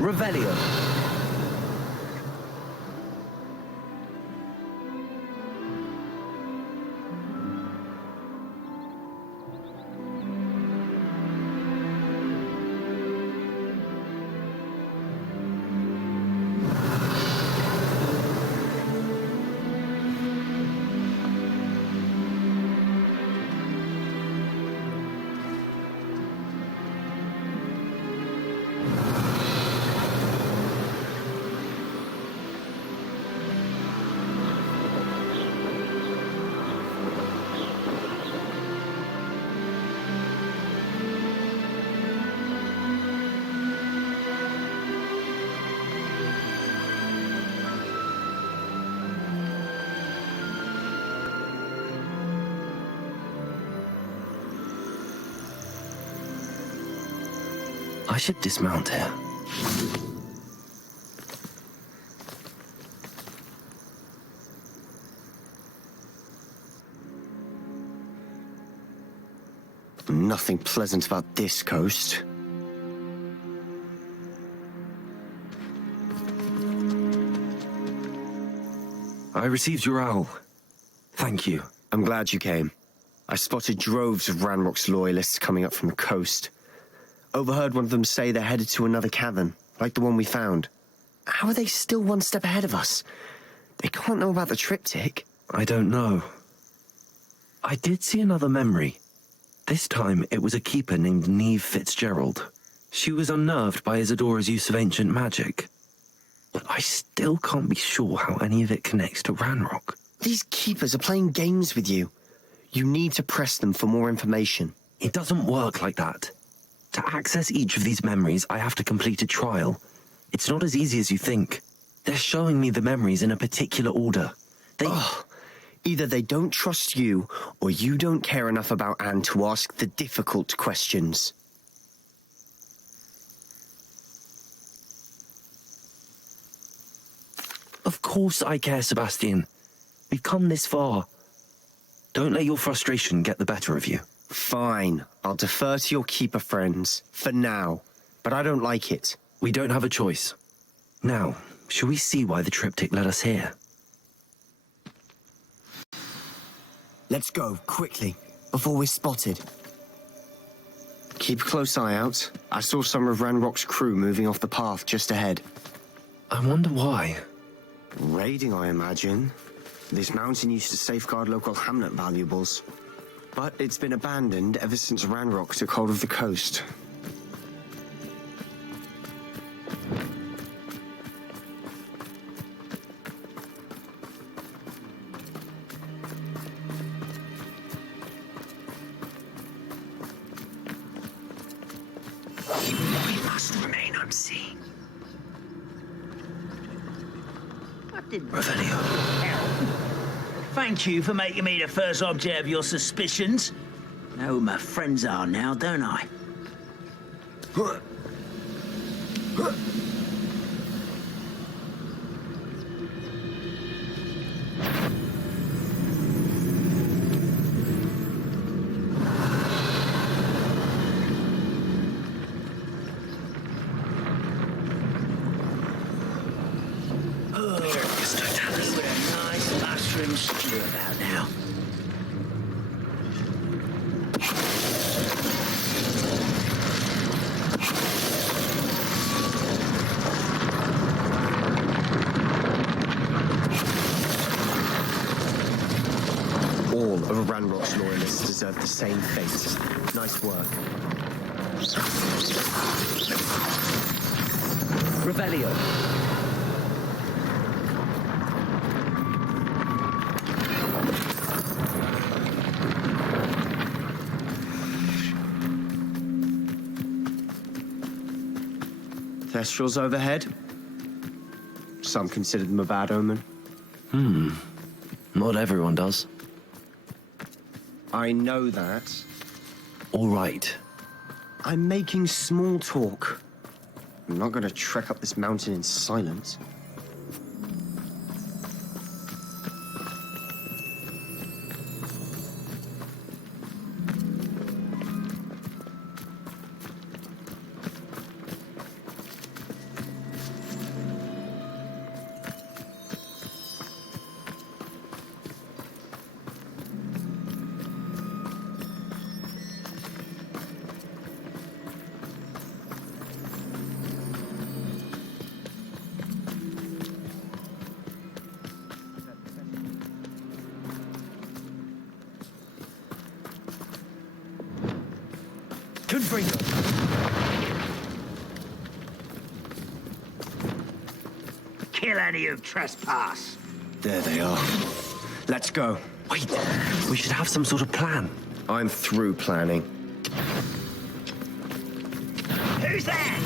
Revelio. I should dismount here. Nothing pleasant about this coast. I received your owl. Thank you. I'm glad you came. I spotted droves of Ranrock's loyalists coming up from the coast. Overheard one of them say they're headed to another cavern, like the one we found. How are they still one step ahead of us? They can't know about the triptych. I don't know. I did see another memory. This time it was a keeper named Neve Fitzgerald. She was unnerved by Isadora's use of ancient magic. But I still can't be sure how any of it connects to Ranrock. These keepers are playing games with you. You need to press them for more information. It doesn't work like that. To access each of these memories, I have to complete a trial. It's not as easy as you think. They're showing me the memories in a particular order. Either they don't trust you, or you don't care enough about Anne to ask the difficult questions. Of course I care, Sebastian. We've come this far. Don't let your frustration get the better of you. Fine, I'll defer to your keeper friends, for now, but I don't like it. We don't have a choice. Now, shall we see why the triptych led us here? Let's go, quickly, before we're spotted. Keep a close eye out. I saw some of Ranrock's crew moving off the path just ahead. I wonder why. Raiding, I imagine. This mountain used to safeguard local hamlet valuables. But it's been abandoned ever since Ranrock took hold of the coast. We must remain unseen. What did... Revelio. Thank you for making me the first object of your suspicions. Know who my friends are now, don't I? Stew about now. All of Ranrock's loyalists deserve the same fate. Nice work. Revelio. Thestrals overhead. Some consider them a bad omen. Not everyone does. I know that. All right. I'm making small talk. I'm not going to trek up this mountain in silence. Confringo. Kill any who trespass. There they are. Let's go. Wait, we should have some sort of plan. I'm through planning. Who's there?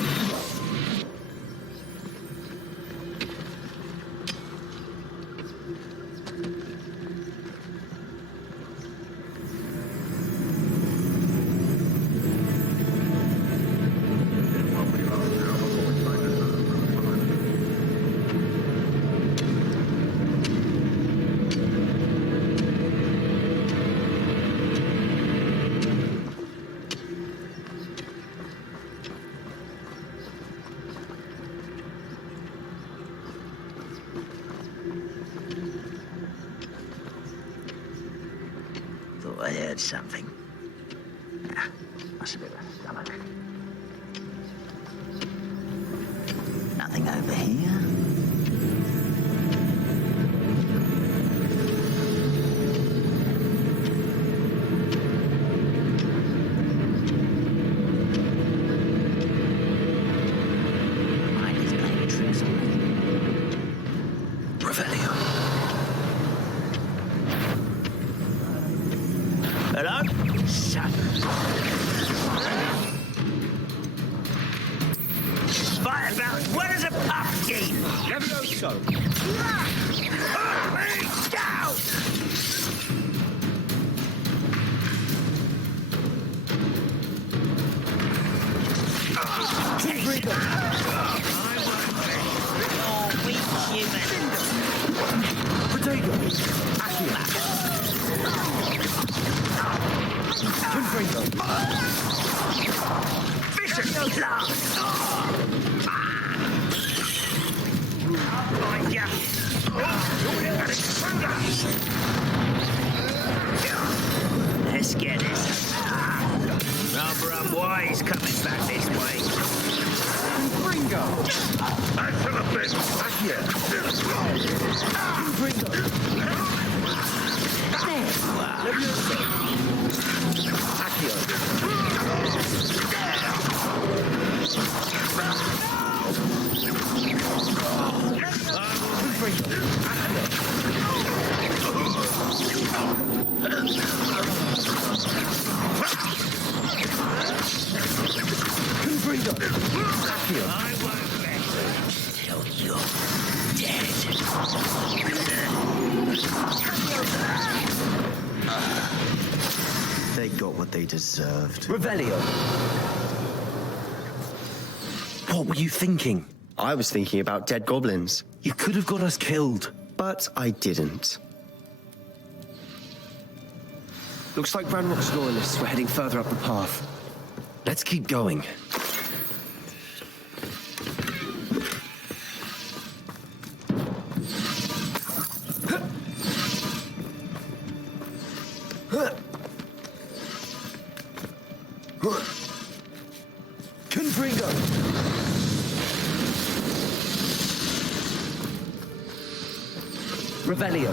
Thought I heard something. Ah, must have been a stomach. Nothing over here. Mind is playing tricks on me. Revelio. Hello? Son. Fight about what is a pumpkin? Levioso! Down! Weak human. Potato. Accio. Confringo. Vicious blast! Find ya! Let's get this. Rather unwise coming back this way. Confringo. Accio. Confringo. Levioso. Accio. Confringo. Confringo. Accio. I won't rest till you're dead. They got what they deserved. Revelio. What were you thinking? I was thinking about dead goblins, You could have got us killed. but I didn't. Looks like Ranrock's loyalists were heading further up the path. Let's keep going. Confringo. Revelio.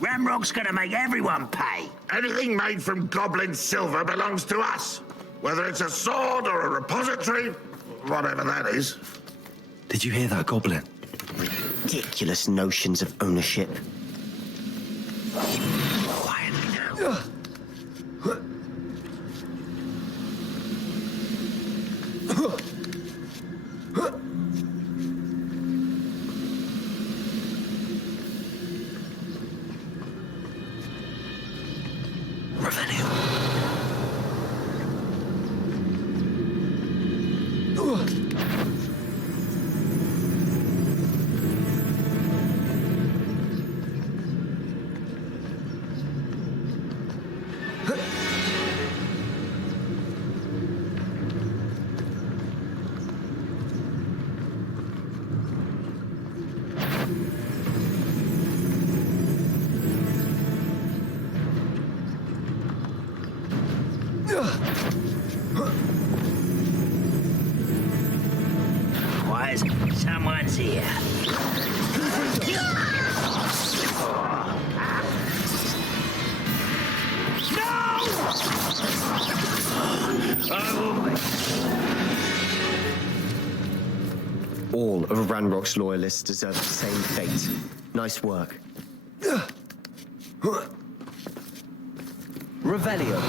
Ramrock's gonna make everyone pay. Anything made from goblin silver belongs to us. Whether it's a sword or a repository, whatever that is. Did you hear that, Goblin? Ridiculous notions of ownership. Quietly now. Why, someone's here. All of Ranrock's loyalists deserve the same fate. Nice work. Revelio.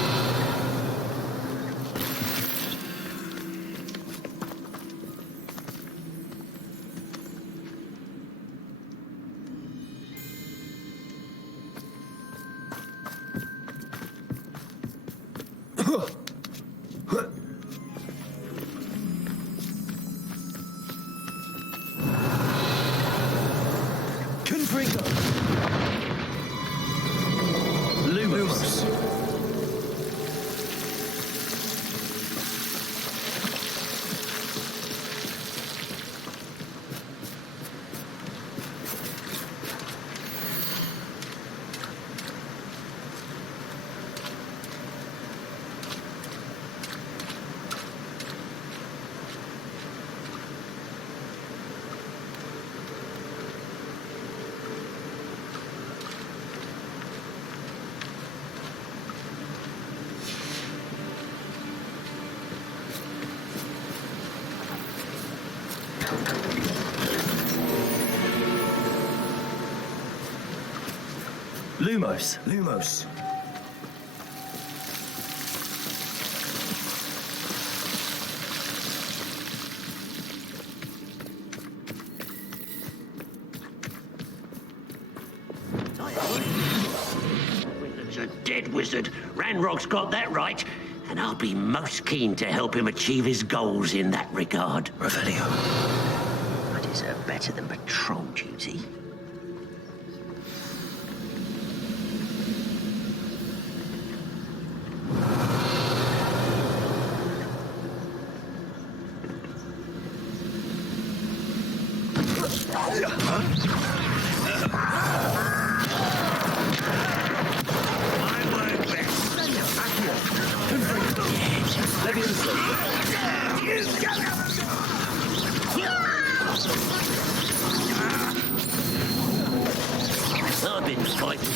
Lumos. Lumos. Lumos. Wizard's a dead wizard. Ranrock's got that right, and I'll be most keen to help him achieve his goals in that regard. Revelio. I deserve better than patrol duty. I've been fighting.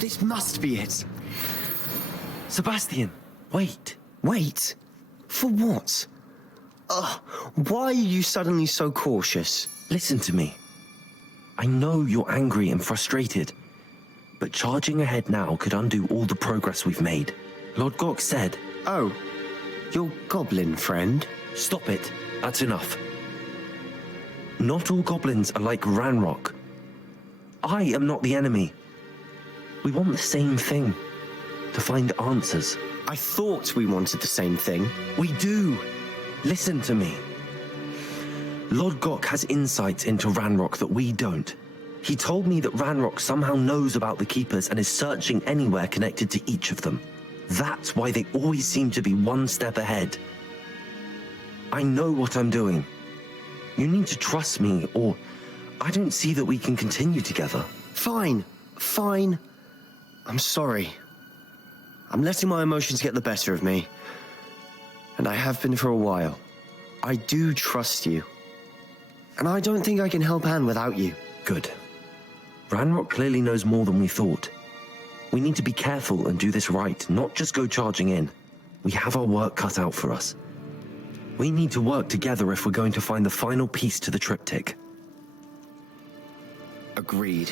This must be it. Sebastian, wait. Wait. For what? Why are you suddenly so cautious? Listen to me. I know you're angry and frustrated, but charging ahead now could undo all the progress we've made. Lord Gok said... Oh, your goblin friend? Stop it. That's enough. Not all goblins are like Ranrock. I am not the enemy. We want the same thing. To find answers. I thought we wanted the same thing. We do. Listen to me. Lord Gok has insights into Ranrock that we don't. He told me that Ranrock somehow knows about the Keepers and is searching anywhere connected to each of them. That's why they always seem to be one step ahead. I know what I'm doing. You need to trust me, or I don't see that we can continue together. Fine. I'm sorry. I'm letting my emotions get the better of me. And I have been for a while. I do trust you. And I don't think I can help Anne without you. Good. Ranrock clearly knows more than we thought. We need to be careful and do this right, not just go charging in. We have our work cut out for us. We need to work together if we're going to find the final piece to the triptych. Agreed.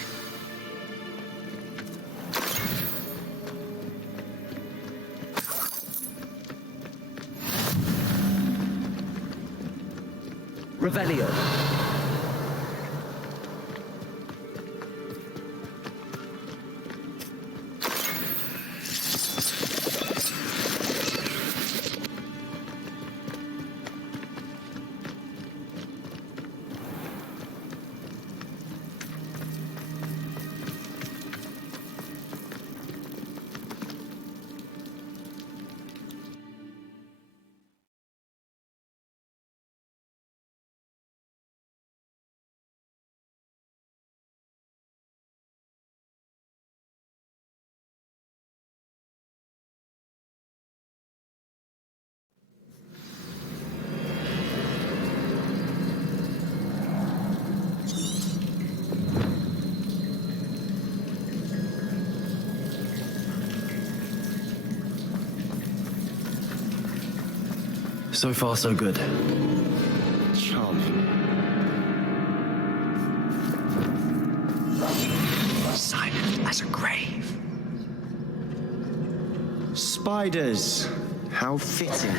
Revelio. So far, so good. Charming. Silent as a grave. Spiders. How fitting.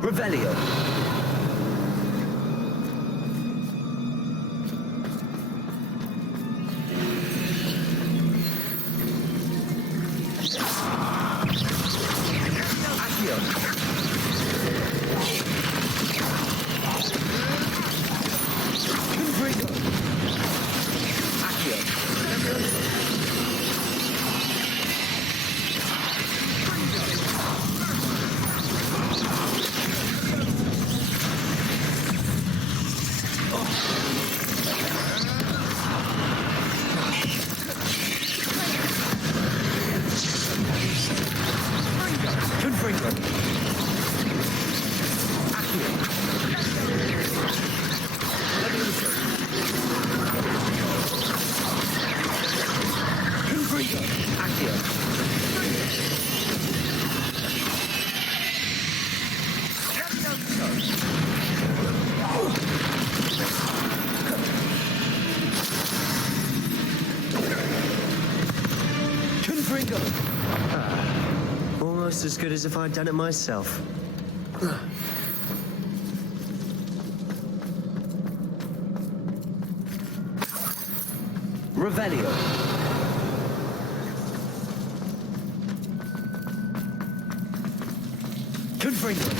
Revelio. Almost as good as if I'd done it myself. Revelio. Confringo.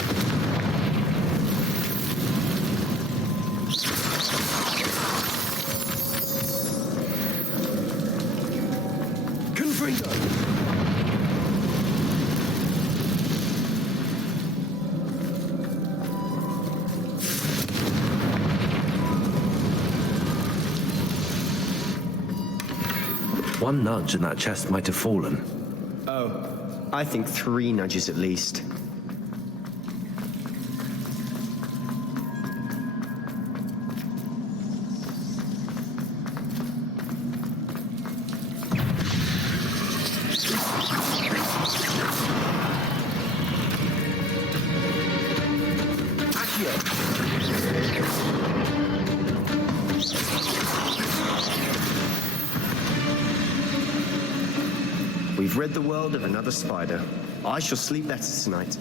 Confringo. One nudge and that chest might have fallen. Oh, I think 3 nudges at least. We've rid the world of another spider. I shall sleep better tonight.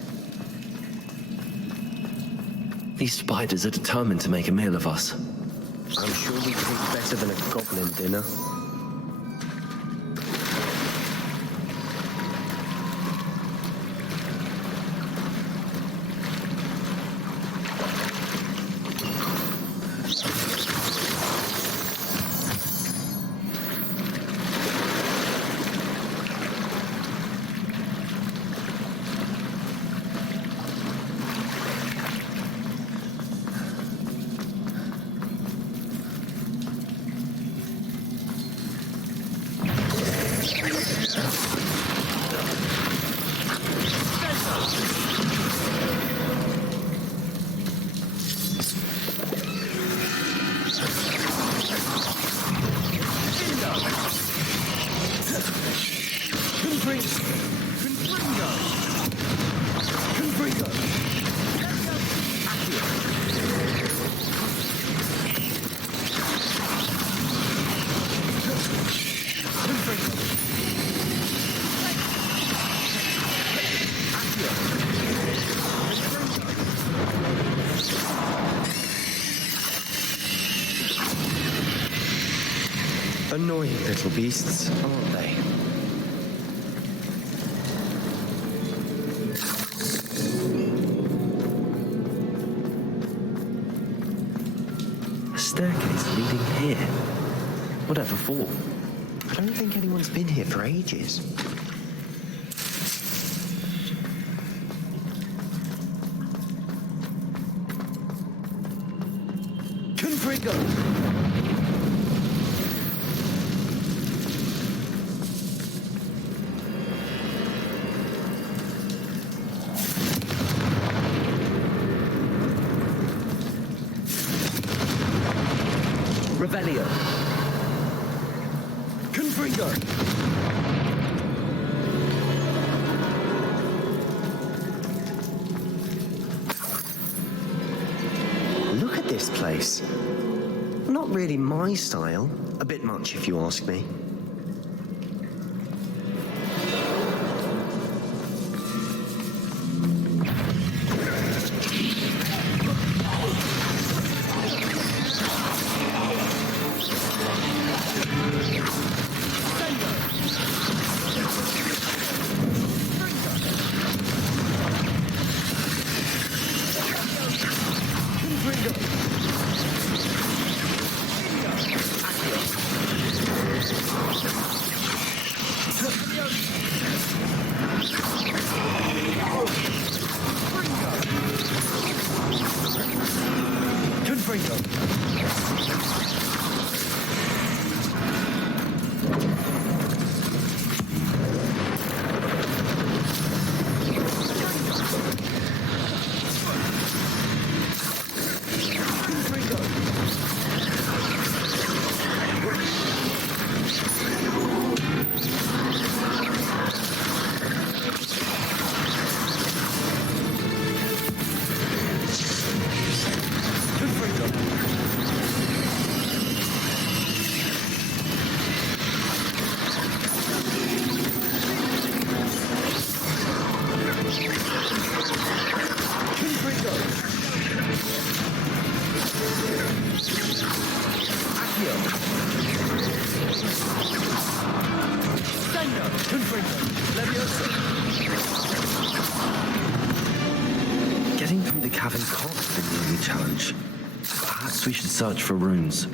These spiders are determined to make a meal of us. I'm sure we taste better than a goblin dinner. Annoying little beasts, aren't they? A staircase leading here. Whatever for? I don't think anyone's been here for ages. Confringo! Revelio. Confringo. Look at this place. Not really my style. A bit much, if you ask me. Getting through the cavern can't have been the only challenge. Perhaps we should search for runes.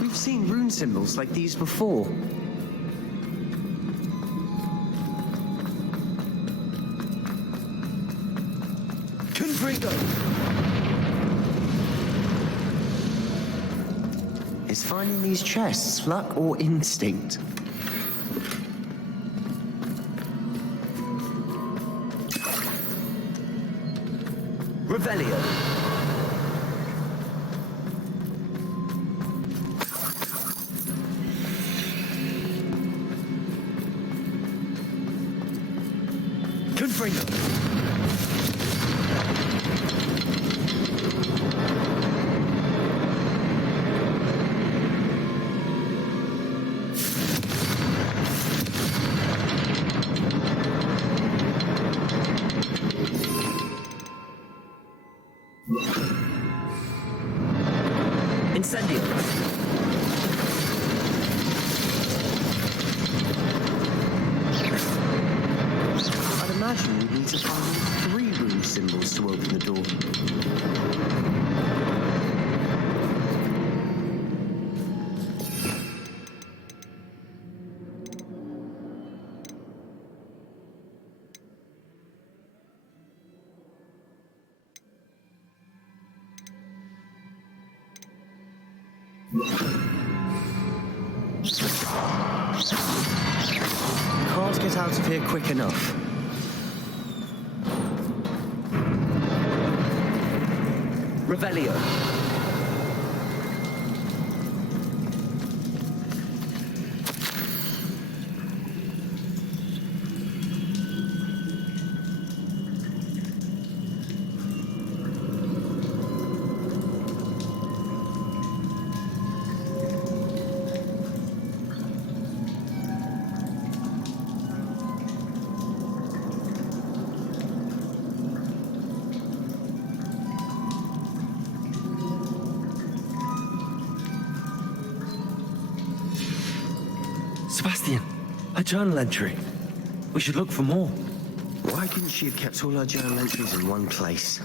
We've seen rune symbols like these before. Confringo! Is finding these chests luck or instinct? Revelio! Confringo! Incendio! I'd imagine we need to find 3 rune symbols to open the door. Can't get out of here quick enough. Revelio. Sebastian, a journal entry. We should look for more. Why couldn't she have kept all her journal entries in one place?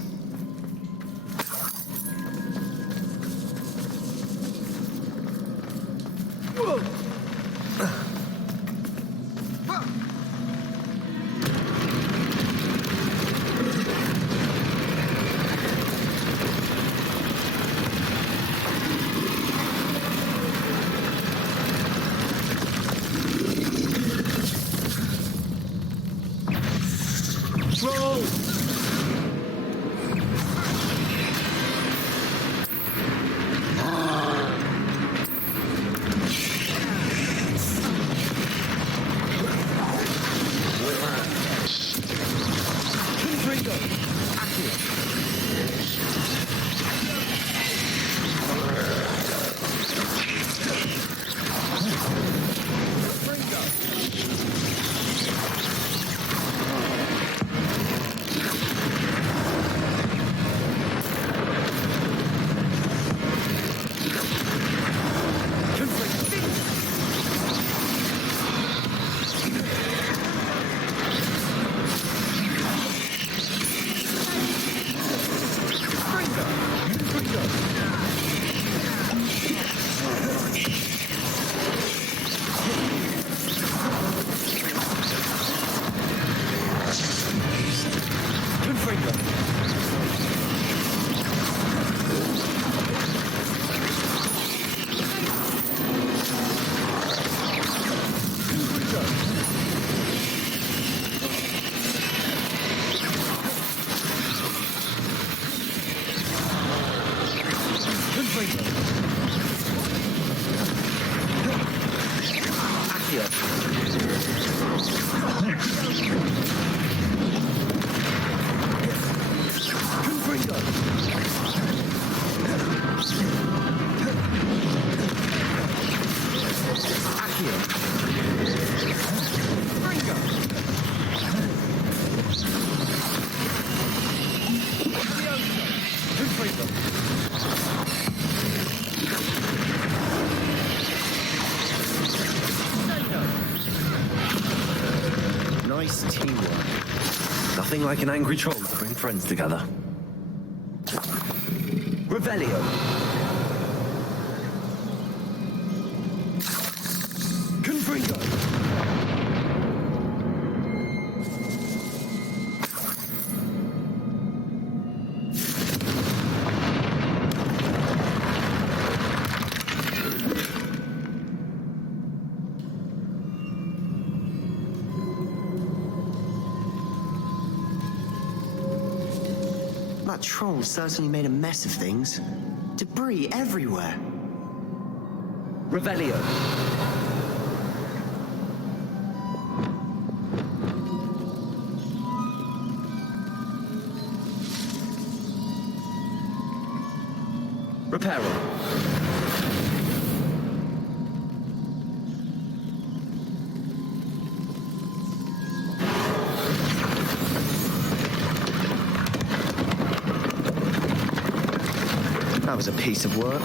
Nice teamwork. Nothing like an angry troll to bring friends together. Revelio. Confringo. That troll certainly made a mess of things. Debris everywhere. Revelio. Reparo. That was a piece of work.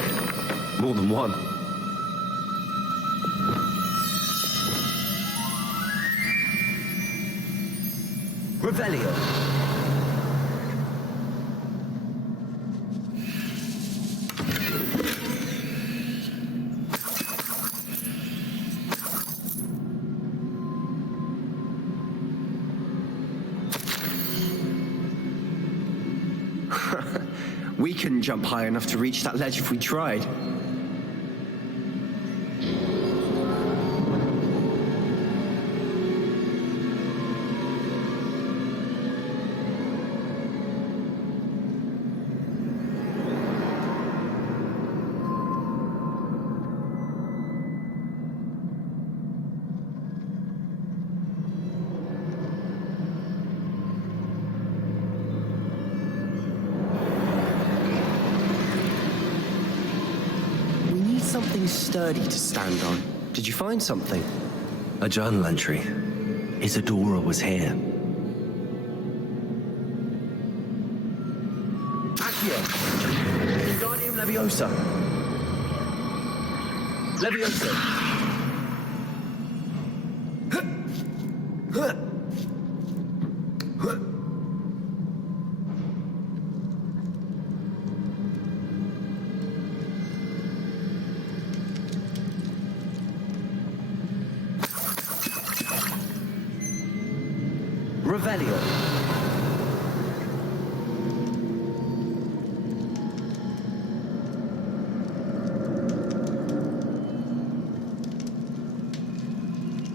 More than one. Revelio. We couldn't jump high enough to reach that ledge if we tried. something sturdy to stand on. Did you find something? A journal entry. Isadora was here. Accio! Wingardium Leviosa! Leviosa! Revelio.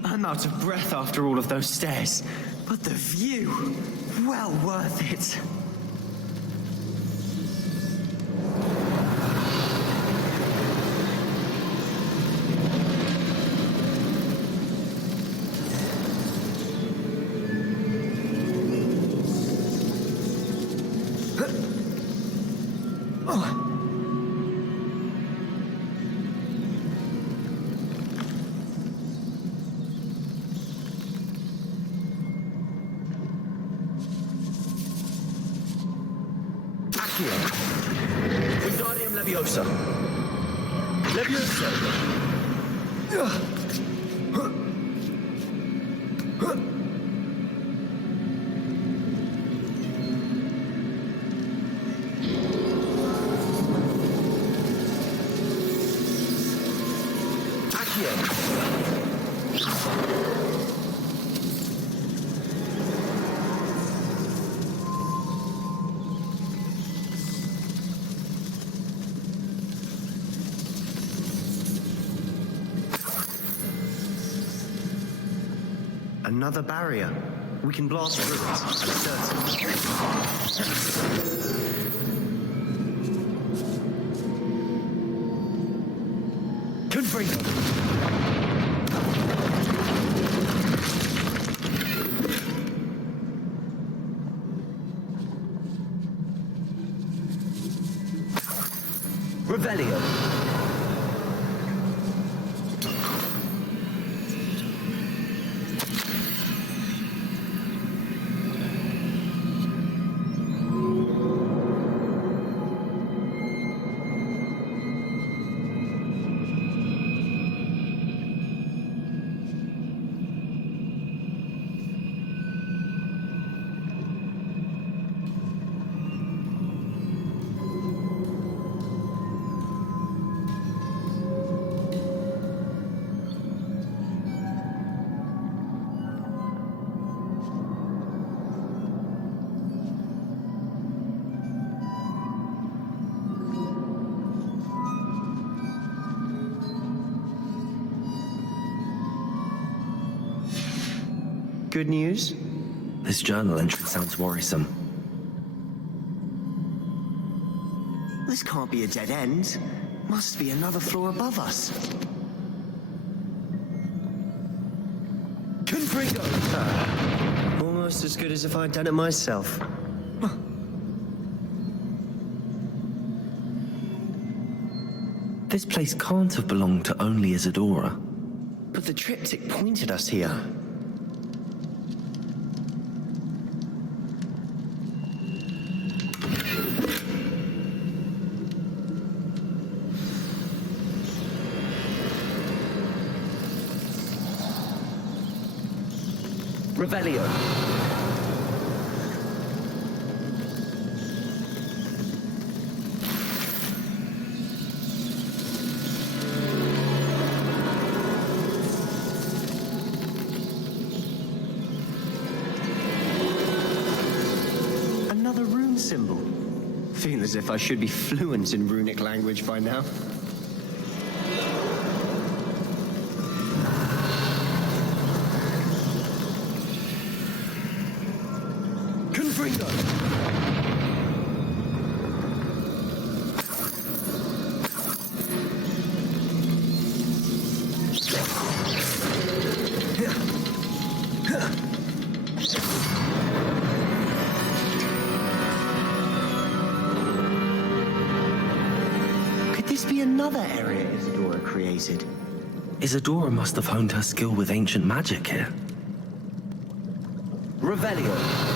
I'm out of breath after all of those stairs, but the view, well worth it. Wingardium Leviosa. Leviosa. Another barrier. We can blast through it, I'm certain. Confringo! Revelio! Good news? This journal entry sounds worrisome. This can't be a dead end. Must be another floor above us. Confringo! Almost as good as if I'd done it myself. This place can't have belonged to only Isadora. But the triptych pointed us here. Revelio. Another rune symbol. Feel as if I should be fluent in runic language by now. Confringo! Could this must be another area Isadora created. Isadora must have honed her skill with ancient magic here. Revelio.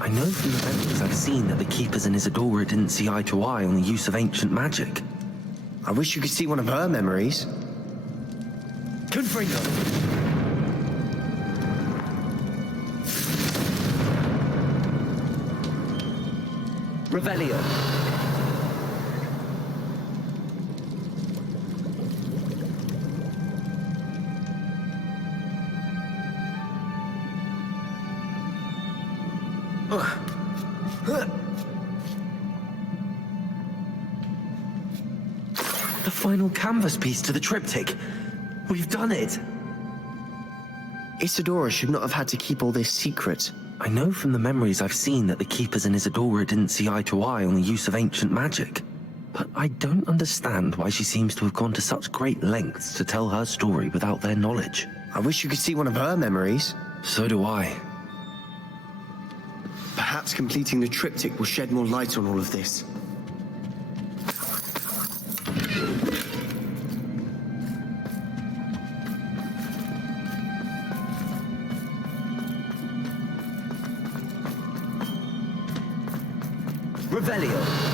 I know from the memories I've seen that the Keepers and Isadora didn't see eye to eye on the use of ancient magic. I wish you could see one of her memories. Confringo. Revelio. The final canvas piece to the triptych. We've done it. Isadora should not have had to keep all this secret. I know from the memories I've seen that the Keepers and Isadora didn't see eye to eye on the use of ancient magic. But I don't understand why she seems to have gone to such great lengths to tell her story without their knowledge. I wish you could see one of her memories. So do I. Perhaps completing the triptych will shed more light on all of this. Revelio.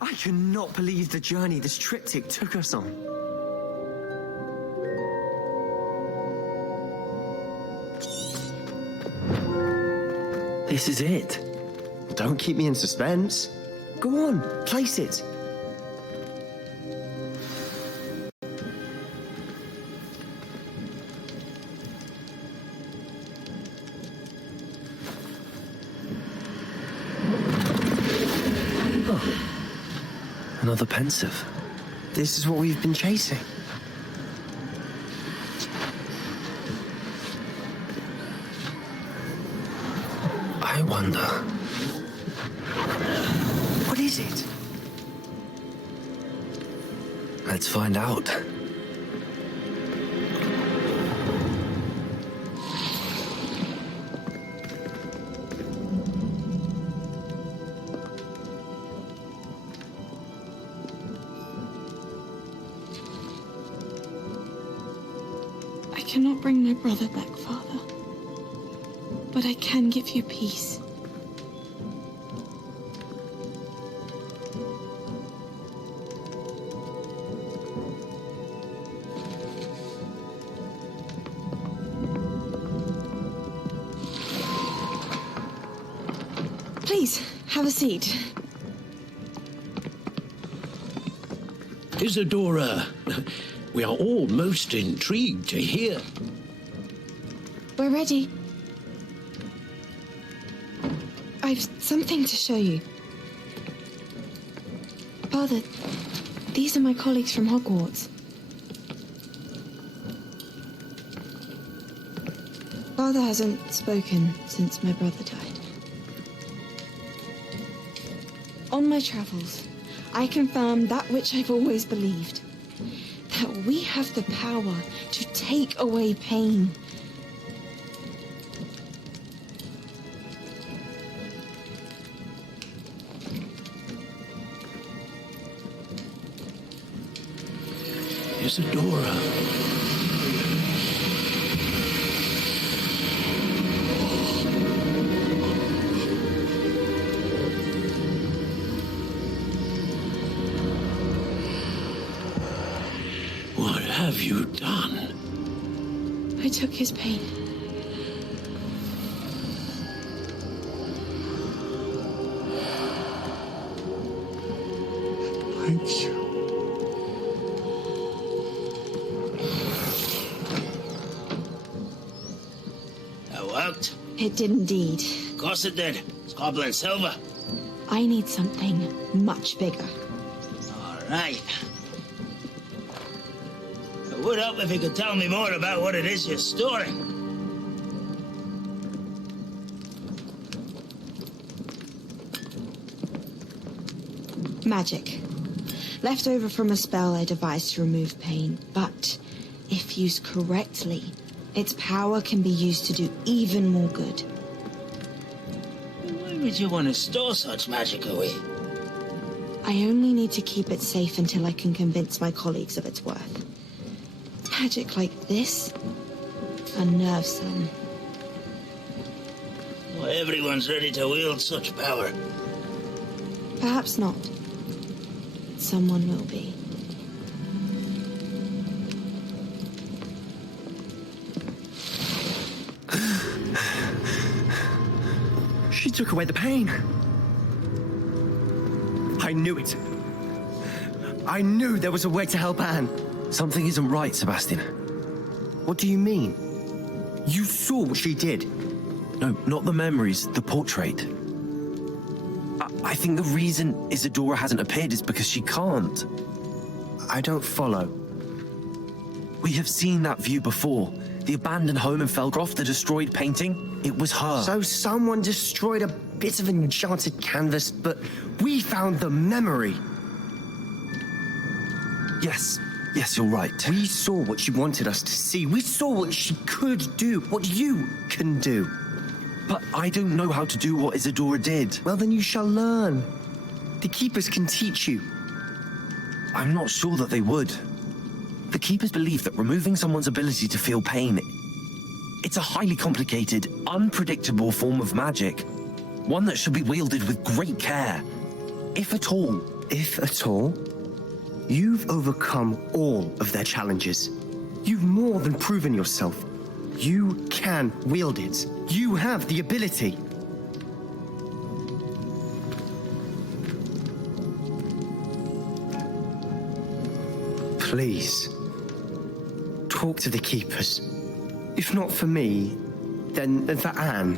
I cannot believe the journey this triptych took us on. This is it. Don't keep me in suspense. Go on, place it. Another pensive. This is what we've been chasing. I wonder. What is it? Let's find out. I cannot bring my brother back, Father. But I can give you peace. Please, have a seat. Isadora, we are all most intrigued to hear. We're ready. I've something to show you. Father, these are my colleagues from Hogwarts. Father hasn't spoken since my brother died. On my travels, I confirmed that which I've always believed. that we have the power to take away pain. Isadora. What have you done? I took his pain. Thank you. That worked. It did indeed. Of course it did. It's goblin silver. I need something much bigger. All right. It would help if you could tell me more about what it is you're storing. Magic. Left over from a spell I devised to remove pain, but if used correctly, its power can be used to do even more good. Why would you want to store such magic away? I only need to keep it safe until I can convince my colleagues of its worth. Magic like this unnerves some. Not everyone's ready to wield such power. Perhaps not. Someone will be. She took away the pain. I knew it. I knew there was a way to help Anne. Something isn't right, Sebastian. What do you mean? You saw what she did. No, not the memories, the portrait. I think the reason Isadora hasn't appeared is because she can't. I don't follow. We have seen that view before. The abandoned home in Felcroft, the destroyed painting. It was her. So someone destroyed a bit of enchanted canvas, but we found the memory. Yes, you're right. We saw what she wanted us to see. We saw what she could do, what you can do. But I don't know how to do what Isadora did. Well, then you shall learn. The Keepers can teach you. I'm not sure that they would. The Keepers believe that removing someone's ability to feel pain, it's a highly complicated, unpredictable form of magic. One that should be wielded with great care. If at all. If at all? You've overcome all of their challenges. You've more than proven yourself. You can wield it. You have the ability. Please, talk to the Keepers. If not for me, then for Anne.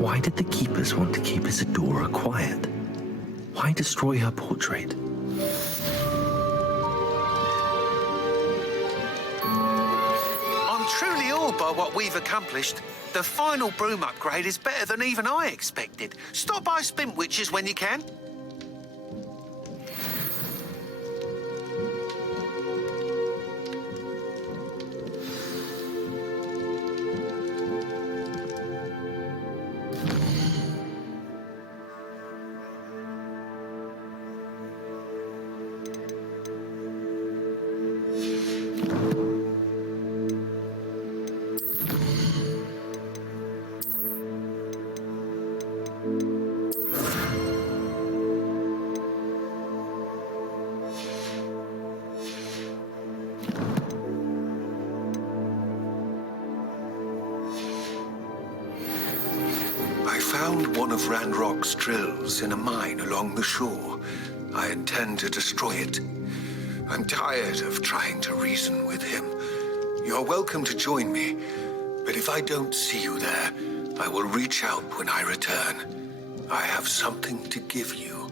Why did the Keepers want to keep Isadora quiet? Why destroy her portrait? I'm truly awed by what we've accomplished. The final broom upgrade is better than even I expected. Stop by Spintwitches when you can. I found one of Ranrock's drills in a mine along the shore. I intend to destroy it. I'm tired of trying to reason with him. You're welcome to join me, but if I don't see you there, I will reach out when I return. I have something to give you.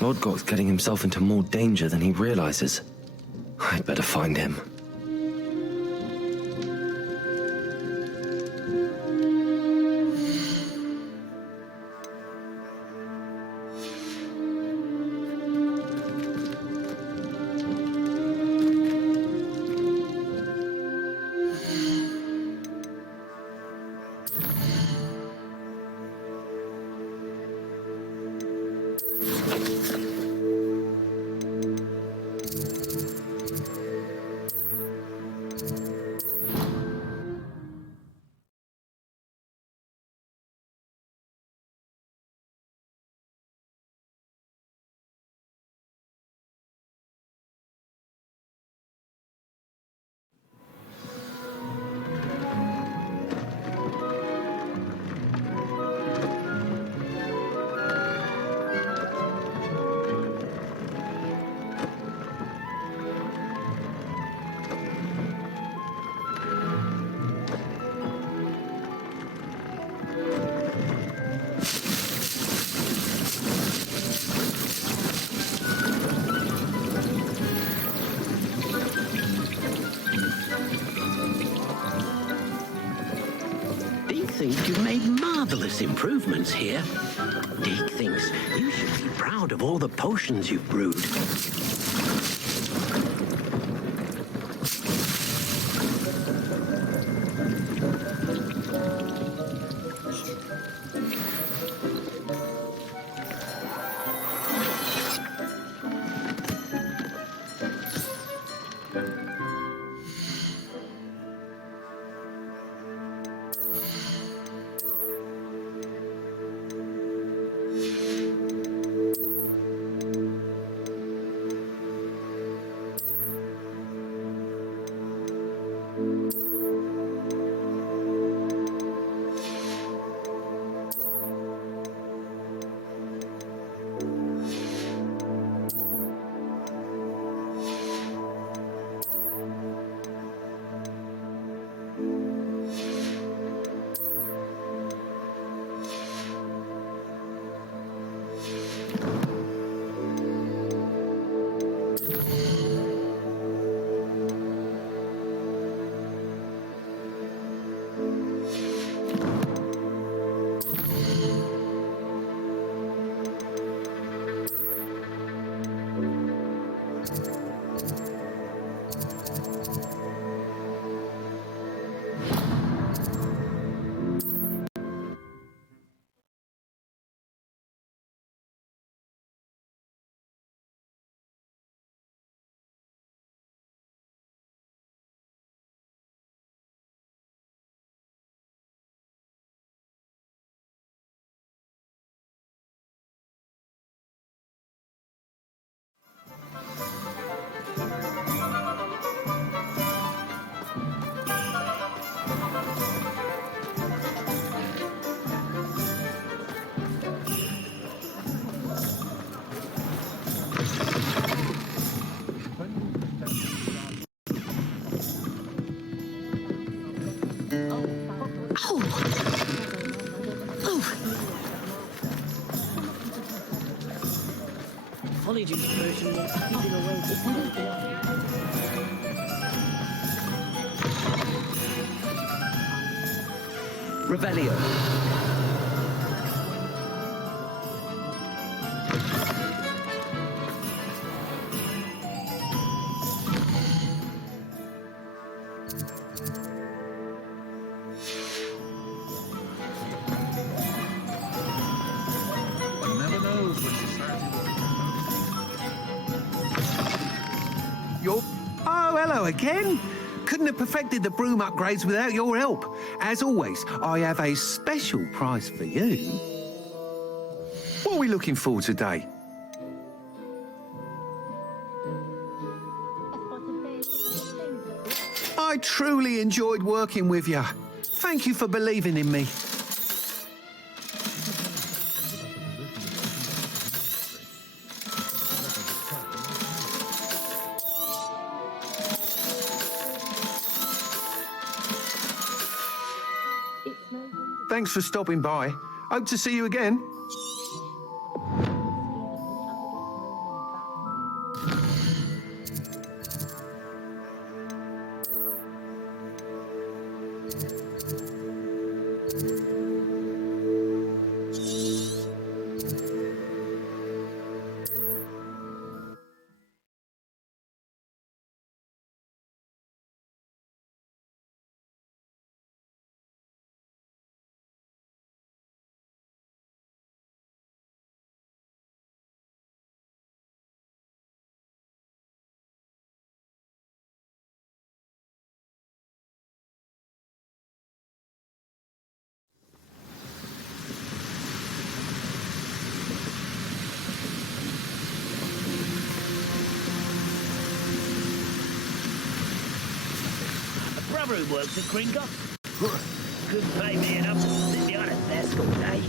Lodgok's getting himself into more danger than he realizes. I'd better find him. Deke thinks you've made marvellous improvements here. Deke thinks you should be proud of all the potions you've brewed. Polyjuice version will keep him away. Revelio. One never knows what society will become. Oh, hello again. Couldn't have perfected the broom upgrades without your help. As always, I have a special prize for you. What are we looking for today? I truly enjoyed working with you. Thank you for believing in me. Thanks for stopping by. Hope to see you again. other who works at Gringotts. Couldn't pay me enough to sit behind a desk all day.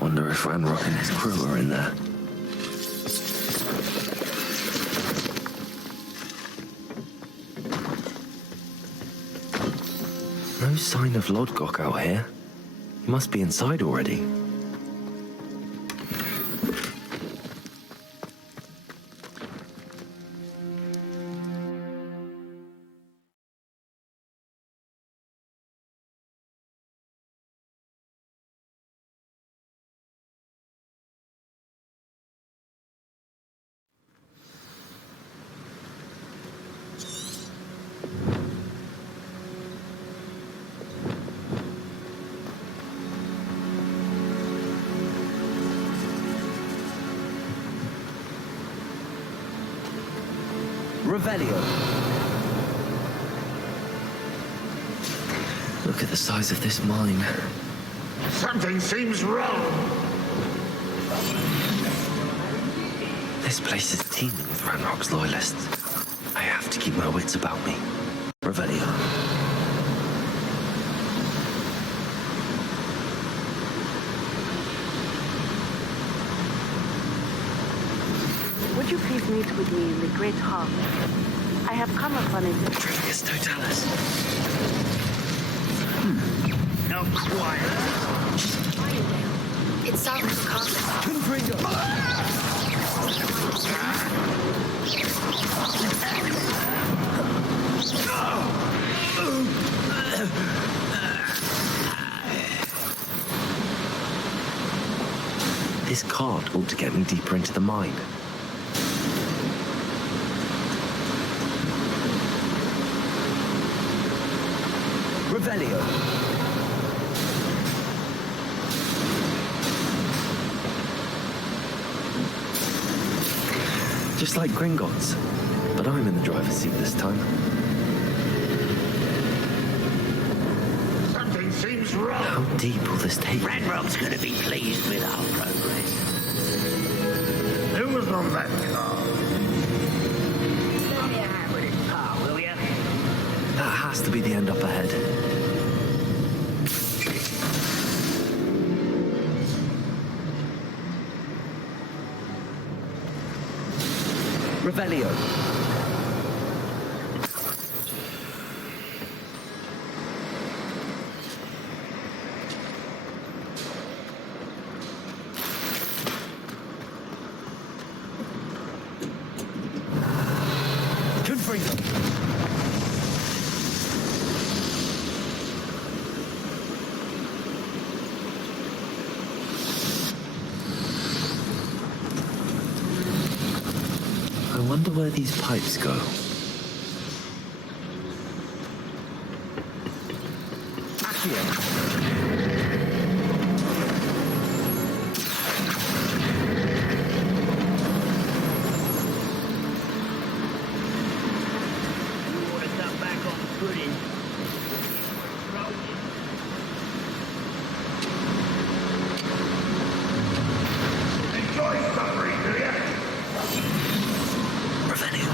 Wonder if Ranrock and his crew are in there. No sign of Lodgok out here. He must be inside already. Revelio. Look at the size of this mine. Something seems wrong. This place is teeming with Ranrock's loyalists. I have to keep my wits about me. Revelio. Would you please meet with me in the Great Hall? I have come upon it. Trigus Totalis. Not quite. It sounds calm. This card ought to get me deeper into the mine. Revelio. Just like Gringotts. But I'm in the driver's seat this time. Something seems wrong. How deep will this take? Ranrock's gonna be pleased with our progress. Who was on that car? Let me have with it, pal, will ya? That has to be the end up ahead. Revelio. I wonder where these pipes go. You ought to come back on footing. Enjoy suffering, do you? Revelio.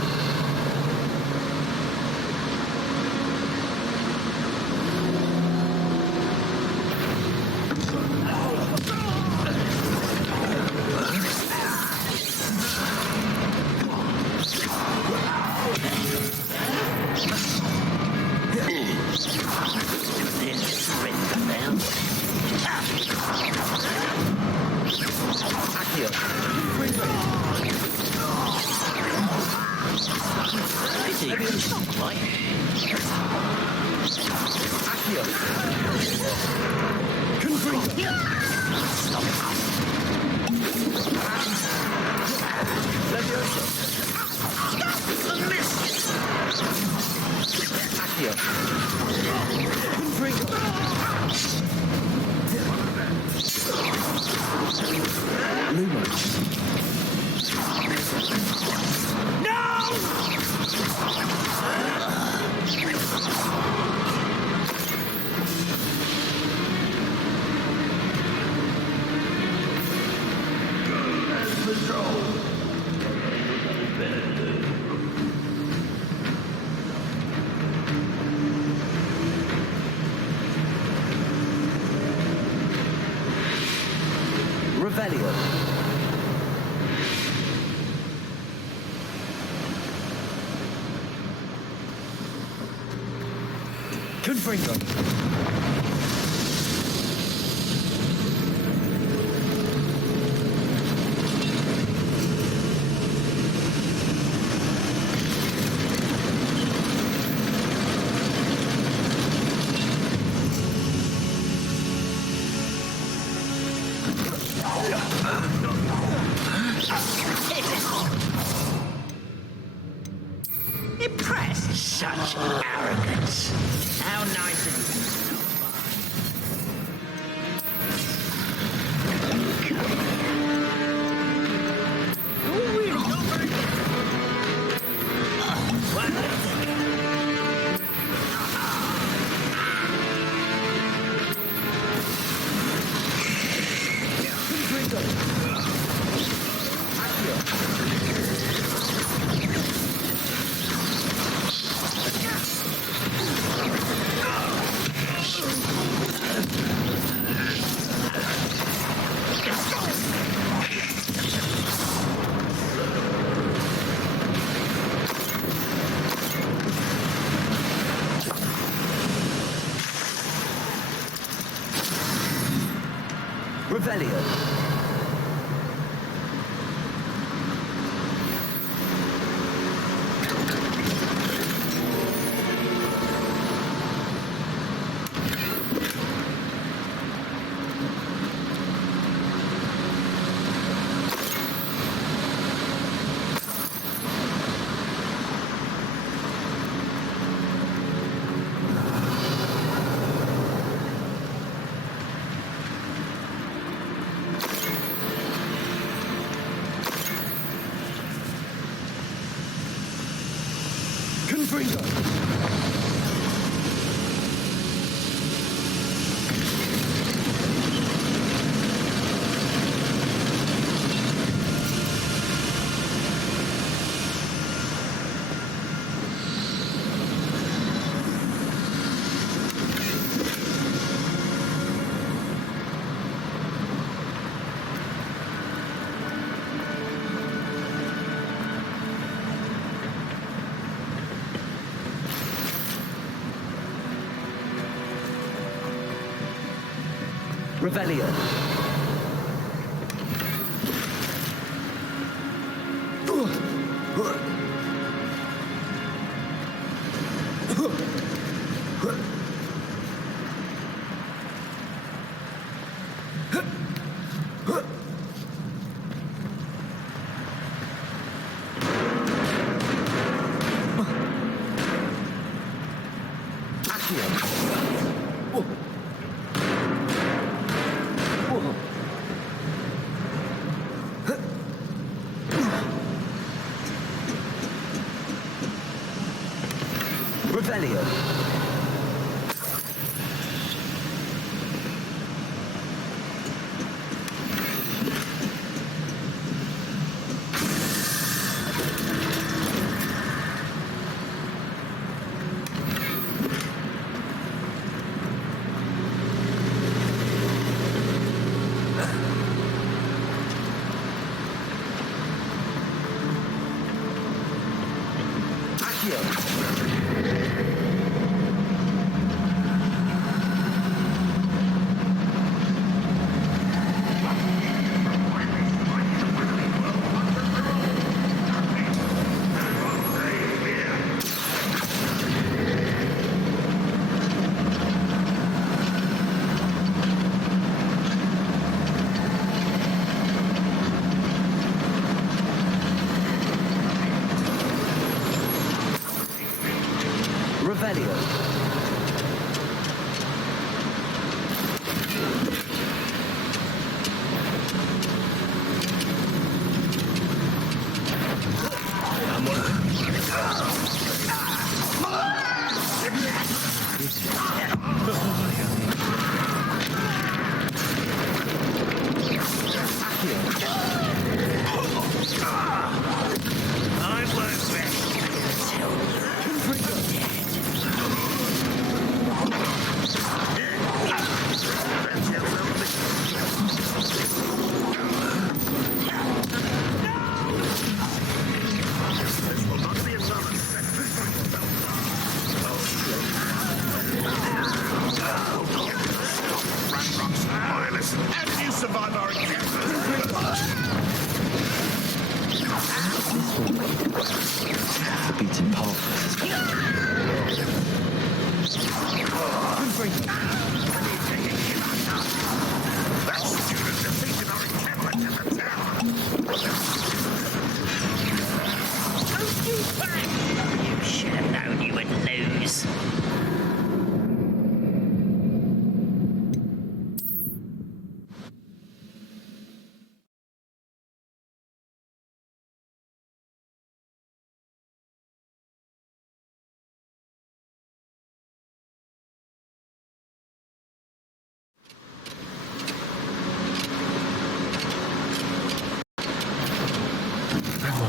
Revelio. Confringo. Impressed? Such arrogance. How nice of you. Revelio. Confringo. Revelio. Revelio. Accio.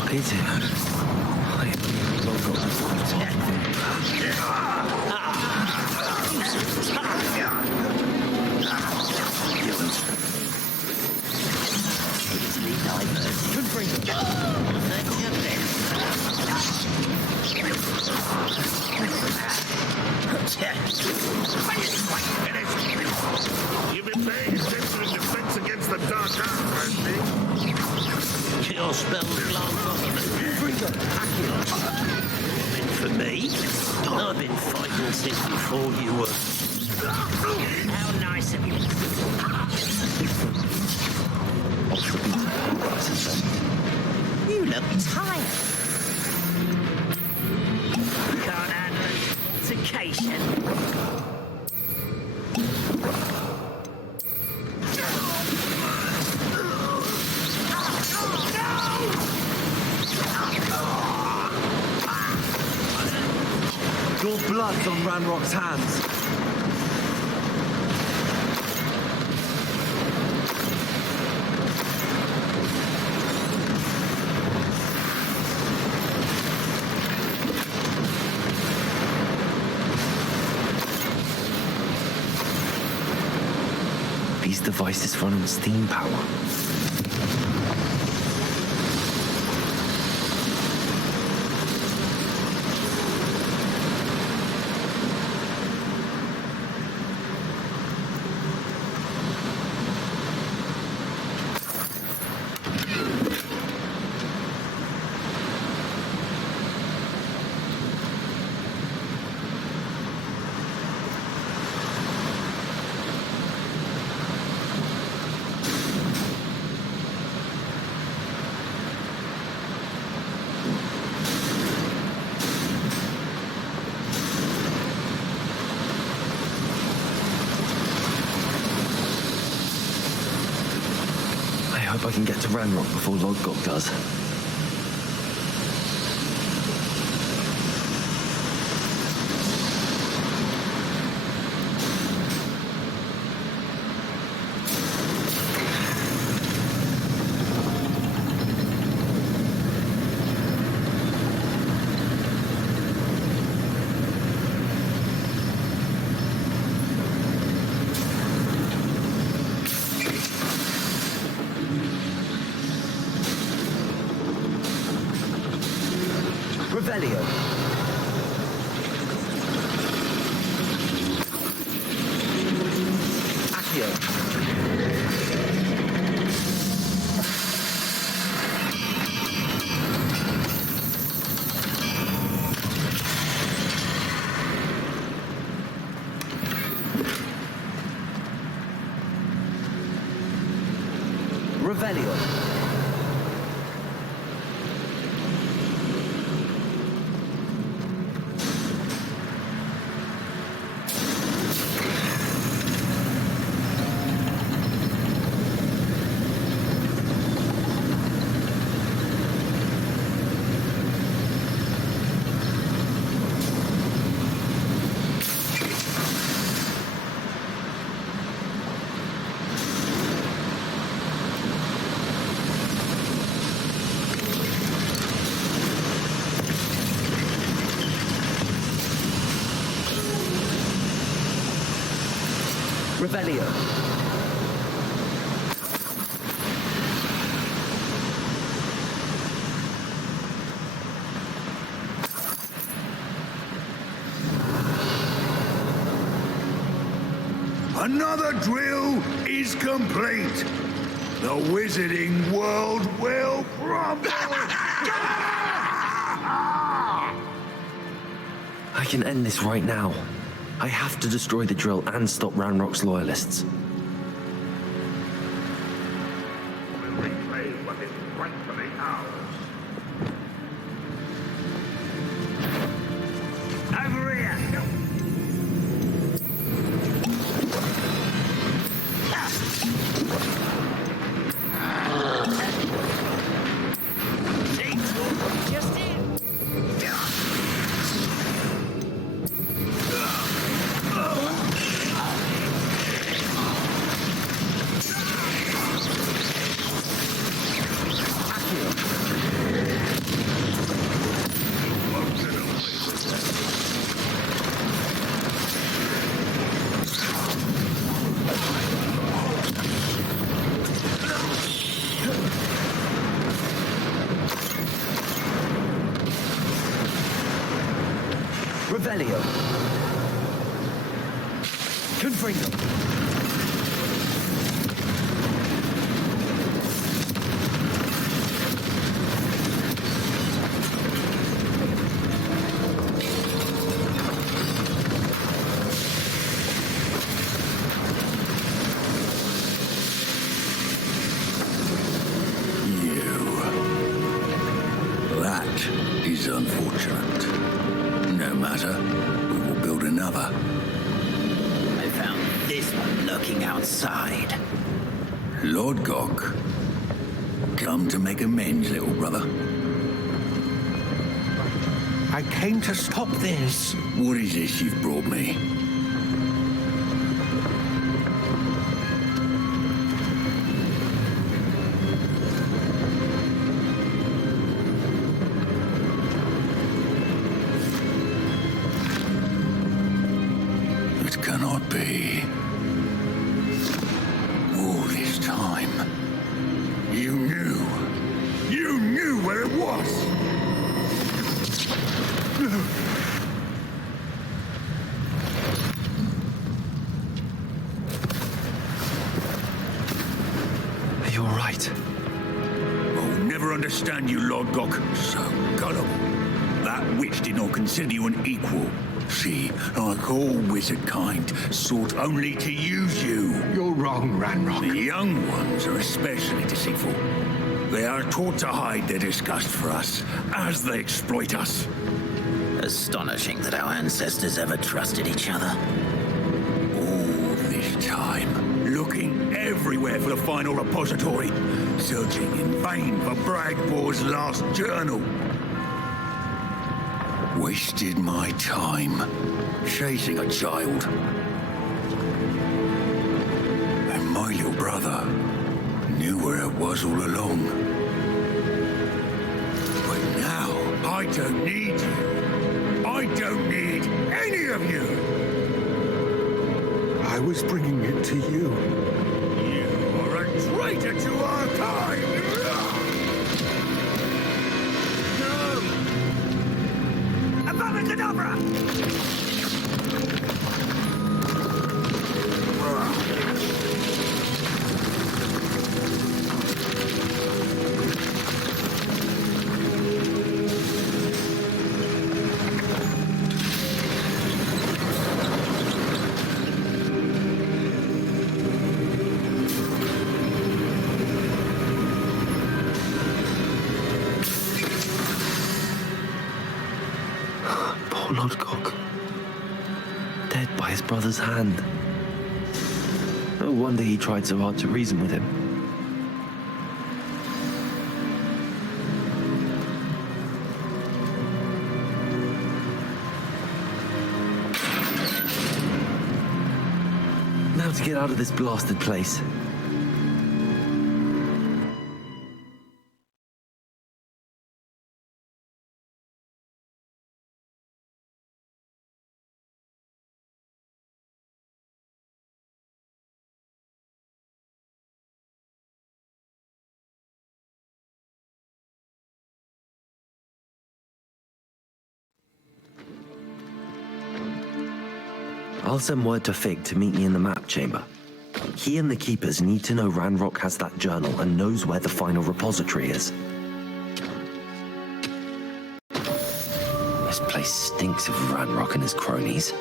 Is it? I You've been paying attention in defense against the dark arts, hasn't he? Your spells last longer than for me. I've been fighting since before you were. How nice of you. off the beaten path, I suspect. You look tired. Can't handle an altercation. Your blood's on Ranrock's hands. These devices run on steam power. I hope I can get to Ranrock before Lodgok does. Revelio. Accio. Revelio. Revelio. Another drill is complete. The wizarding world will crumble. I can end this right now. I have to destroy the drill and stop Ranrock's loyalists. We'll reclaim what is rightfully ours. Over here. Just in. Elio. Confringo. That is unfortunate. No matter, we will build another. I found this one lurking outside. Lord Gok, come to make amends, little brother. I came to stop this. What is this you've brought me? It cannot be. All this time, you knew where it was! Are you all right? I'll never understand you, Lord Gok. So gullible. That witch did not consider you an equal. She, like all wizard kind, sought only to use you. You're wrong, Ranrock. The young ones are especially deceitful. They are taught to hide their disgust for us as they exploit us. Astonishing that our ancestors ever trusted each other. All this time, looking everywhere for the final repository, searching in vain for Bragbor's last journal. Wasted my time chasing a child. And my little brother knew where it was all along. But now, I don't need you. I don't need any of you. I was bringing it to you. You are a traitor to our kind. Abracadabra! Poor Lord Gok. Dead by his brother's hand. No wonder he tried so hard to reason with him. Now to get out of this blasted place. I'll send word to Fig to meet me in the map chamber. He and the Keepers need to know Ranrock has that journal and knows where the final repository is. This place stinks of Ranrock and his cronies.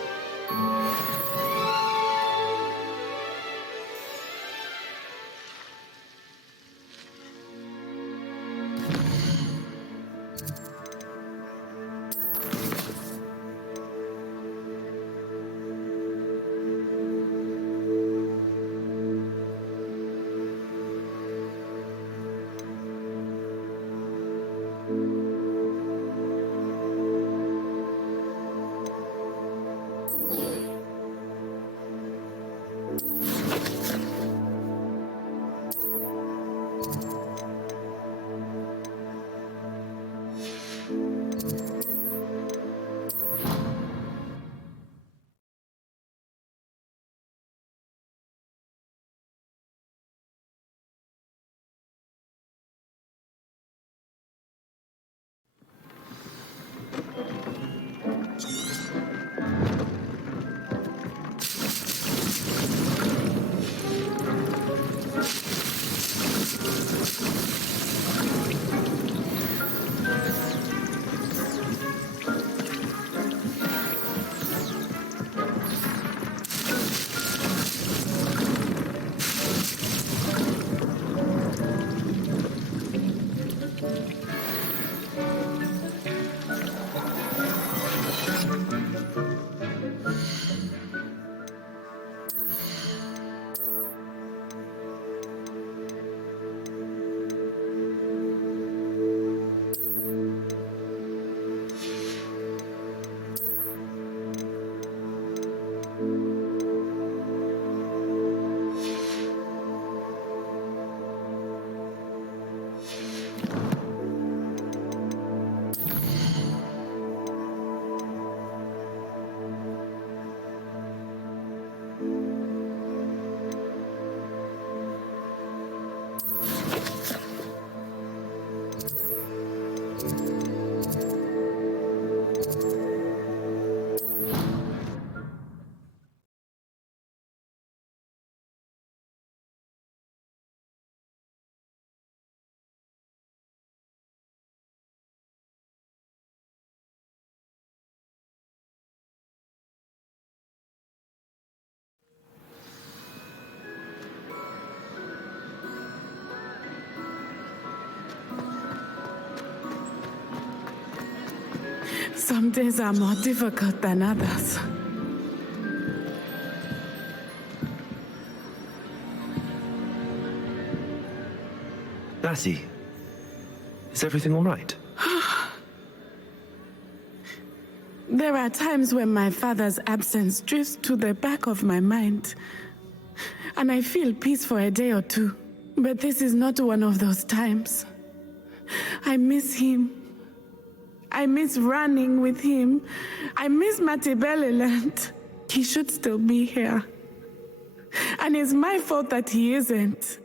Some days are more difficult than others. Natty, is everything all right? There are times when my father's absence drifts to the back of my mind, and I feel peace for a day or two. But this is not one of those times. I miss him. I miss running with him. I miss Matibeleland. He should still be here. And it's my fault that he isn't.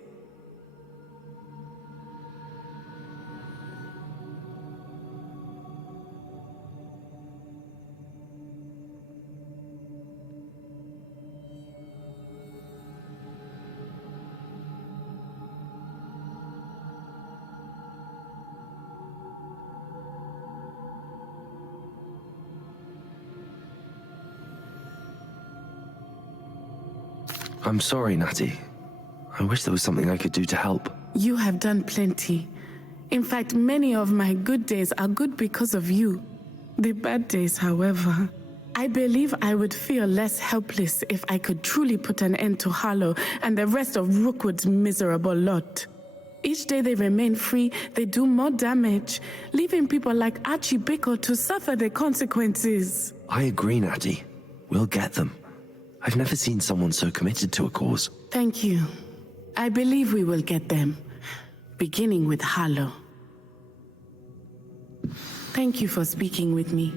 I'm sorry, Natty. I wish there was something I could do to help. You have done plenty. In fact, many of my good days are good because of you. The bad days, however, I believe I would feel less helpless if I could truly put an end to Harlow and the rest of Rookwood's miserable lot. Each day they remain free, they do more damage, leaving people like Archie Bickle to suffer the consequences. I agree, Natty. We'll get them. I've never seen someone so committed to a cause. Thank you. I believe we will get them, beginning with Harlow. Thank you for speaking with me.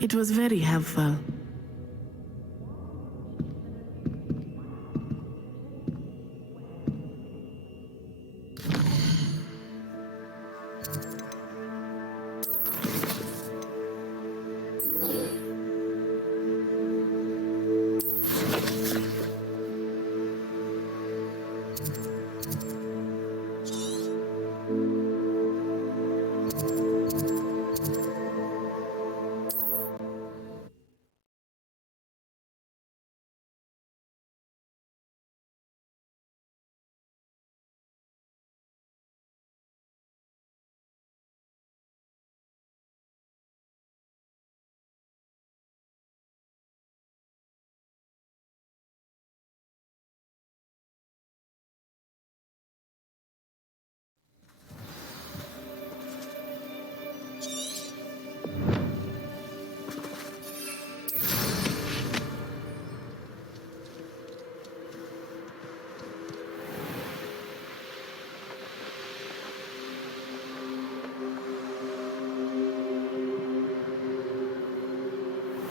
It was very helpful.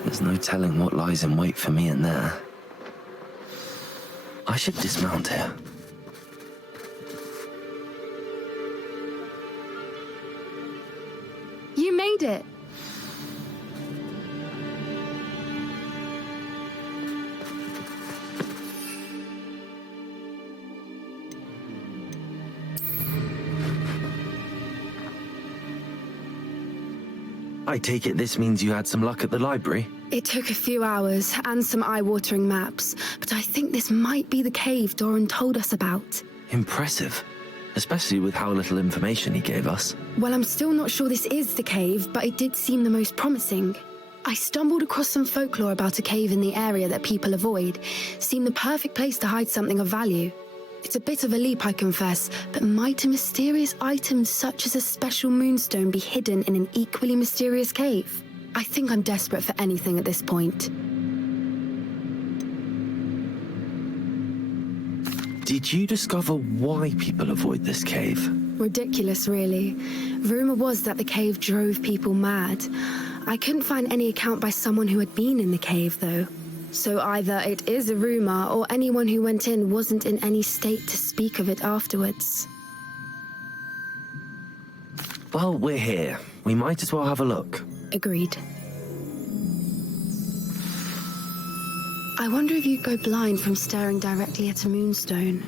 There's no telling what lies in wait for me in there. I should dismount here. You made it! I take it this means you had some luck at the library? It took a few hours and some eye-watering maps, but I think this might be the cave Doran told us about. Impressive. Especially with how little information he gave us. Well, I'm still not sure this is the cave, but it did seem the most promising. I stumbled across some folklore about a cave in the area that people avoid. Seemed the perfect place to hide something of value. It's a bit of a leap, I confess, but might a mysterious item such as a special moonstone be hidden in an equally mysterious cave? I think I'm desperate for anything at this point. Did you discover why people avoid this cave? Ridiculous, really. Rumor was that the cave drove people mad. I couldn't find any account by someone who had been in the cave, though. So either it is a rumor, or anyone who went in wasn't in any state to speak of it afterwards. Well, we're here. We might as well have a look. Agreed. I wonder if you'd go blind from staring directly at a moonstone.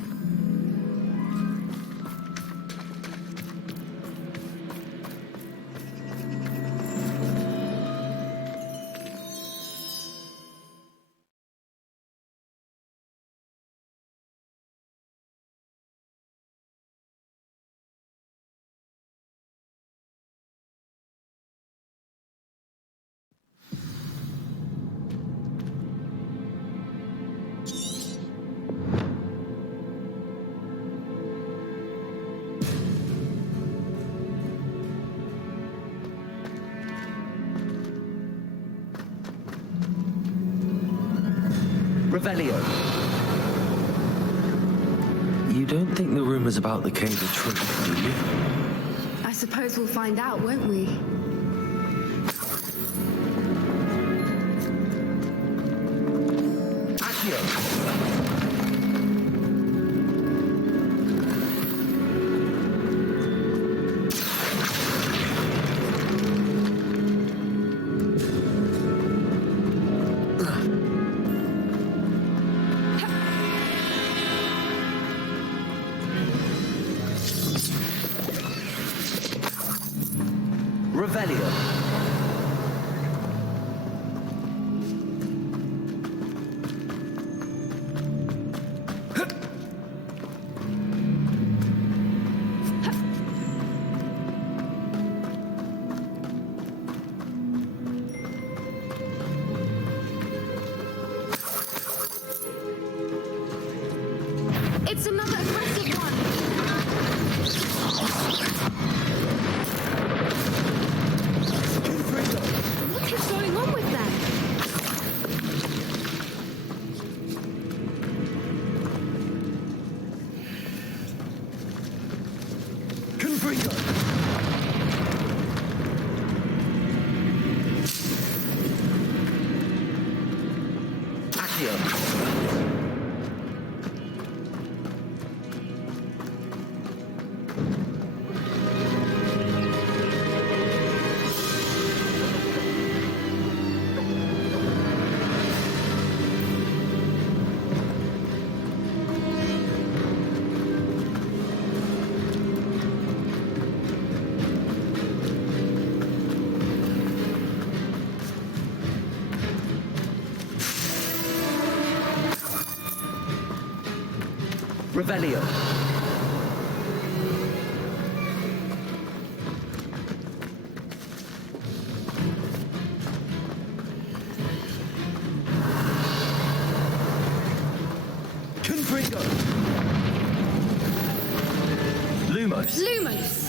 Revelio. You don't think the rumors about the cave are true, do you? I suppose we'll find out, won't we? Revelio. It's another aggressive one! What is going on with them? Confringo. Accio. Revelio. Confringo. Lumos. Lumos!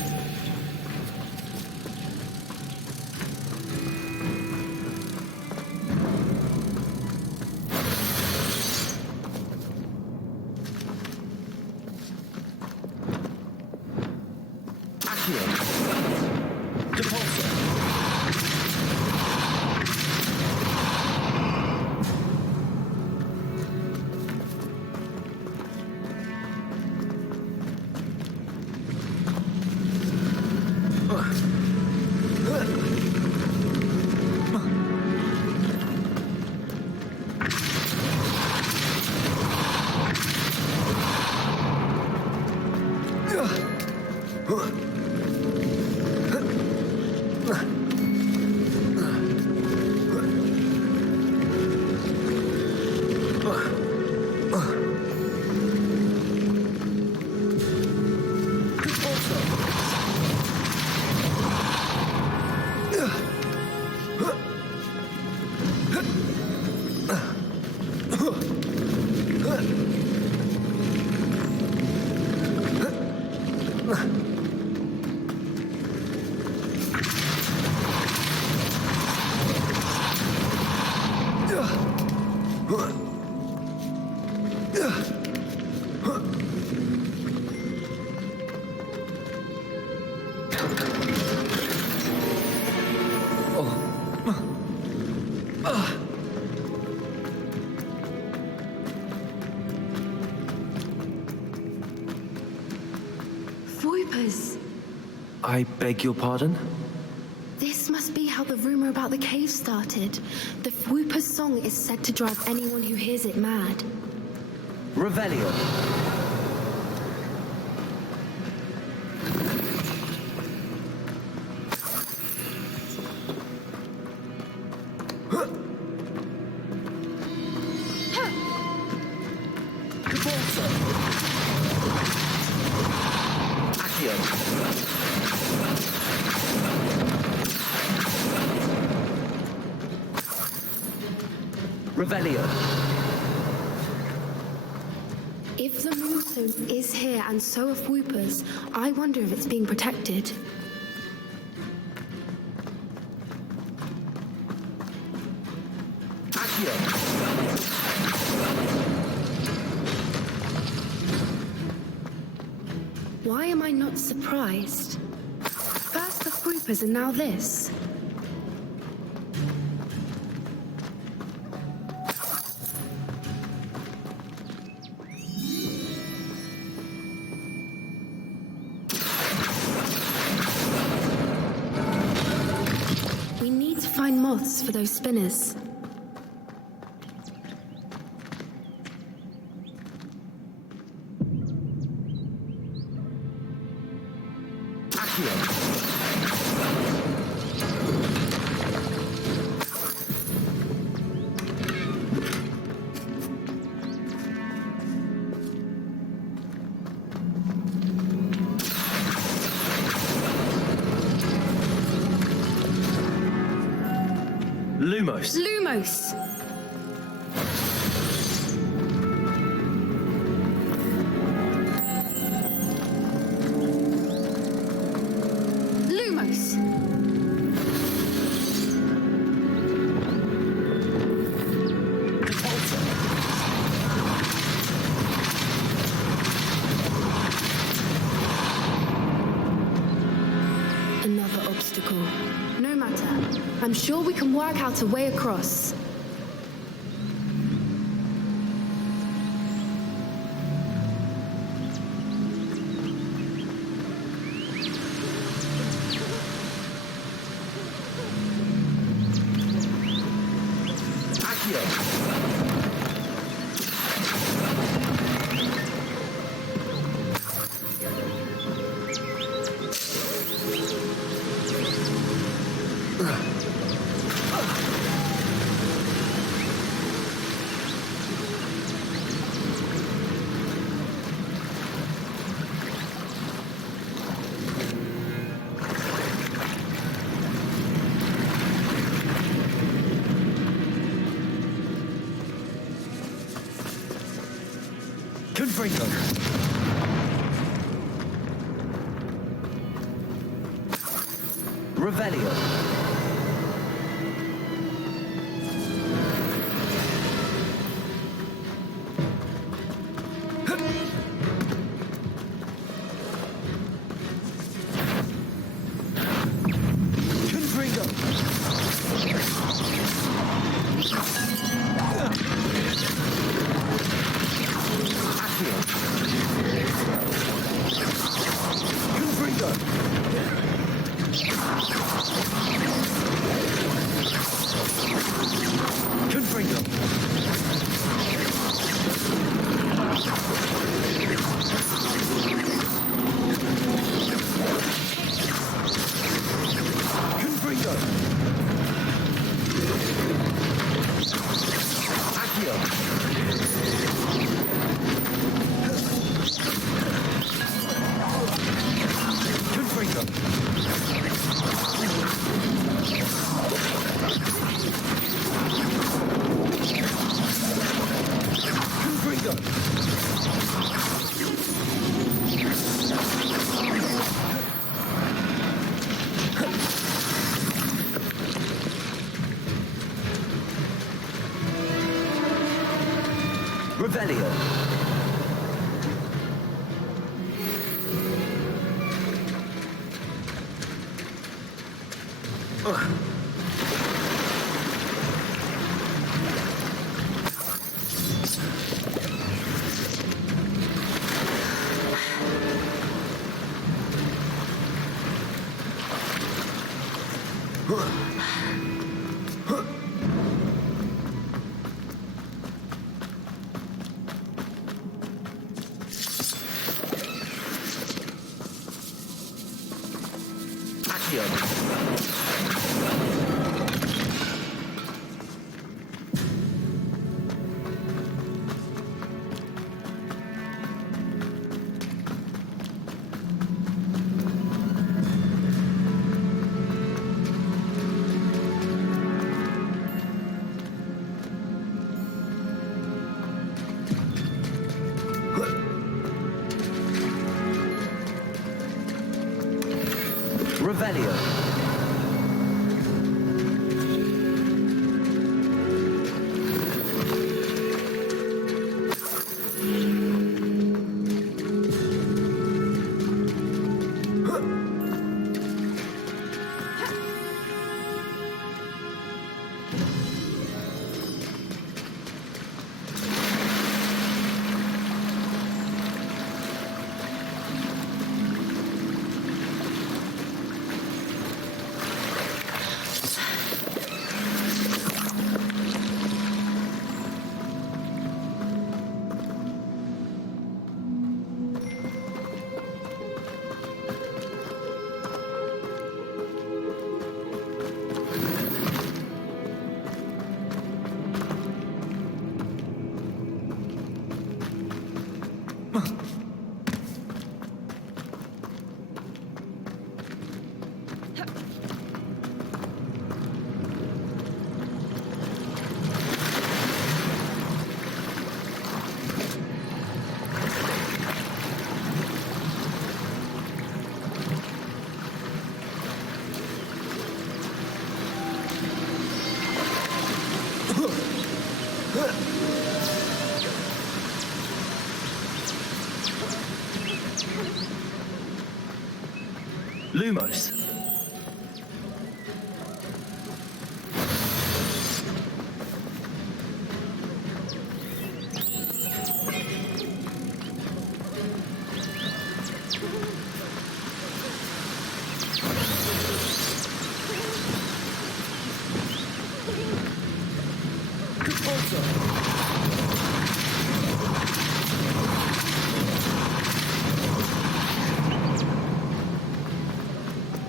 Voipers! I beg your pardon? This must be how the rumor about the cave started. The Whooper's song is said to drive anyone who hears it mad. Revelio. Revelio. If the moonstone is here and so are Whoopers, I wonder if it's being protected. Accio. Why am I not surprised? First the Groupers and now this. We need to find moths for those spinners. Lumos. Lumos! Lumos! Another obstacle. No matter. I'm sure we can work out a way across. Confringo. Revelio. Revelio. Revelio. Lumos.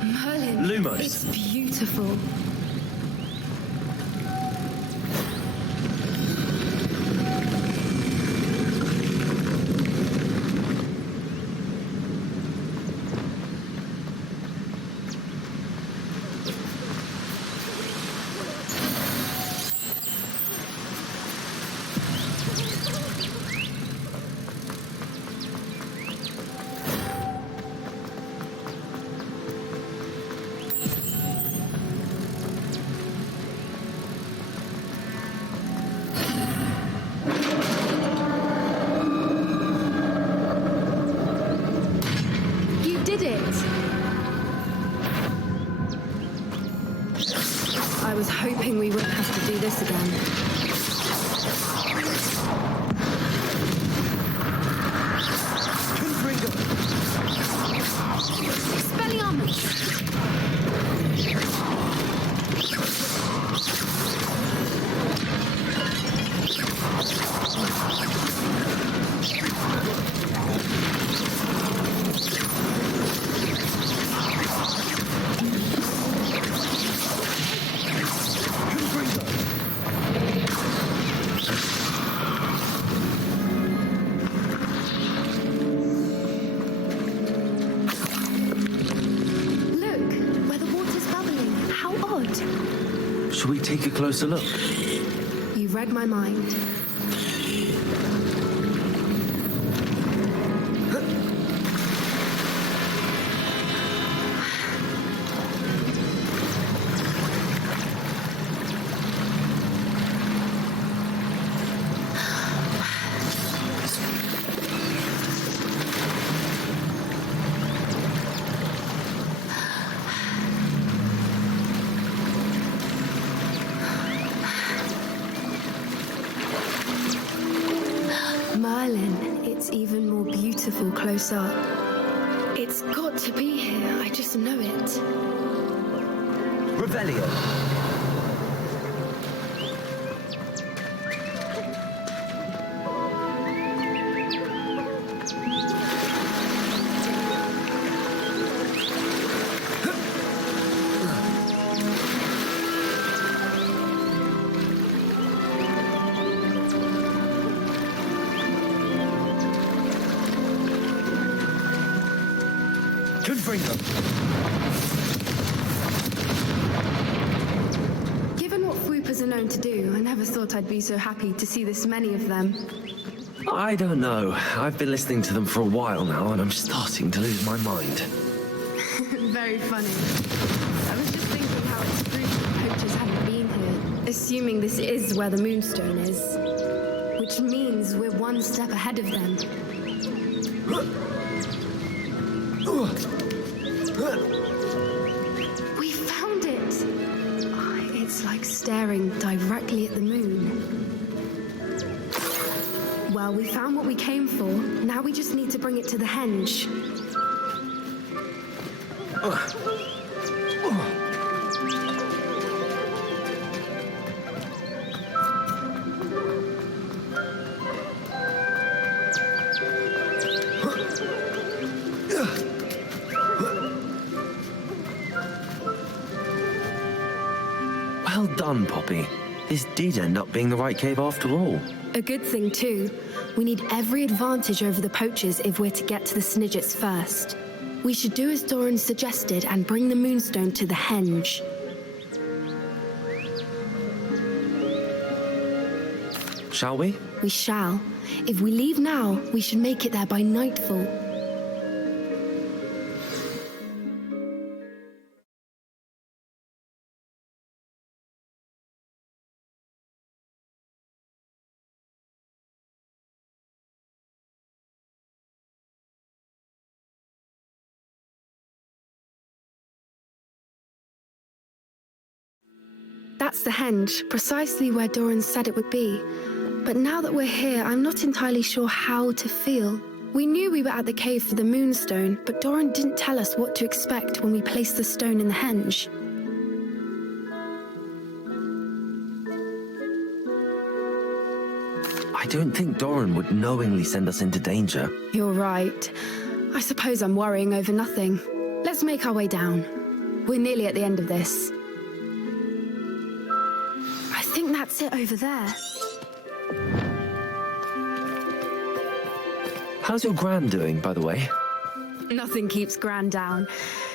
Merlin, Lumos. it's beautiful. You did it! I was hoping we wouldn't have to do this again. Look, where the water's bubbling. How odd. Shall we take a closer look? You read my mind. Merlin, it's even more beautiful close up. It's got to be here, I just know it. Revelio. Given what Fwoopers are known to do, I never thought I'd be so happy to see this many of them. I don't know. I've been listening to them for a while now, and I'm starting to lose my mind. Very funny. I was just thinking how it's proof the poachers haven't been here, assuming this is where the Moonstone is. Which means we're one step ahead of them. We found it! It's like staring directly at the moon. Well, we found what we came for. Now we just need to bring it to the henge. Well done, Poppy. This did end up being the right cave after all. A good thing, too. We need every advantage over the poachers if we're to get to the Snidgets first. We should do as Doran suggested and bring the Moonstone to the Henge. Shall we? We shall. If we leave now, we should make it there by nightfall. That's the Henge, precisely where Doran said it would be. But now that we're here, I'm not entirely sure how to feel. We knew we were at the cave for the Moonstone, but Doran didn't tell us what to expect when we placed the stone in the Henge. I don't think Doran would knowingly send us into danger. You're right. I suppose I'm worrying over nothing. Let's make our way down. We're nearly at the end of this. I think that's it over there. How's your Gran doing, by the way? Nothing keeps Gran down.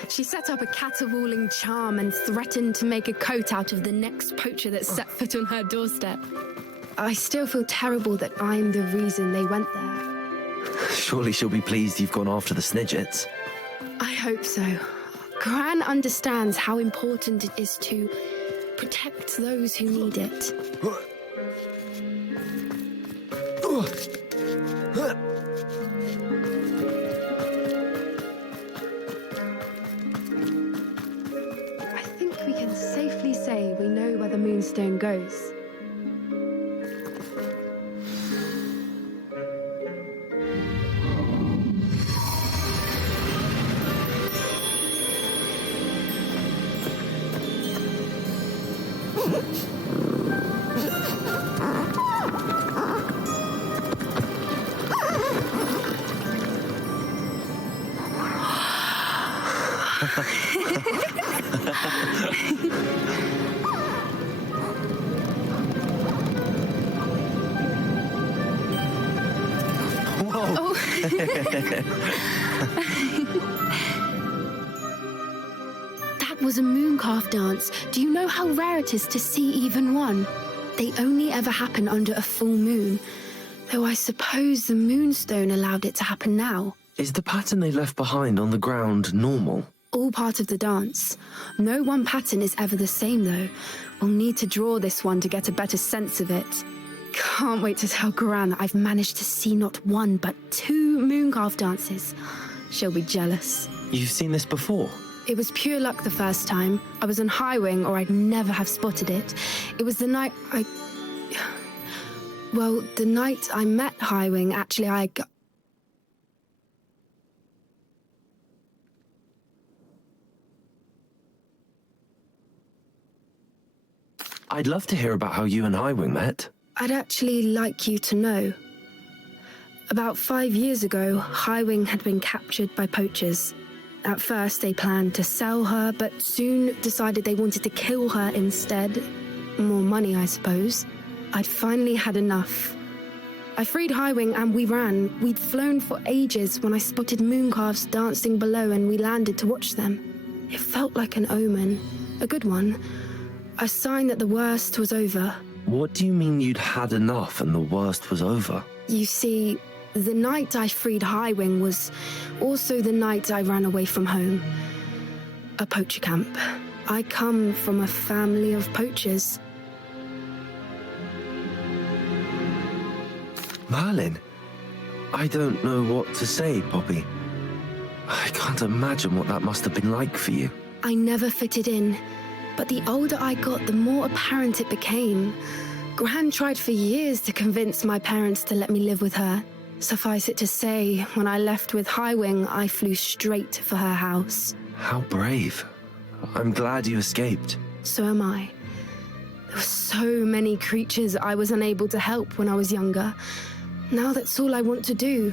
She set up a caterwauling charm and threatened to make a coat out of the next poacher that set foot on her doorstep. I still feel terrible that I'm the reason they went there. Surely she'll be pleased you've gone after the Snidgets. I hope so. Gran understands how important it is to protect those who need it. I think we can safely say we know where the Moonstone goes. That was a mooncalf dance. Do you know how rare it is to see even one? They only ever happen under a full moon. Though I suppose the Moonstone allowed it to happen now. Is the pattern they left behind on the ground normal? All part of the dance. No one pattern is ever the same, though. We'll need to draw this one to get a better sense of it. Can't wait to tell Gran that I've managed to see not one, but 2 mooncalf dances. She'll be jealous. You've seen this before? It was pure luck the first time. I was on Highwing, or I'd never have spotted it. It was the night Well, the night I met Highwing, actually, I'd love to hear about how you and Highwing met. I'd actually like you to know. About 5 years ago, Highwing had been captured by poachers. At first, they planned to sell her, but soon decided they wanted to kill her instead. More money, I suppose. I'd finally had enough. I freed Highwing and we ran. We'd flown for ages when I spotted mooncalves dancing below and we landed to watch them. It felt like an omen. A good one. A sign that the worst was over. What do you mean you'd had enough and the worst was over? You see, the night I freed Highwing was also the night I ran away from home. A poacher camp. I come from a family of poachers. Merlin, I don't know what to say, Poppy. I can't imagine what that must have been like for you. I never fitted in, but the older I got, the more apparent it became. Gran tried for years to convince my parents to let me live with her. Suffice it to say, when I left with Highwing, I flew straight for her house. How brave. I'm glad you escaped. So am I. There were so many creatures I was unable to help when I was younger. Now that's all I want to do.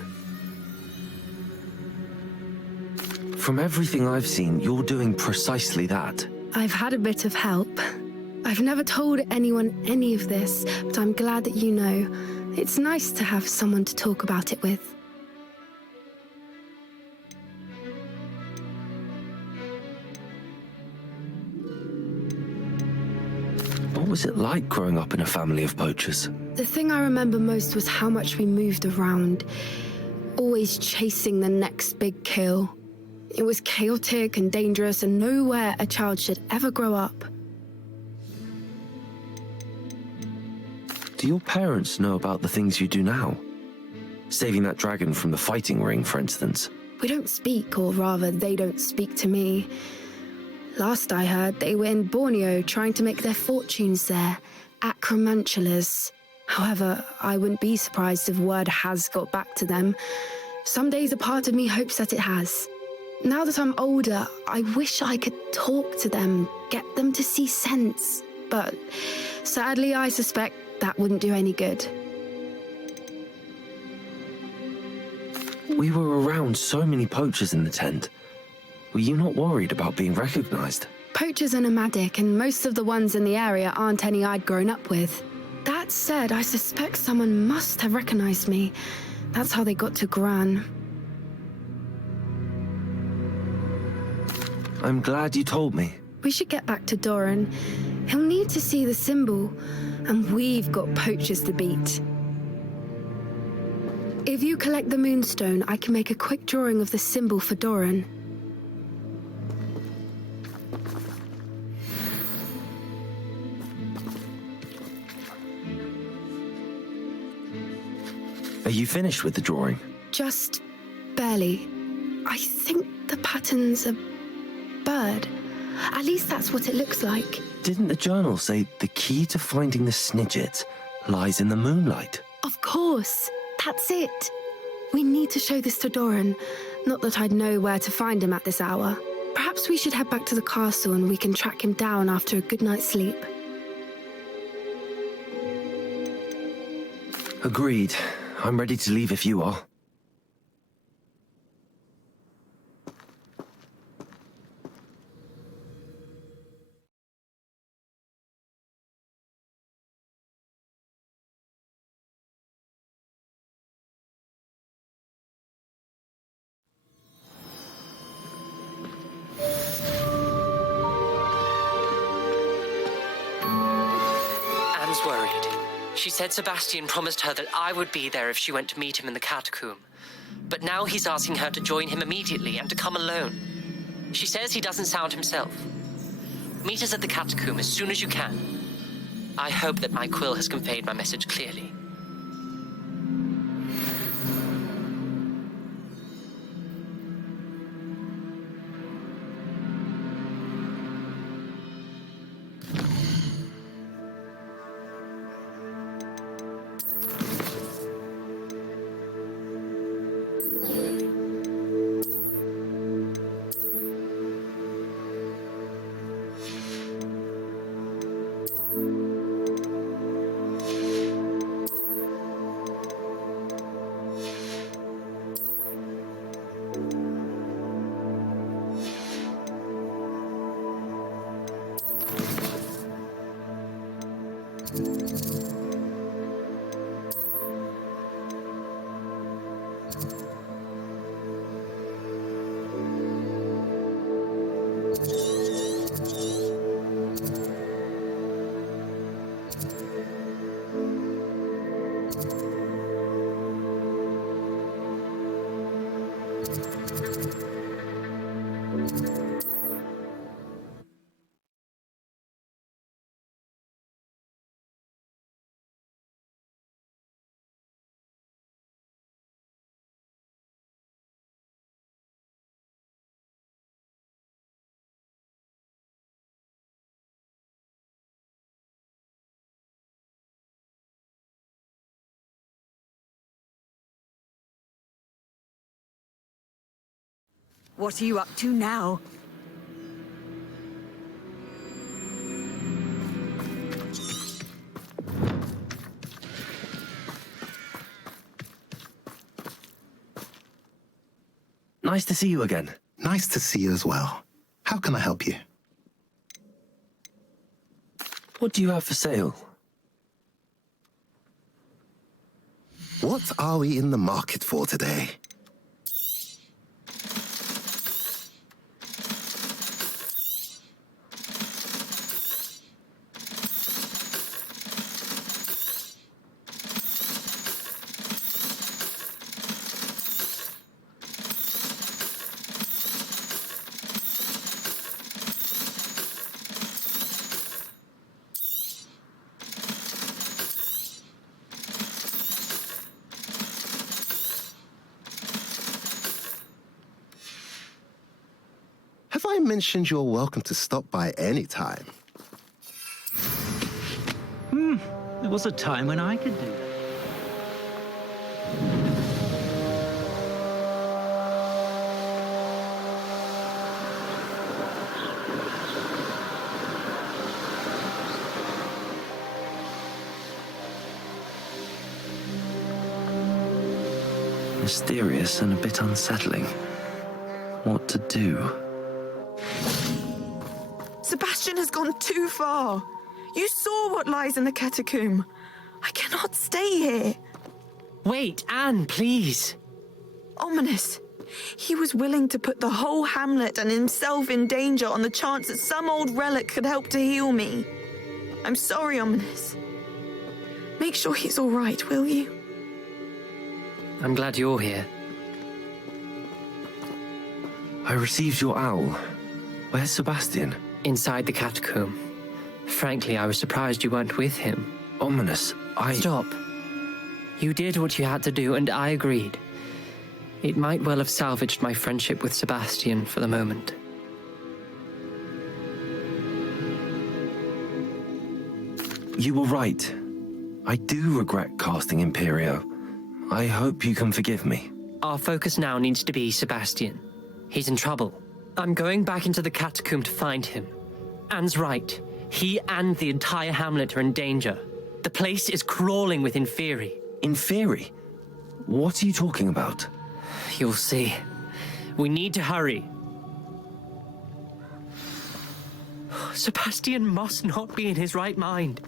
From everything I've seen, you're doing precisely that. I've had a bit of help. I've never told anyone any of this, but I'm glad that you know. It's nice to have someone to talk about it with. What was it like growing up in a family of poachers? The thing I remember most was how much we moved around, always chasing the next big kill. It was chaotic and dangerous, and nowhere a child should ever grow up. Do your parents know about the things you do now? Saving that dragon from the fighting ring, for instance. We don't speak, or rather, they don't speak to me. Last I heard, they were in Borneo trying to make their fortunes there, acromantulas. However, I wouldn't be surprised if word has got back to them. Some days a part of me hopes that it has. Now that I'm older, I wish I could talk to them, get them to see sense. But sadly, I suspect that wouldn't do any good. We were around so many poachers in the tent. Were you not worried about being recognized? Poachers are nomadic, and most of the ones in the area aren't any I'd grown up with. That said, I suspect someone must have recognized me. That's how they got to Gran. I'm glad you told me. We should get back to Doran. He'll need to see the symbol, and we've got poachers to beat. If you collect the moonstone, I can make a quick drawing of the symbol for Doran. Are you finished with the drawing? Just barely. I think the pattern's a bird. At least that's what it looks like. Didn't the journal say the key to finding the Snidget lies in the moonlight? Of course. That's it. We need to show this to Doran. Not that I'd know where to find him at this hour. Perhaps we should head back to the castle and we can track him down after a good night's sleep. Agreed. I'm ready to leave if you are. Anne's worried. She said Sebastian promised her that I would be there if she went to meet him in the catacomb. But now he's asking her to join him immediately and to come alone. She says he doesn't sound himself. Meet us at the catacomb as soon as you can. I hope that my quill has conveyed my message clearly. What are you up to now? Nice to see you again. Nice to see you as well. How can I help you? What do you have for sale? What are we in the market for today? Have I mentioned you're welcome to stop by any time? There was a time when I could do that. Mysterious and a bit unsettling. What to do? Sebastian has gone too far. You saw what lies in the catacomb. I cannot stay here. Wait, Anne, please. Ominous. He was willing to put the whole hamlet and himself in danger on the chance that some old relic could help to heal me. I'm sorry, Ominous. Make sure he's all right, will you? I'm glad you're here. I received your owl. Where's Sebastian? Inside the catacomb. Frankly, I was surprised you weren't with him. Ominous, Stop. You did what you had to do, and I agreed. It might well have salvaged my friendship with Sebastian for the moment. You were right. I do regret casting Imperio. I hope you can forgive me. Our focus now needs to be Sebastian. He's in trouble. I'm going back into the catacomb to find him. Anne's right. He and the entire hamlet are in danger. The place is crawling with Inferi. Inferi? What are you talking about? You'll see. We need to hurry. Sebastian must not be in his right mind.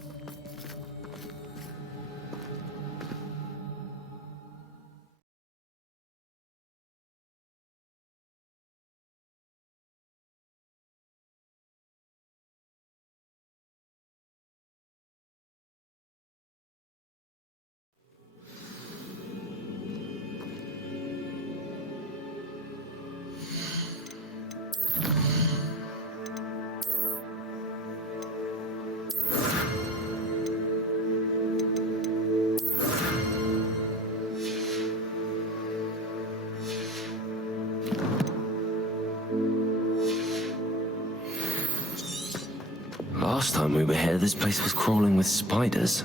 Last time we were here, this place was crawling with spiders.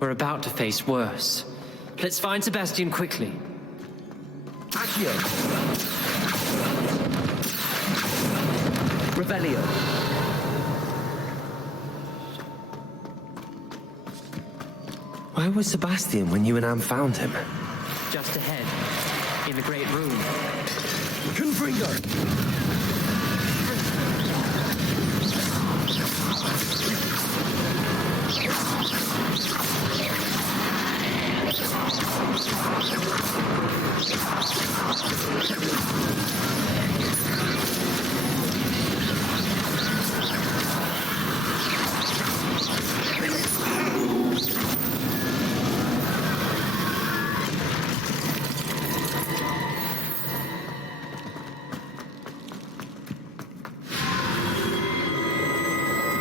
We're about to face worse. Let's find Sebastian quickly. Accio! Revelio! Where was Sebastian when you and Anne found him? Just ahead, in the Great Room. Confringo!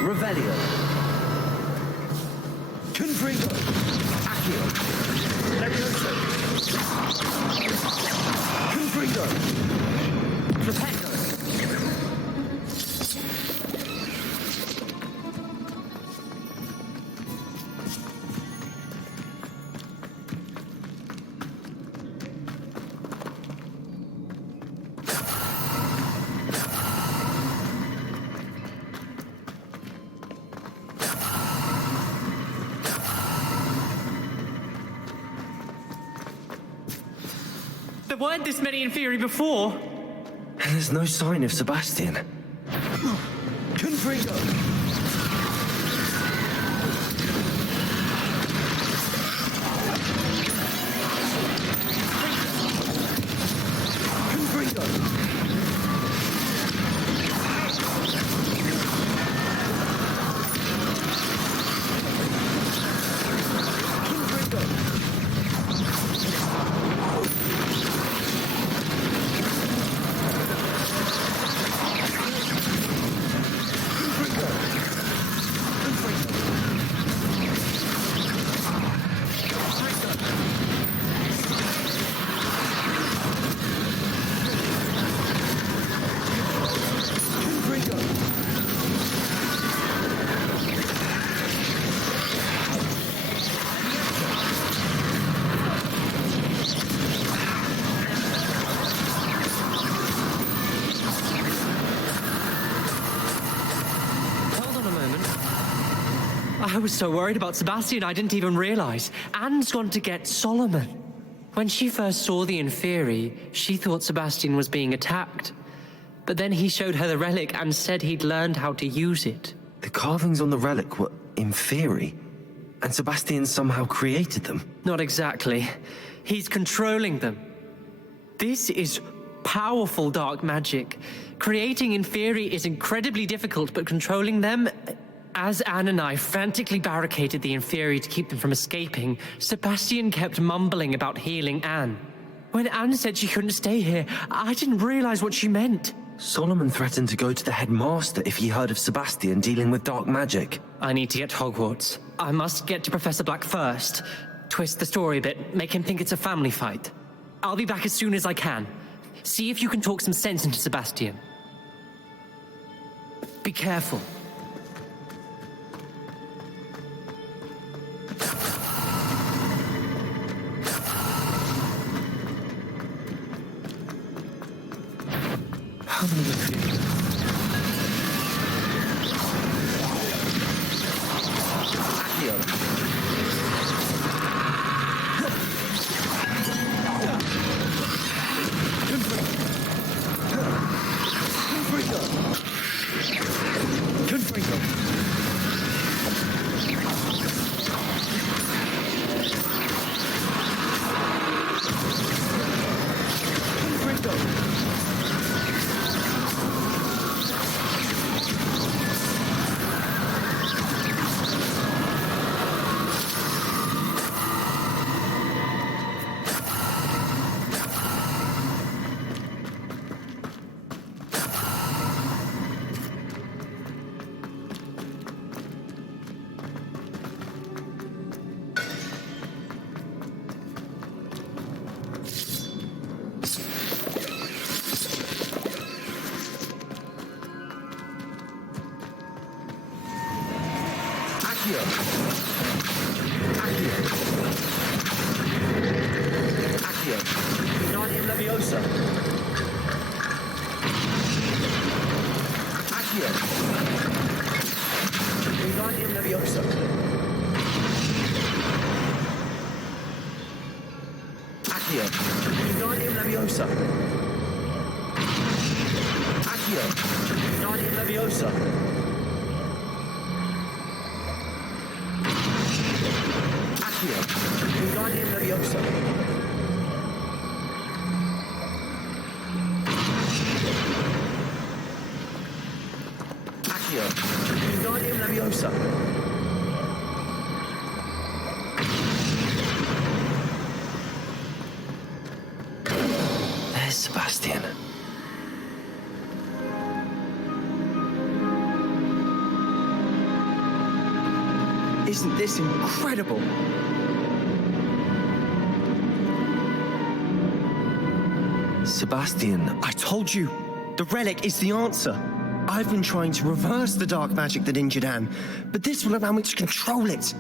Revelio! Confringo! Accio! Levioso! Confringo! Protecto! There weren't this many Inferi before. And there's no sign of Sebastian. Confringo! I was so worried about Sebastian, I didn't even realize. Anne's gone to get Solomon. When she first saw the Inferi, she thought Sebastian was being attacked. But then he showed her the relic and said he'd learned how to use it. The carvings on the relic were Inferi, and Sebastian somehow created them. Not exactly. He's controlling them. This is powerful dark magic. Creating Inferi is incredibly difficult, but controlling them... As Anne and I frantically barricaded the Inferi to keep them from escaping, Sebastian kept mumbling about healing Anne. When Anne said she couldn't stay here, I didn't realize what she meant. Solomon threatened to go to the headmaster if he heard of Sebastian dealing with dark magic. I need to get to Hogwarts. I must get to Professor Black first. Twist the story a bit, make him think it's a family fight. I'll be back as soon as I can. See if you can talk some sense into Sebastian. Be careful. How many There's Sebastian. Isn't this incredible? Sebastian, I told you, the relic is the answer. I've been trying to reverse the dark magic that injured Anne, but this will allow me to control it.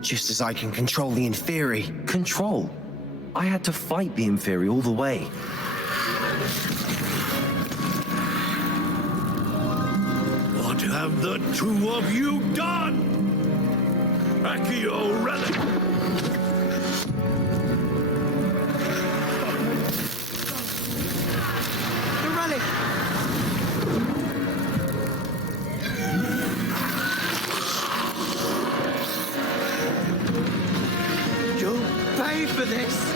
Just as I can control the Inferi. Control? I had to fight the Inferi all the way. What have the two of you done? Accio relic! The relic! You'll pay for this!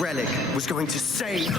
Relic was going to save.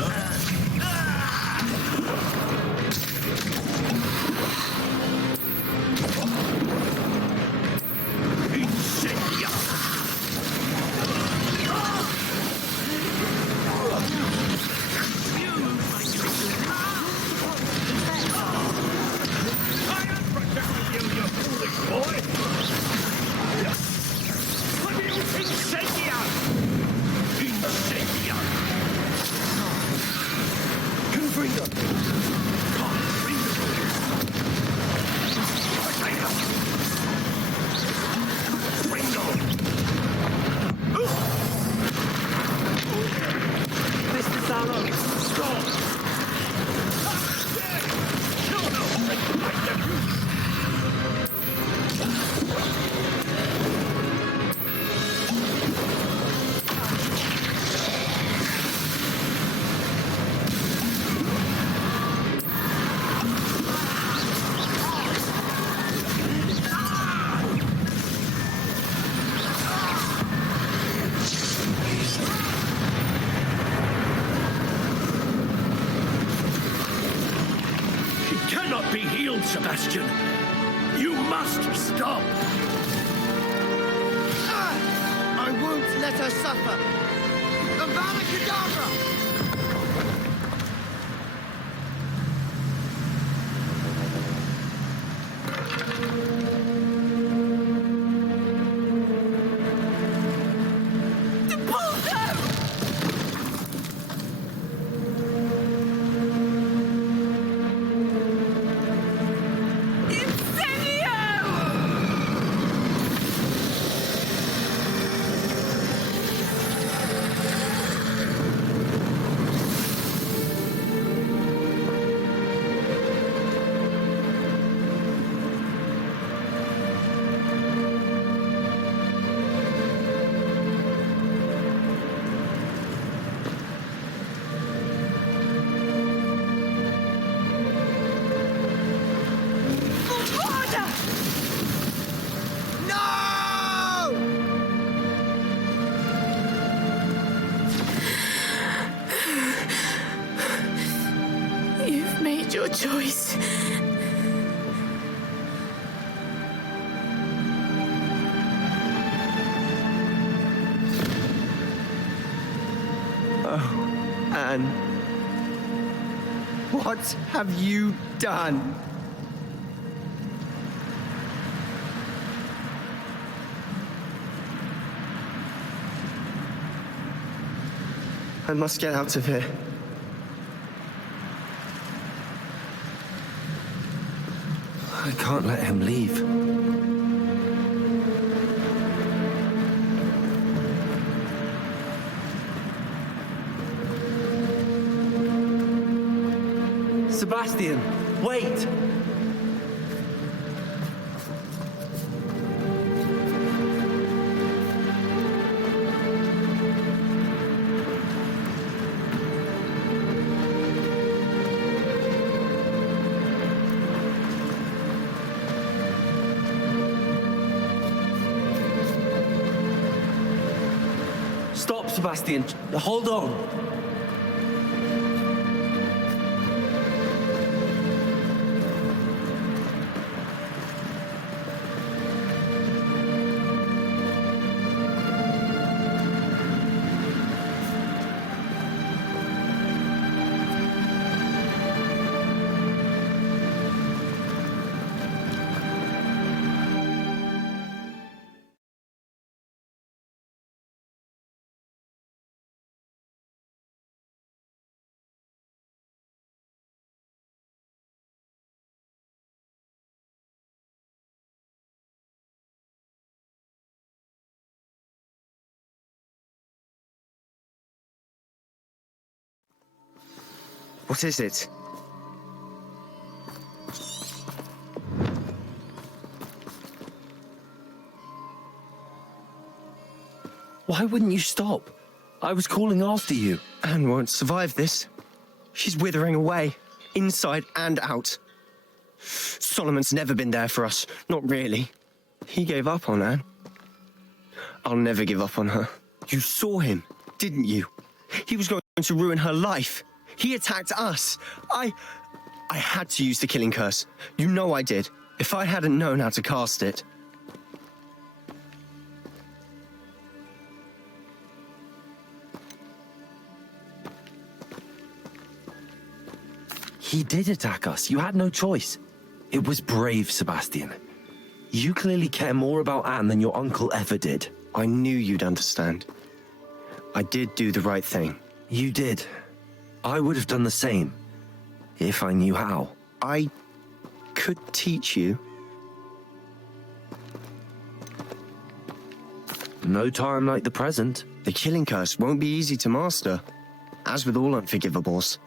cannot be healed, Sebastian. You must stop. I won't let her suffer. Avada Kedavra! You've made your choice. Oh, Anne. What have you done? I must get out of here. I can't let him leave. Sebastian, wait! Stop, Sebastian. Hold on. What is it? Why wouldn't you stop? I was calling after you. Anne won't survive this. She's withering away, inside and out. Solomon's never been there for us, not really. He gave up on Anne. I'll never give up on her. You saw him, didn't you? He was going to ruin her life. He attacked us. I had to use the killing curse. You know I did. If I hadn't known how to cast it. He did attack us. You had no choice. It was brave, Sebastian. You clearly care more about Anne than your uncle ever did. I knew you'd understand. I did do the right thing. You did. I would have done the same, if I knew how. I could teach you. No time like the present. The killing curse won't be easy to master. As with all unforgivables,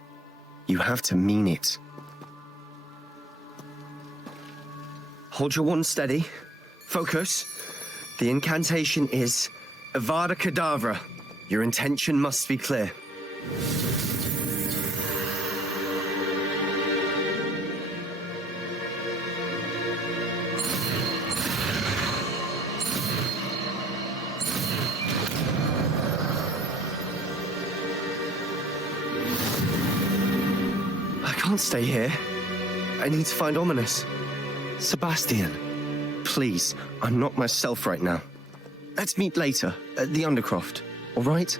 you have to mean it. Hold your wand steady. Focus. The incantation is Avada Kedavra. Your intention must be clear. I can't stay here. I need to find Ominous. Sebastian, please, I'm not myself right now. Let's meet later at the Undercroft, all right?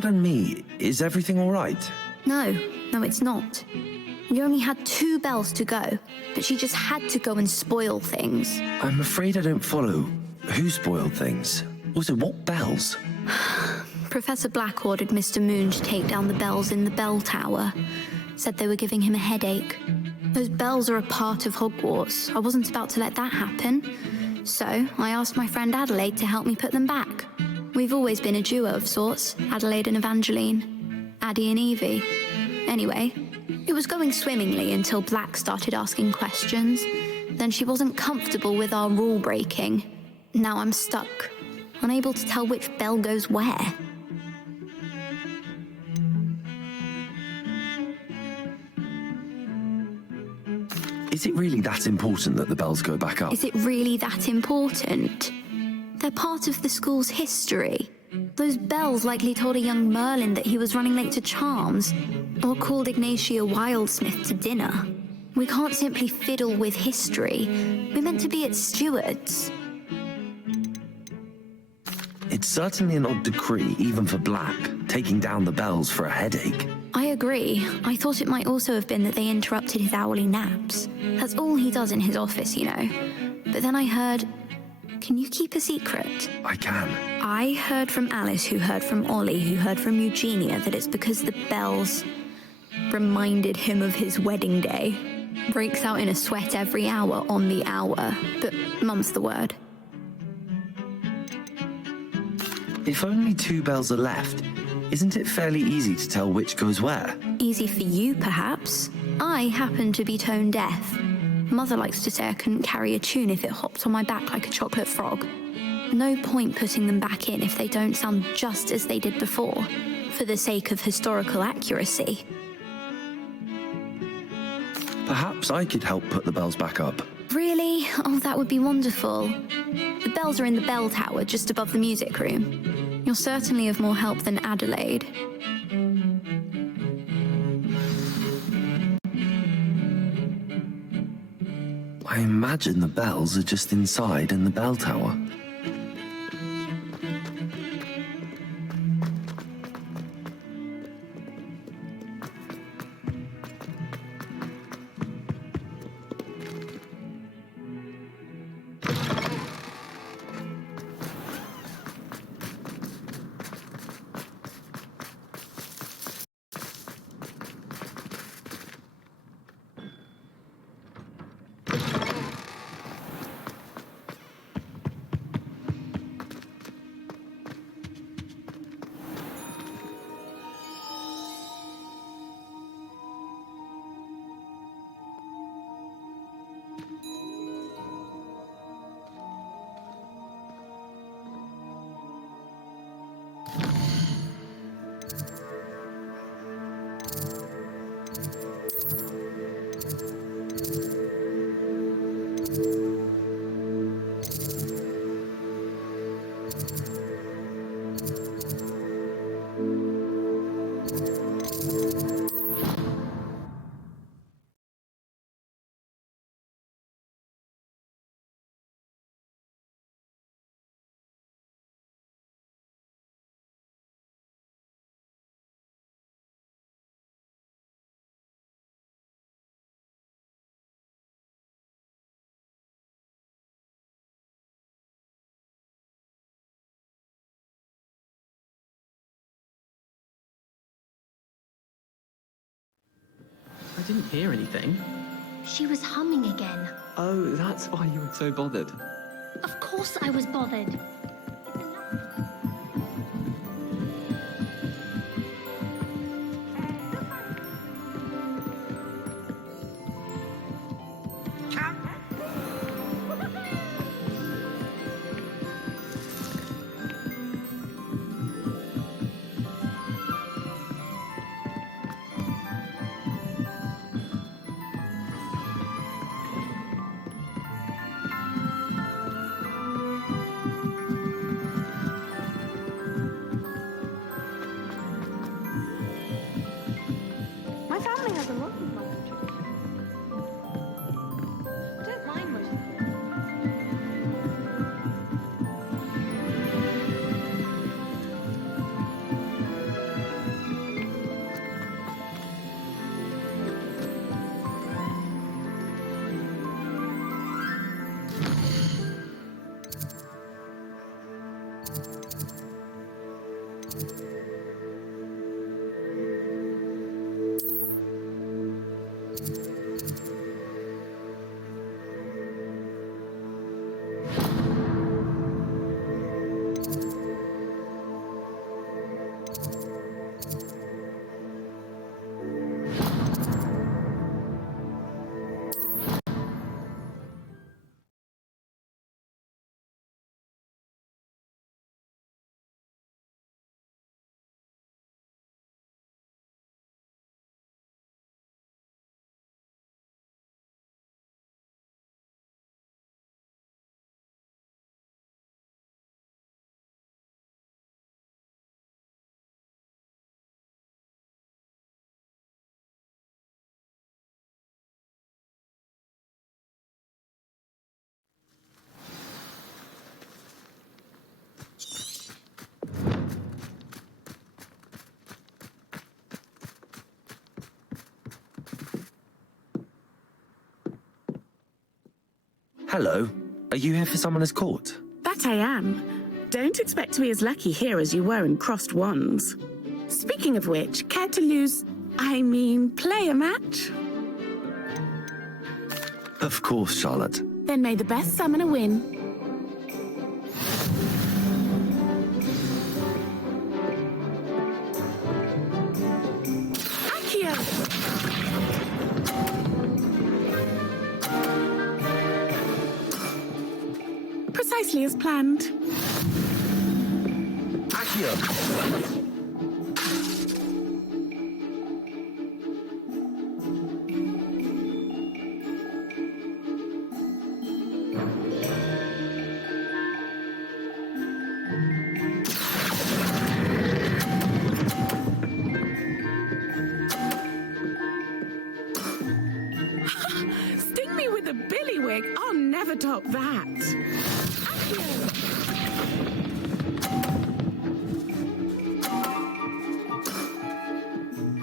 Pardon me, is everything all right? No, it's not. We only had 2 bells to go, but she just had to go and spoil things. I'm afraid I don't follow. Who spoiled things? Also, what bells? Professor Black ordered Mr. Moon to take down the bells in the bell tower. Said they were giving him a headache. Those bells are a part of Hogwarts. I wasn't about to let that happen. So I asked my friend Adelaide to help me put them back. We've always been a duo of sorts, Adelaide and Evangeline. Addie and Evie. Anyway, it was going swimmingly until Black started asking questions. Then she wasn't comfortable with our rule breaking. Now I'm stuck, unable to tell which bell goes where. Is it really that important that the bells go back up? Is it really that important? They're part of the school's history. Those bells likely told a young Merlin that he was running late to charms, or called Ignatia Wildsmith to dinner. We can't simply fiddle with history. We're meant to be its stewards. It's certainly an odd decree, even for Black, taking down the bells for a headache. I agree. I thought it might also have been that they interrupted his hourly naps. That's all he does in his office, you know. But then I heard... Can you keep a secret? I can. I heard from Alice, who heard from Ollie, who heard from Eugenia, that it's because the bells reminded him of his wedding day. Breaks out in a sweat every hour on the hour, but mum's the word. If only 2 bells are left, isn't it fairly easy to tell which goes where? Easy for you, perhaps. I happen to be tone deaf. Mother likes to say I couldn't carry a tune if it hopped on my back like a chocolate frog. No point putting them back in if they don't sound just as they did before, for the sake of historical accuracy. Perhaps I could help put the bells back up. Really? Oh, that would be wonderful. The bells are in the bell tower just above the music room. You're certainly of more help than Adelaide. I imagine the bells are just inside in the bell tower. I didn't hear anything. She was humming again. Oh, that's why you were so bothered. Of course I was bothered. Hello. Are you here for Summoner's Court? That I am. Don't expect to be as lucky here as you were in Crossed Wands. Speaking of which, care to play a match? Of course, Charlotte. Then may the best summoner win. Precisely as planned. Accio! Sting me with a billywig. I'll never top that.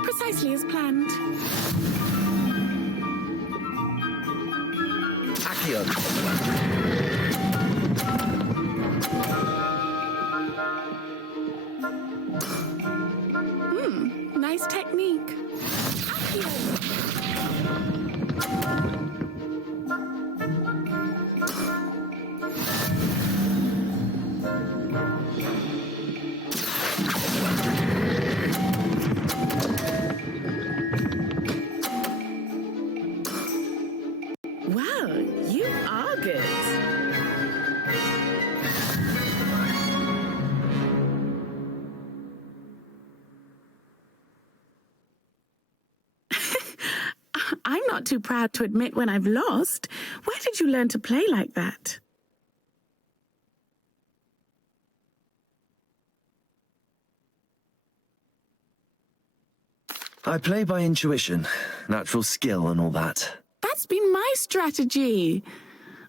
Precisely as planned. Accio! Nice technique. Wow, you are good. I'm not too proud to admit when I've lost. Where did you learn to play like that? I play by intuition, natural skill and all that. That's been my strategy.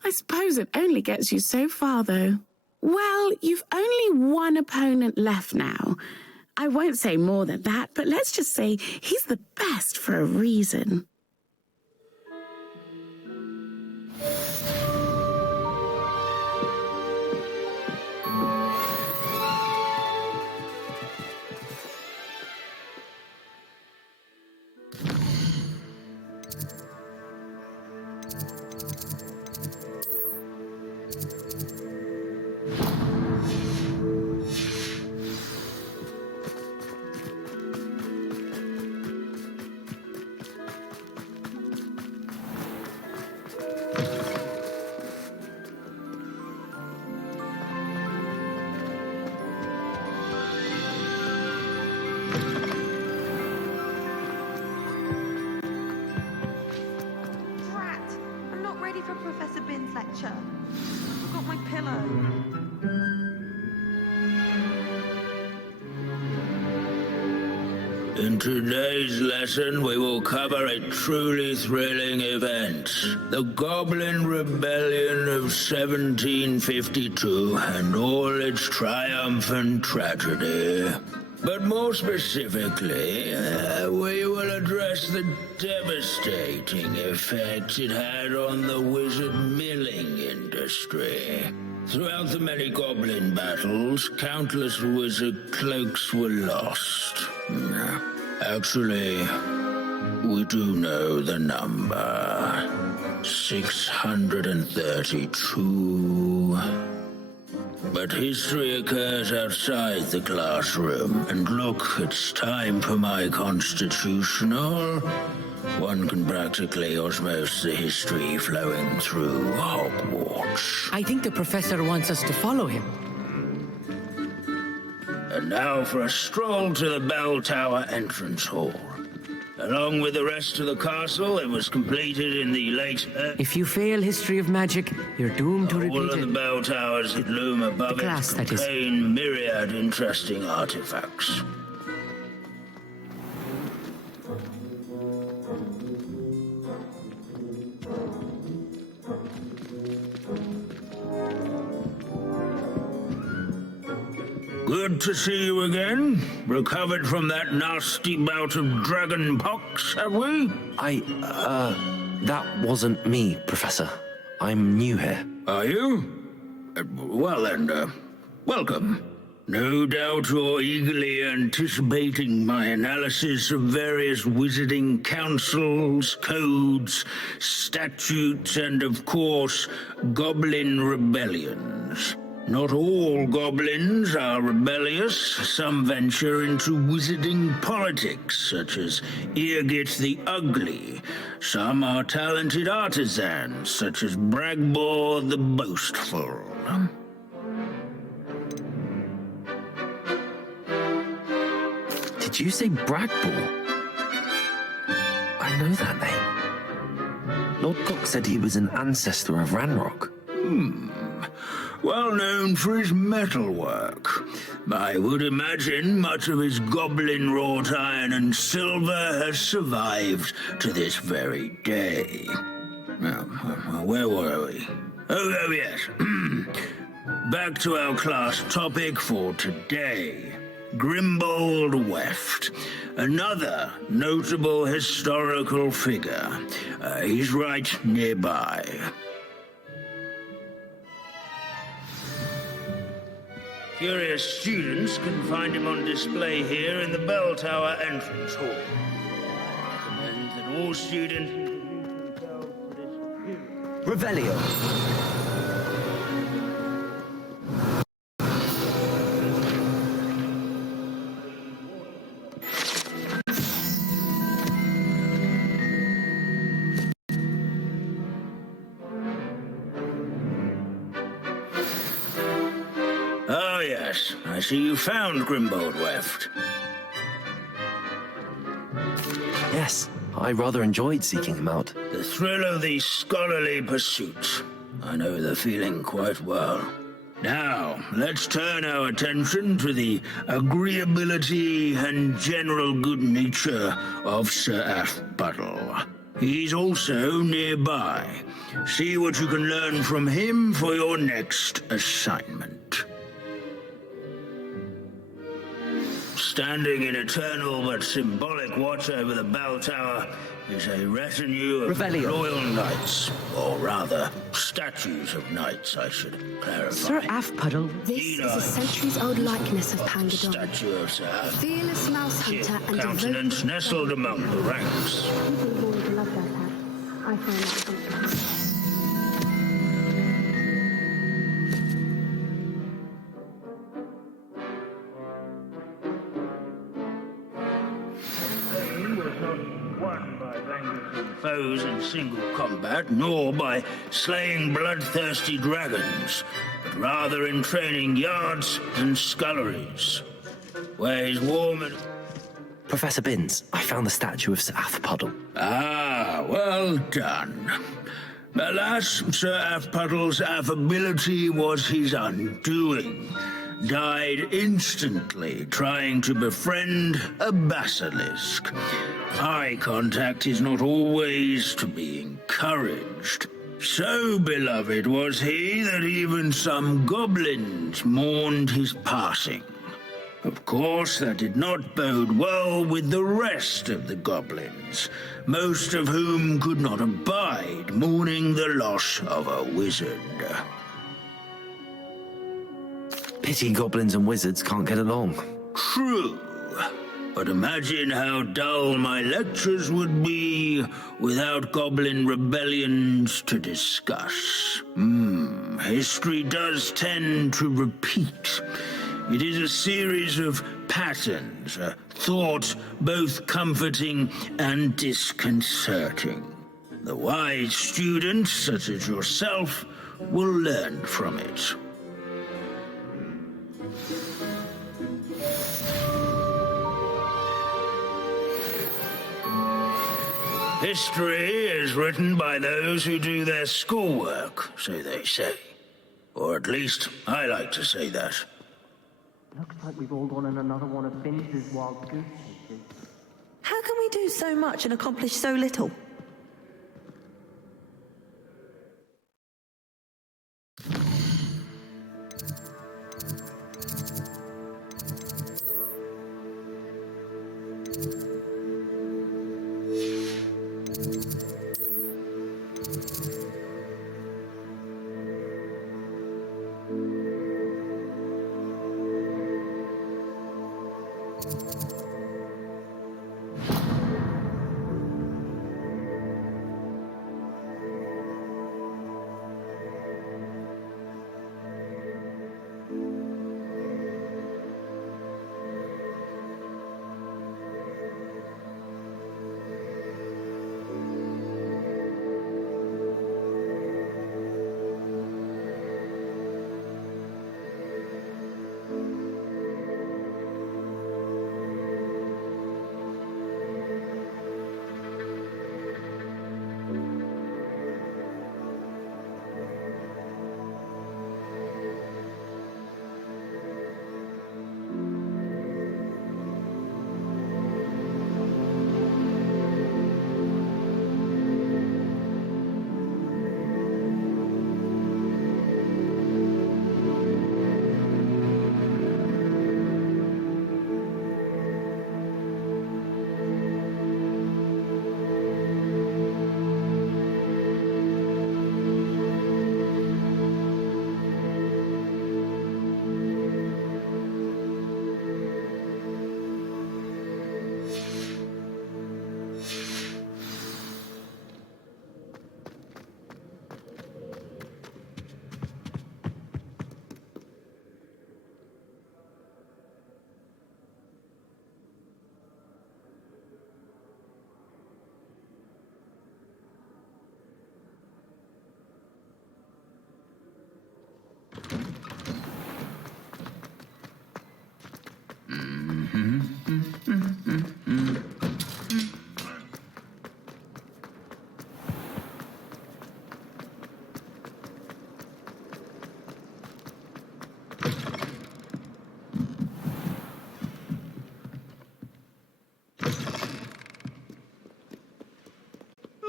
I suppose it only gets you so far, though. Well, you've only one opponent left now. I won't say more than that, but let's just say he's the best for a reason. In today's lesson, we will cover a truly thrilling event. The Goblin Rebellion of 1752 and all its triumphant tragedy. But more specifically, we will address the devastating effect it had on the wizard milling industry. Throughout the many goblin battles, countless wizard cloaks were lost. Actually, We do know the number. 632. But history occurs outside the classroom. And look, it's time for my constitutional. One can practically osmose the history flowing through Hogwarts. I think the professor wants us to follow him. And now for a stroll to the Bell Tower entrance hall. Along with the rest of the castle, it was completed in the late... If you fail history of magic, you're doomed to repeat all of the it. bell towers that loom above it contain myriad interesting artifacts. Good to see you again. Recovered from that nasty bout of dragon pox, have we? That wasn't me, Professor. I'm new here. Are you? Well then, welcome. No doubt you're eagerly anticipating my analysis of various wizarding councils, codes, statutes, and of course, goblin rebellions. Not all goblins are rebellious. Some venture into wizarding politics, such as Eargit the Ugly. Some are talented artisans, such as Bragbor the Boastful. Did you say Bragbor? I know that name. Lord Gok said he was an ancestor of Ranrock. Well known for his metalwork. I would imagine much of his goblin-wrought iron and silver has survived to this very day. Now, where were we? Oh yes. Back to our class topic for today. Grimbold Weft, another notable historical figure. He's right nearby. Curious students can find him on display here in the Bell Tower entrance hall. I recommend that all students introduce themselves to this period. Revelio. Oh yes, I see you found Grimbold Weft. Yes, I rather enjoyed seeking him out. The thrill of the scholarly pursuit. I know the feeling quite well. Now, let's turn our attention to the agreeability and general good nature of Sir Aphbuttle. He's also nearby. See what you can learn from him for your next assignment. Standing in eternal but symbolic watch over the bell tower is a retinue of royal knights, or rather, statues of knights, I should clarify. Sir Aphbuttle. This is a centuries-old likeness of Pangadon. Statue of Sir Aphbuttle. Fearless mouse hunter and Countenance nestled among the ranks. People always love that hat. I find that something. Foes in single combat, nor by slaying bloodthirsty dragons, but rather in training yards and sculleries, where his warm and... Professor Binns, I found the statue of Sir Aphbuttle. Ah, well done. Alas, Sir Aphbuttle's affability was his undoing. Died instantly trying to befriend a basilisk. Eye contact is not always to be encouraged. So beloved was he that even some goblins mourned his passing. Of course, that did not bode well with the rest of the goblins, most of whom could not abide mourning the loss of a wizard. Pity goblins and wizards can't get along. True. But imagine how dull my lectures would be without goblin rebellions to discuss. History does tend to repeat. It is a series of patterns, a thought both comforting and disconcerting. The wise students, such as yourself, will learn from it. History is written by those who do their schoolwork, so they say. Or at least, I like to say that. Looks like we've all gone on another one of Vince's wild goose chases. How can we do so much and accomplish so little?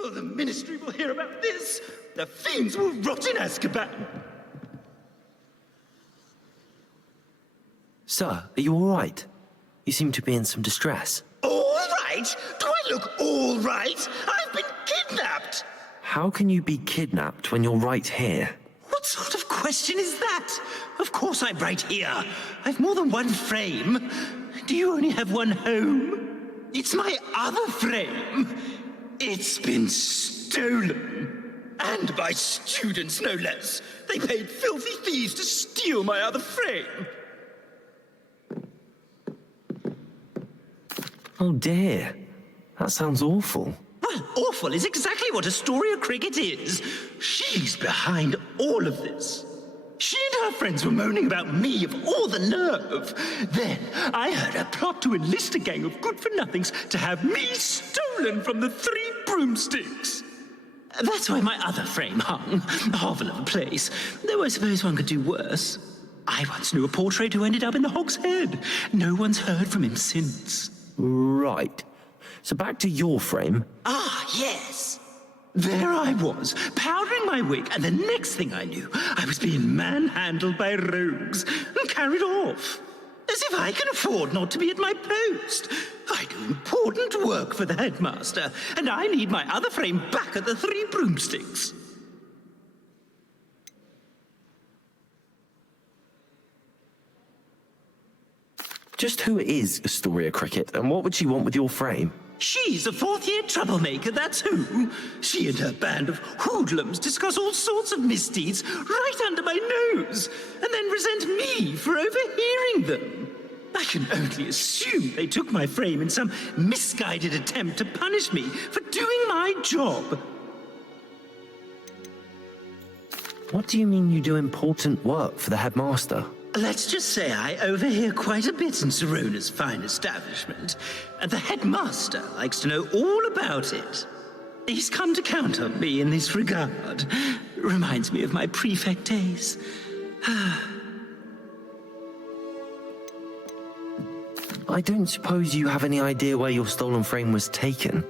Oh, the Ministry will hear about this. The fiends will rot in Azkaban. Sir, are you all right? You seem to be in some distress. All right? Do I look all right? I've been kidnapped. How can you be kidnapped when you're right here? What sort of question is that? Of course I'm right here. I've more than one frame. Do you only have one home? It's my other frame. It's been stolen. And by students, no less. They paid filthy thieves to steal my other frame. Oh dear. That sounds awful. Well, awful is exactly what Astoria Cricket is. She's behind all of this. She and her friends were moaning about me of all the nerve. Then I heard her plot to enlist a gang of good-for-nothings to have me stolen from the Three Broomsticks. That's where my other frame hung. A hovel of a place. Though I suppose one could do worse. I once knew a portrait who ended up in the Hog's Head. No one's heard from him since. Right. So back to your frame. Ah, yes. There I was, powdering my wig, and the next thing I knew, I was being manhandled by rogues and carried off. As if I can afford not to be at my post. I do important work for the headmaster, and I need my other frame back at the Three Broomsticks. Just who is Astoria Cricket, and what would she want with your frame? She's a fourth-year troublemaker, that's who. She and her band of hoodlums discuss all sorts of misdeeds right under my nose, and then resent me for overhearing them. I can only assume they took my frame in some misguided attempt to punish me for doing my job. What do you mean you do important work for the headmaster? Let's just say I overhear quite a bit in Serona's fine establishment, and the headmaster likes to know all about it. He's come to count on me in this regard. Reminds me of my prefect days. I don't suppose you have any idea where your stolen frame was taken.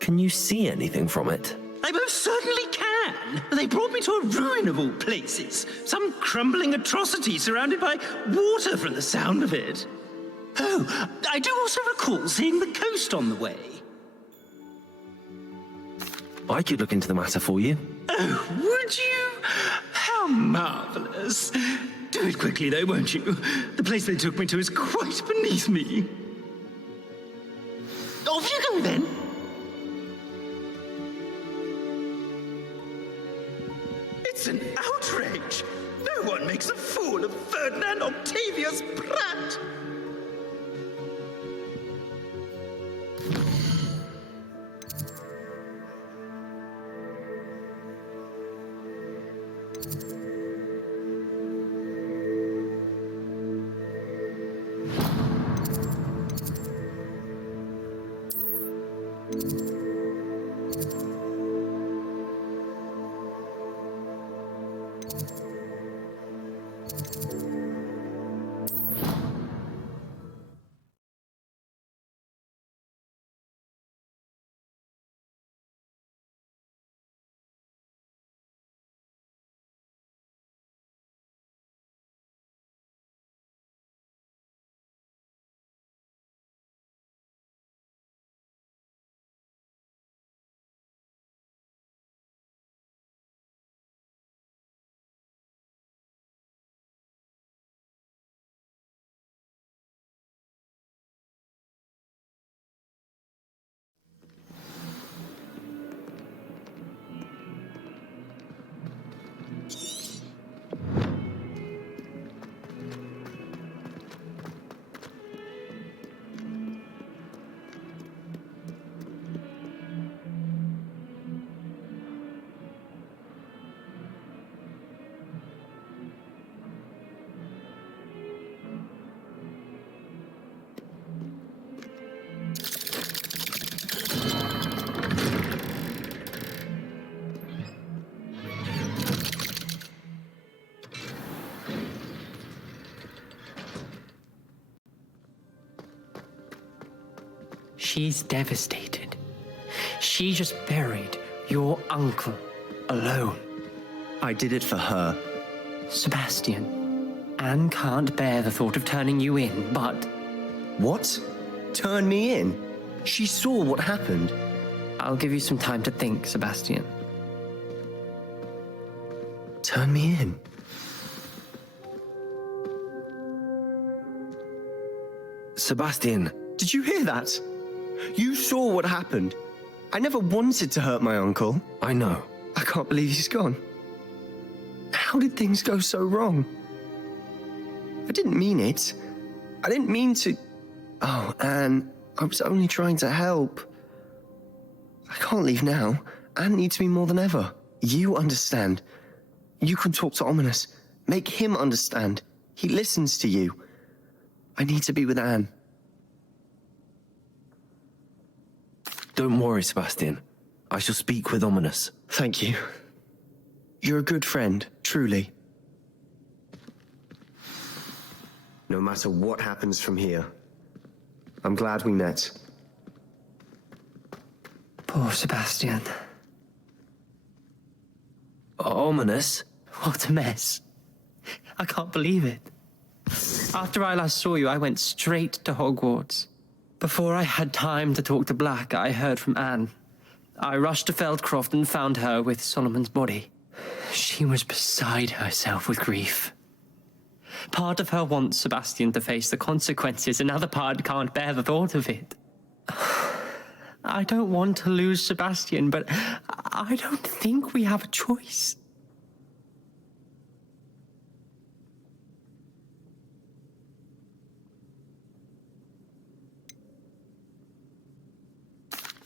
Can you see anything from it? I most certainly can. They brought me to a ruin of all places. Some crumbling atrocity surrounded by water from the sound of it. Oh, I do also recall seeing the coast on the way. I could look into the matter for you. Oh, would you? How marvelous. Do it quickly, though, won't you? The place they took me to is quite beneath me. Off you go, then. It's an outrage. No one makes a fool of Ferdinand Octavius Pratt. She's devastated. She just buried your uncle alone. I did it for her. Sebastian, Anne can't bear the thought of turning you in, but... What? Turn me in? She saw what happened. I'll give you some time to think, Sebastian. Turn me in? Sebastian. Did you hear that? You saw what happened. I never wanted to hurt my uncle. I know. I can't believe he's gone. How did things go so wrong? I didn't mean it. I didn't mean to... Oh, Anne, I was only trying to help. I can't leave now. Anne needs me more than ever. You understand. You can talk to Ominous. Make him understand. He listens to you. I need to be with Anne. Don't worry, Sebastian. I shall speak with Ominous. Thank you. You're a good friend, truly. No matter what happens from here, I'm glad we met. Poor Sebastian. Ominous? What a mess. I can't believe it. After I last saw you, I went straight to Hogwarts. Before I had time to talk to Black, I heard from Anne. I rushed to Feldcroft and found her with Solomon's body. She was beside herself with grief. Part of her wants Sebastian to face the consequences, another part can't bear the thought of it. I don't want to lose Sebastian, but I don't think we have a choice.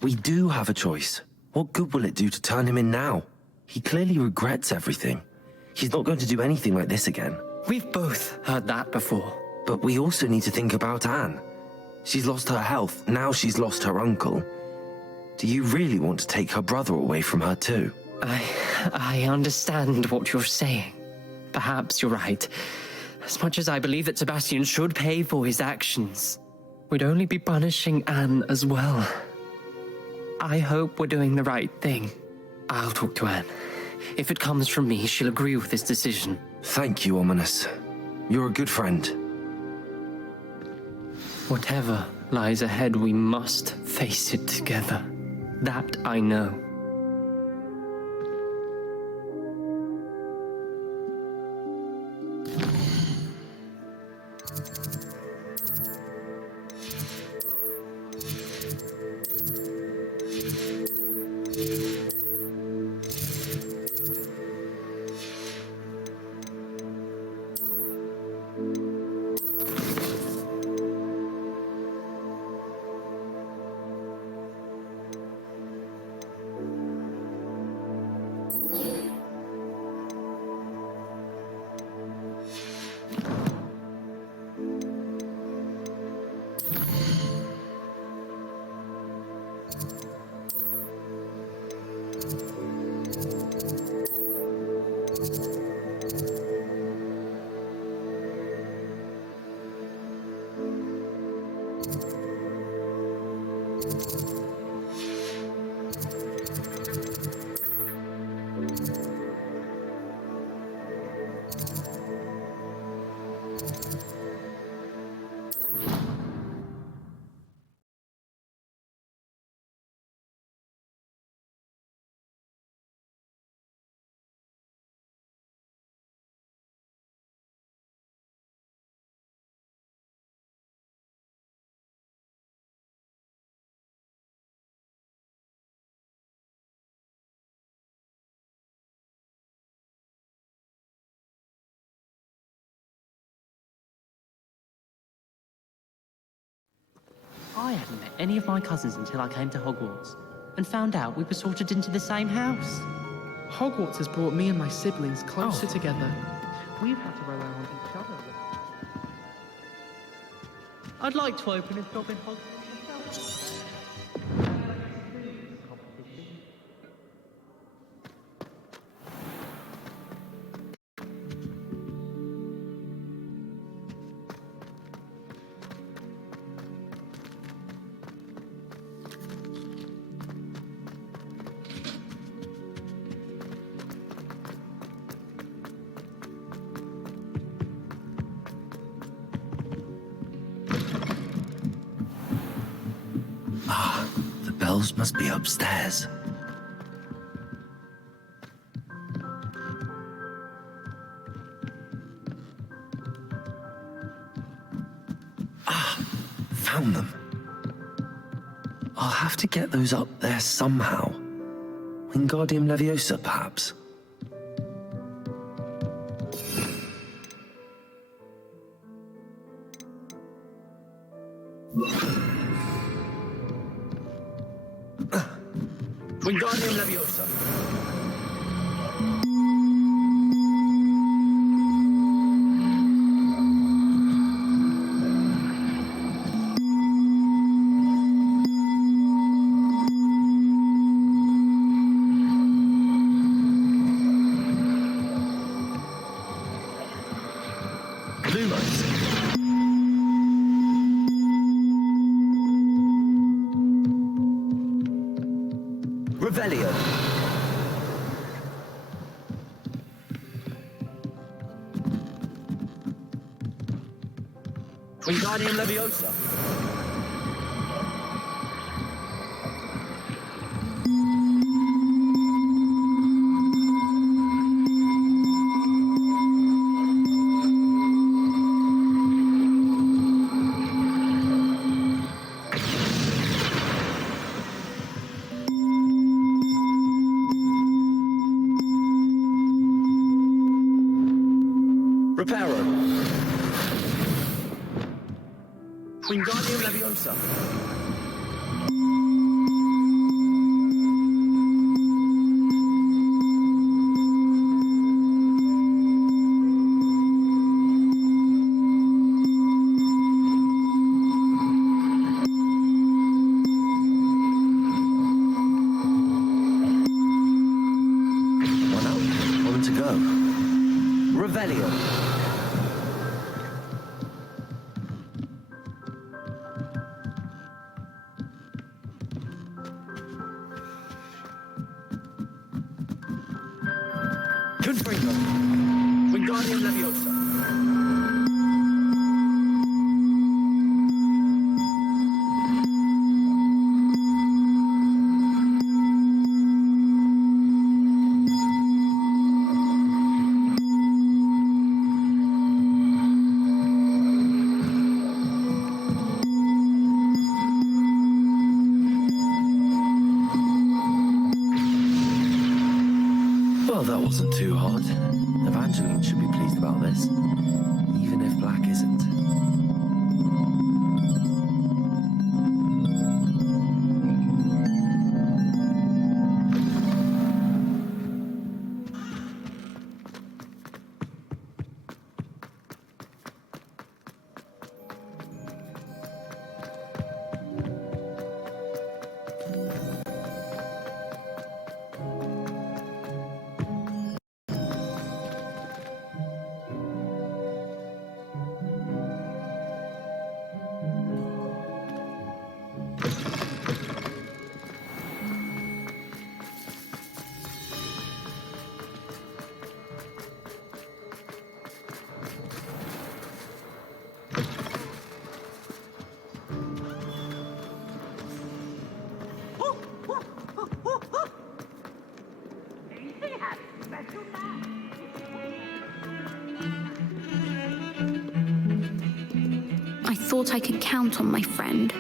We do have a choice. What good will it do to turn him in now? He clearly regrets everything. He's not going to do anything like this again. We've both heard that before. But we also need to think about Anne. She's lost her health, now she's lost her uncle. Do you really want to take her brother away from her too? I understand what you're saying. Perhaps you're right. As much as I believe that Sebastian should pay for his actions, we'd only be punishing Anne as well. I hope we're doing the right thing. I'll talk to Anne. If it comes from me, she'll agree with this decision. Thank you, Ominous. You're a good friend. Whatever lies ahead, we must face it together. That I know. I hadn't met any of my cousins until I came to Hogwarts, and found out we were sorted into the same house. Hogwarts has brought me and my siblings closer together. We've had to rely on each other. I'd like to open a job in Hogwarts myself. The bells must be upstairs. Found them. I'll have to get those up there somehow. Wingardium Leviosa, perhaps. Wingardium Leviosa. Lumos. Revelio. Wingardium Leviosa. Reparo. Wingardium Leviosa. On to go. Revelio. Confringo. Wingardium Leviosa. Well, that wasn't too hard. Evangeline should be pleased about this, even if Black isn't. I thought I could count on my friend.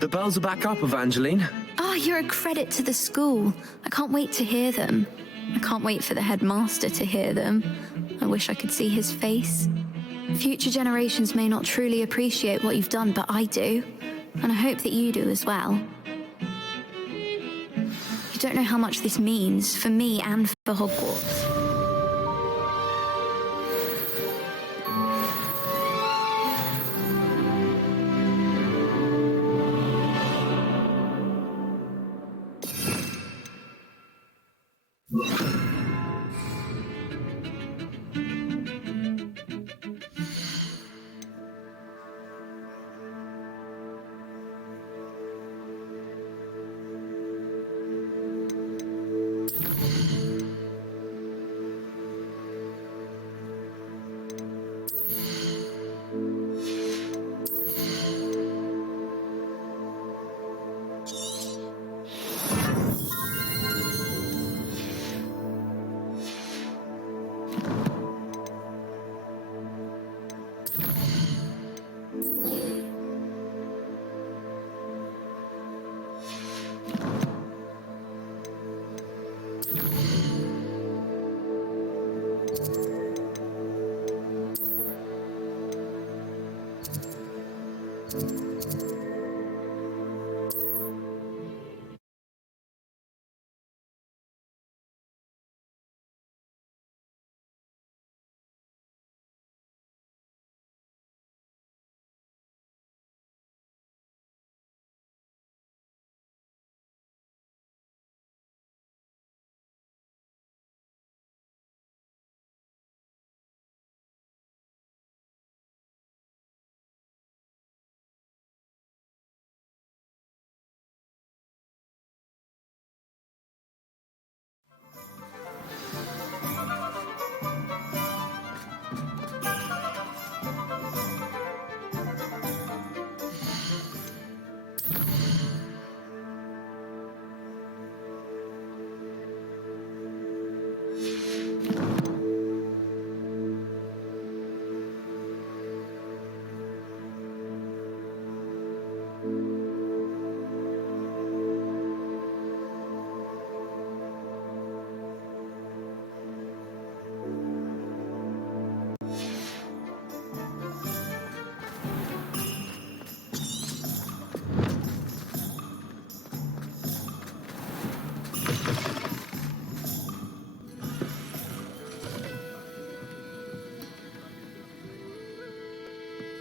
The bells are back up, Evangeline. Ah, you're a credit to the school. I can't wait to hear them. I can't wait for the headmaster to hear them. I wish I could see his face. Future generations may not truly appreciate what you've done, but I do. And I hope that you do as well. You don't know how much this means for me and for Hogwarts.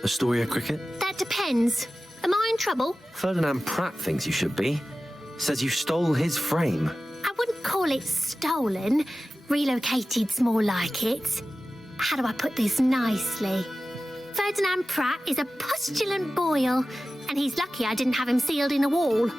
Astoria Cricket? That depends. Am I in trouble? Ferdinand Pratt thinks you should be. Says you stole his frame. I wouldn't call it stolen. Relocated's more like it. How do I put this nicely? Ferdinand Pratt is a postulant boil, and he's lucky I didn't have him sealed in a wall.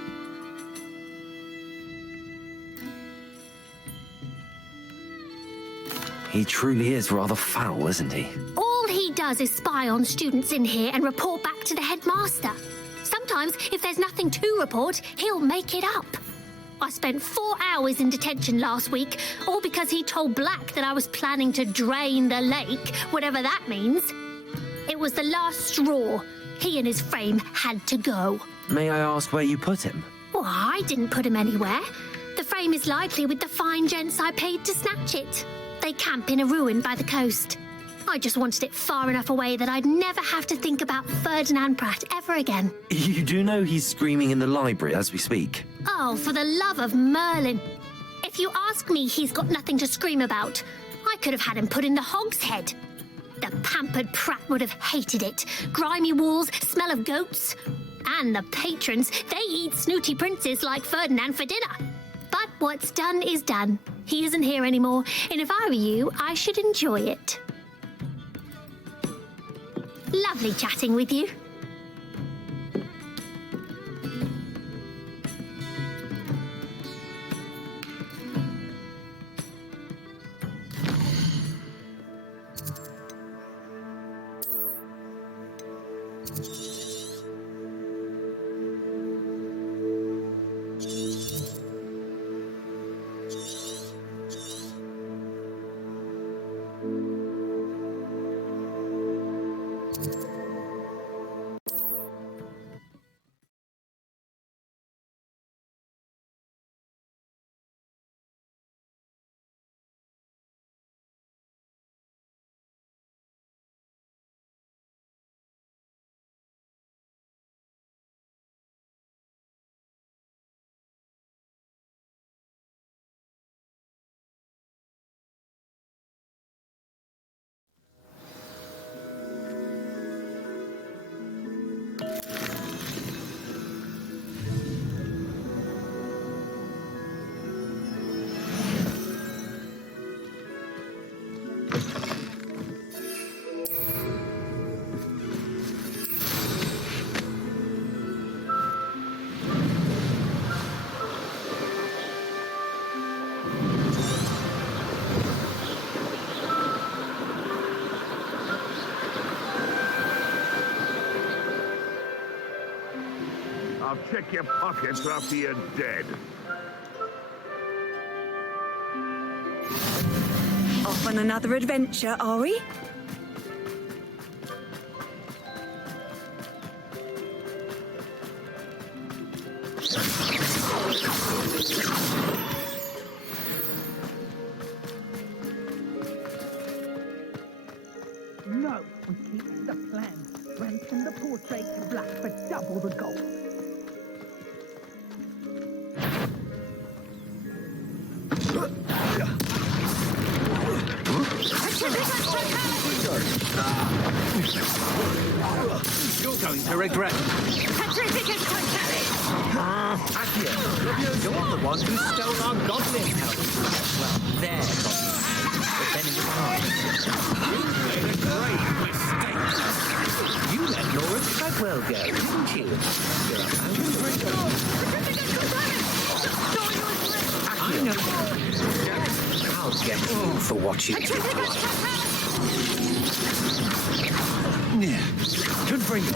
He truly is rather foul, isn't he? All he does is spy on students in here and report back to the headmaster. Sometimes, if there's nothing to report, he'll make it up. I spent 4 hours in detention last week, all because he told Black that I was planning to drain the lake, whatever that means. It was the last straw. He and his frame had to go. May I ask where you put him? Well, I didn't put him anywhere. The frame is likely with the fine gents I paid to snatch it. They camp in a ruin by the coast. I just wanted it far enough away that I'd never have to think about Ferdinand Pratt ever again. You do know he's screaming in the library as we speak. Oh, for the love of Merlin. If you ask me, he's got nothing to scream about. I could have had him put in the hogshead. The pampered Pratt would have hated it. Grimy walls, smell of goats. And the patrons, they eat snooty princes like Ferdinand for dinner. But what's done is done. He isn't here anymore, and if I were you, I should enjoy it. Lovely chatting with you. I'll check your pockets after you're dead. Off on another adventure, are we? No, we keep the plan. Ransom the portrait to Black for double the gold. You're going to regret it. Accio, you're the one who stole our goblin help. Well, their goblin. But then in the past, you made a great mistake. You let Laura Treadwell go, didn't you? You're a mountain breaker. I know. I'll get you for what you did to us. Yeah, good for you.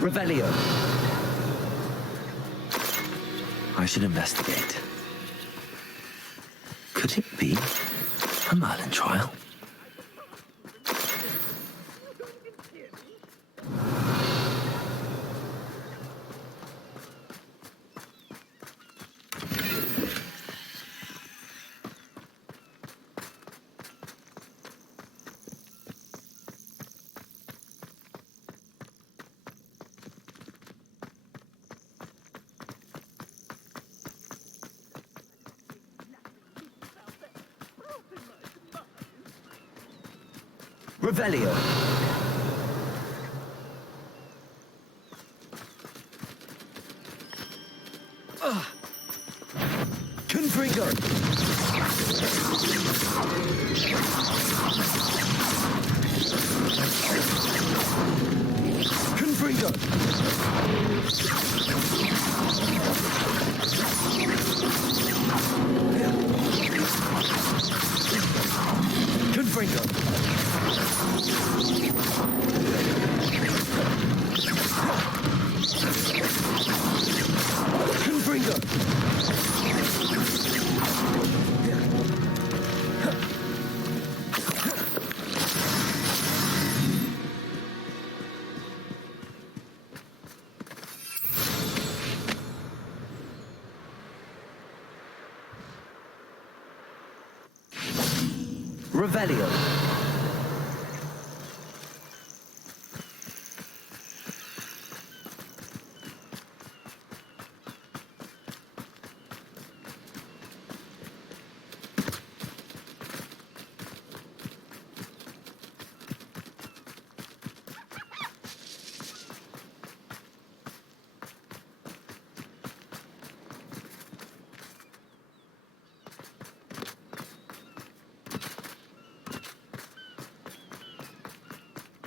Revelio. I should investigate. Could it be a Merlin trial? Revelio. Confringo. Confringo. Confringo. Revelio.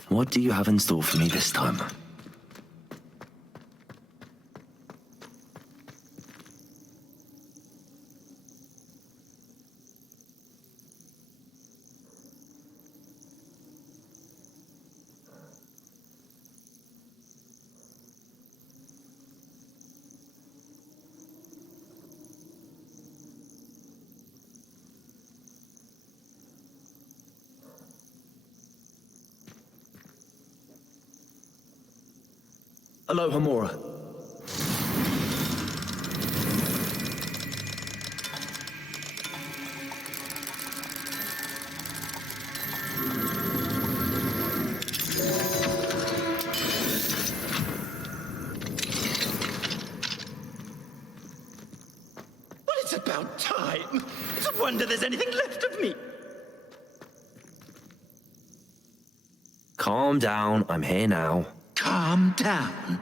What do you have in store for me this time? Aloha Mora. Well, it's about time. It's a wonder there's anything left of me. Calm down, I'm here now. Calm down.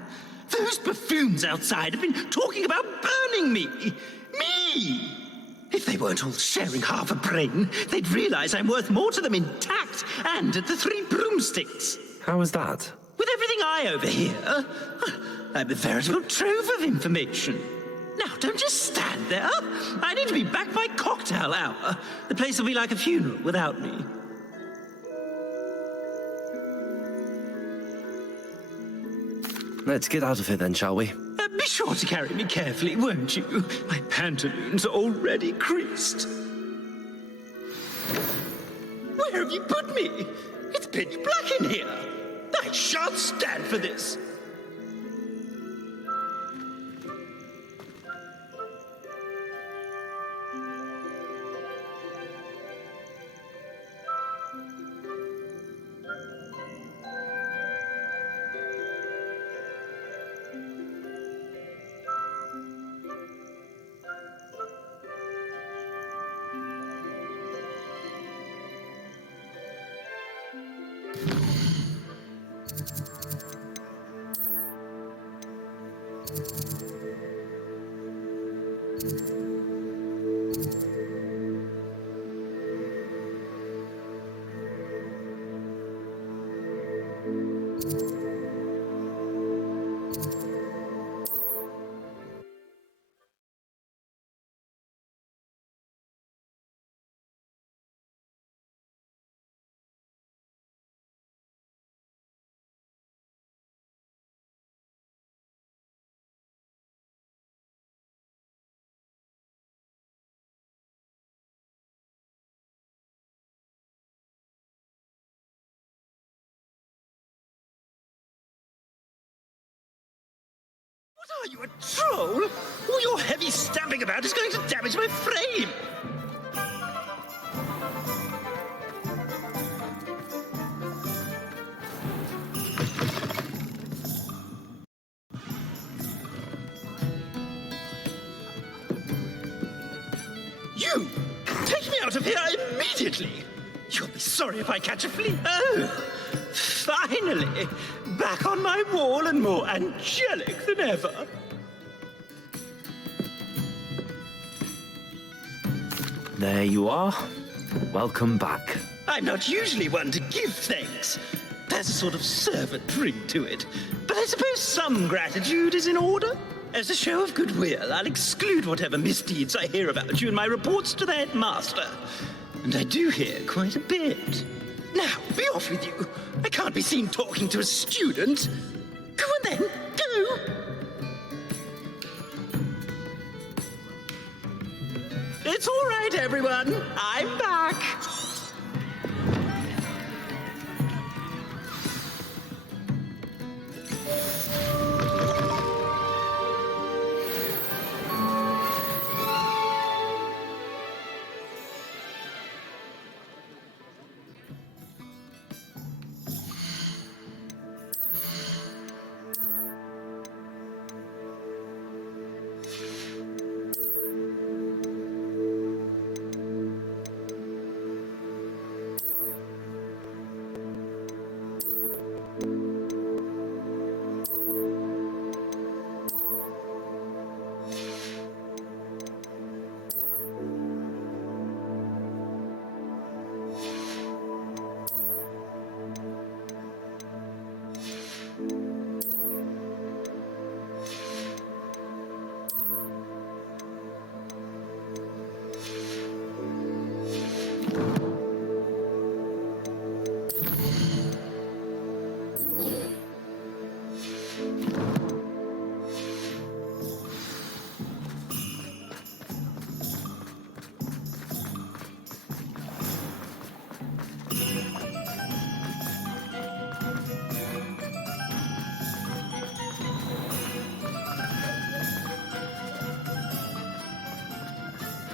Those buffoons outside have been talking about burning me. Me! If they weren't all sharing half a brain, they'd realize I'm worth more to them intact and at the Three Broomsticks. How was that? With everything I overhear, I'm a veritable trove of information. Now, don't just stand there. I need to be back by cocktail hour. The place will be like a funeral without me. Let's get out of here then, shall we? Be sure to carry me carefully, won't you? My pantaloons are already creased. Where have you put me? It's pitch black in here. I shan't stand for this. What are you, a troll? All your heavy stamping about is going to damage my frame. You! Take me out of here immediately! You'll be sorry if I catch a flea. Oh, finally! Back on my wall and more angelic than ever. There you are. Welcome back. I'm not usually one to give thanks. There's a sort of servant ring to it. But I suppose some gratitude is in order. As a show of goodwill, I'll exclude whatever misdeeds I hear about you in my reports to the headmaster. And I do hear quite a bit. Now, be off with you. I can't be seen talking to a student. Go on then, go! It's all right, everyone. I'm back.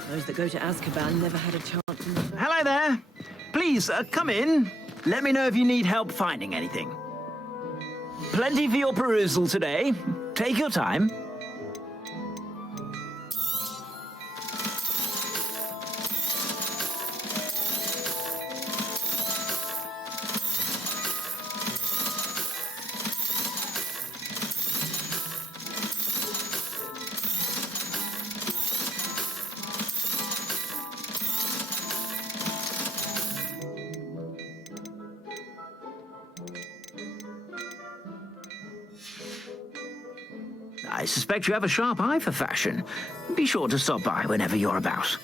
Those that go to Azkaban never had a chance. Hello there. Please, come in. Let me know if you need help finding anything. Plenty for your perusal today. Take your time. I suspect you have a sharp eye for fashion. Be sure to stop by whenever you're about.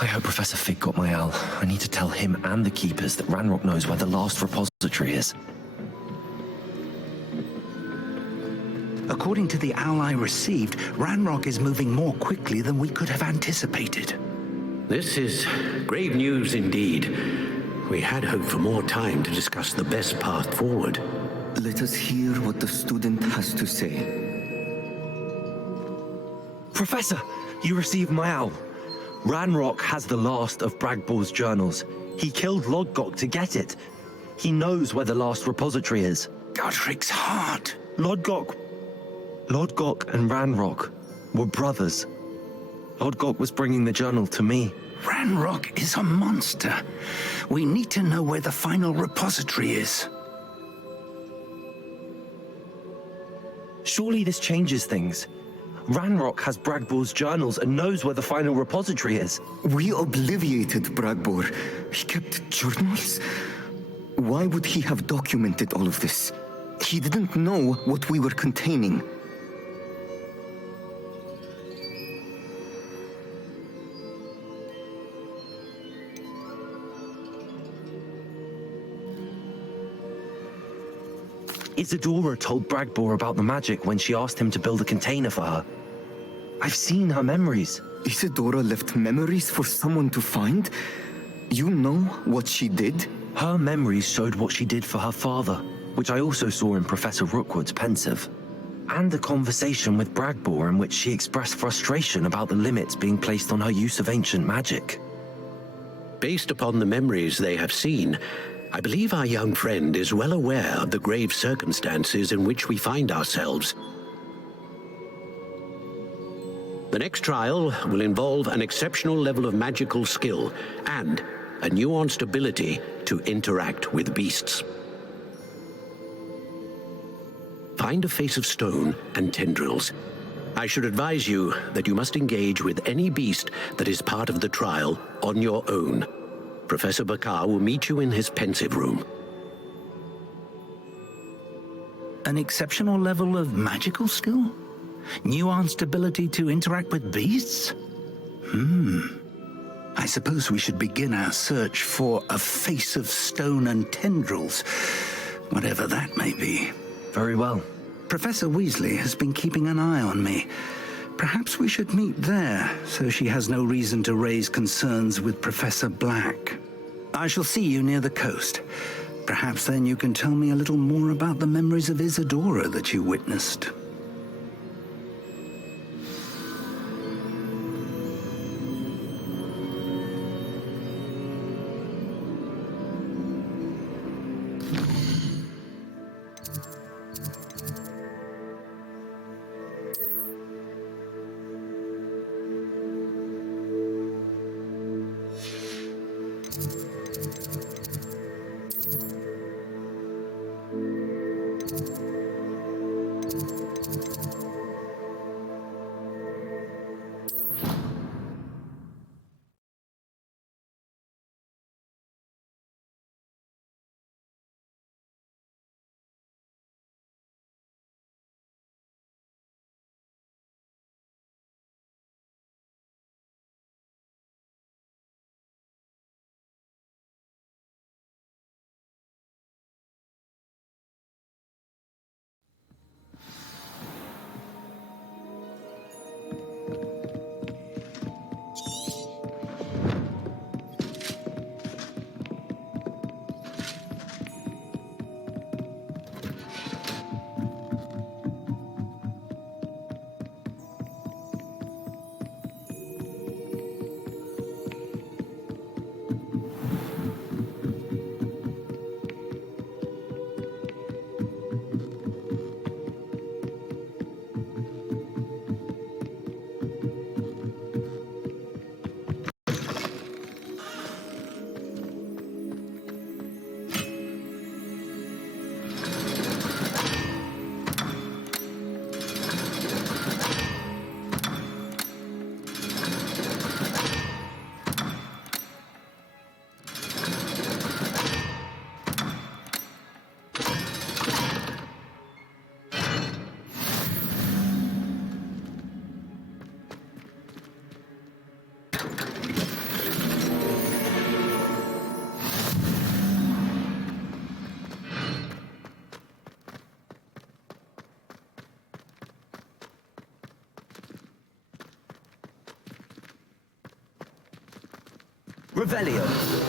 I hope Professor Fig got my owl. I need to tell him and the Keepers that Ranrock knows where the last repository is. According to the owl I received, Ranrock is moving more quickly than we could have anticipated. This is grave news indeed. We had hoped for more time to discuss the best path forward. Let us hear what the student has to say. Professor, you received my owl. Ranrock has the last of Bragball's journals. He killed Lodgok to get it. He knows where the last repository is. Godric's heart. Lodgok and Ranrock were brothers. Lodgok was bringing the journal to me. Ranrock is a monster. We need to know where the final repository is. Surely this changes things. Ranrock has Bragball's journals and knows where the final repository is. We obliviated Bragbor. He kept journals? Why would he have documented all of this? He didn't know what we were containing. Isadora told Bragbor about the magic when she asked him to build a container for her. I've seen her memories. Isadora left memories for someone to find? You know what she did? Her memories showed what she did for her father, which I also saw in Professor Rookwood's pensive. And a conversation with Bragbor in which she expressed frustration about the limits being placed on her use of ancient magic. Based upon the memories they have seen, I believe our young friend is well aware of the grave circumstances in which we find ourselves. The next trial will involve an exceptional level of magical skill and a nuanced ability to interact with beasts. Find a face of stone and tendrils. I should advise you that you must engage with any beast that is part of the trial on your own. Professor Bakar will meet you in his pensive room. An exceptional level of magical skill? Nuanced ability to interact with beasts? I suppose we should begin our search for a face of stone and tendrils, whatever that may be. Very well. Professor Weasley has been keeping an eye on me. Perhaps we should meet there, so she has no reason to raise concerns with Professor Black. I shall see you near the coast. Perhaps then you can tell me a little more about the memories of Isadora that you witnessed. Revelio.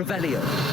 Revelio.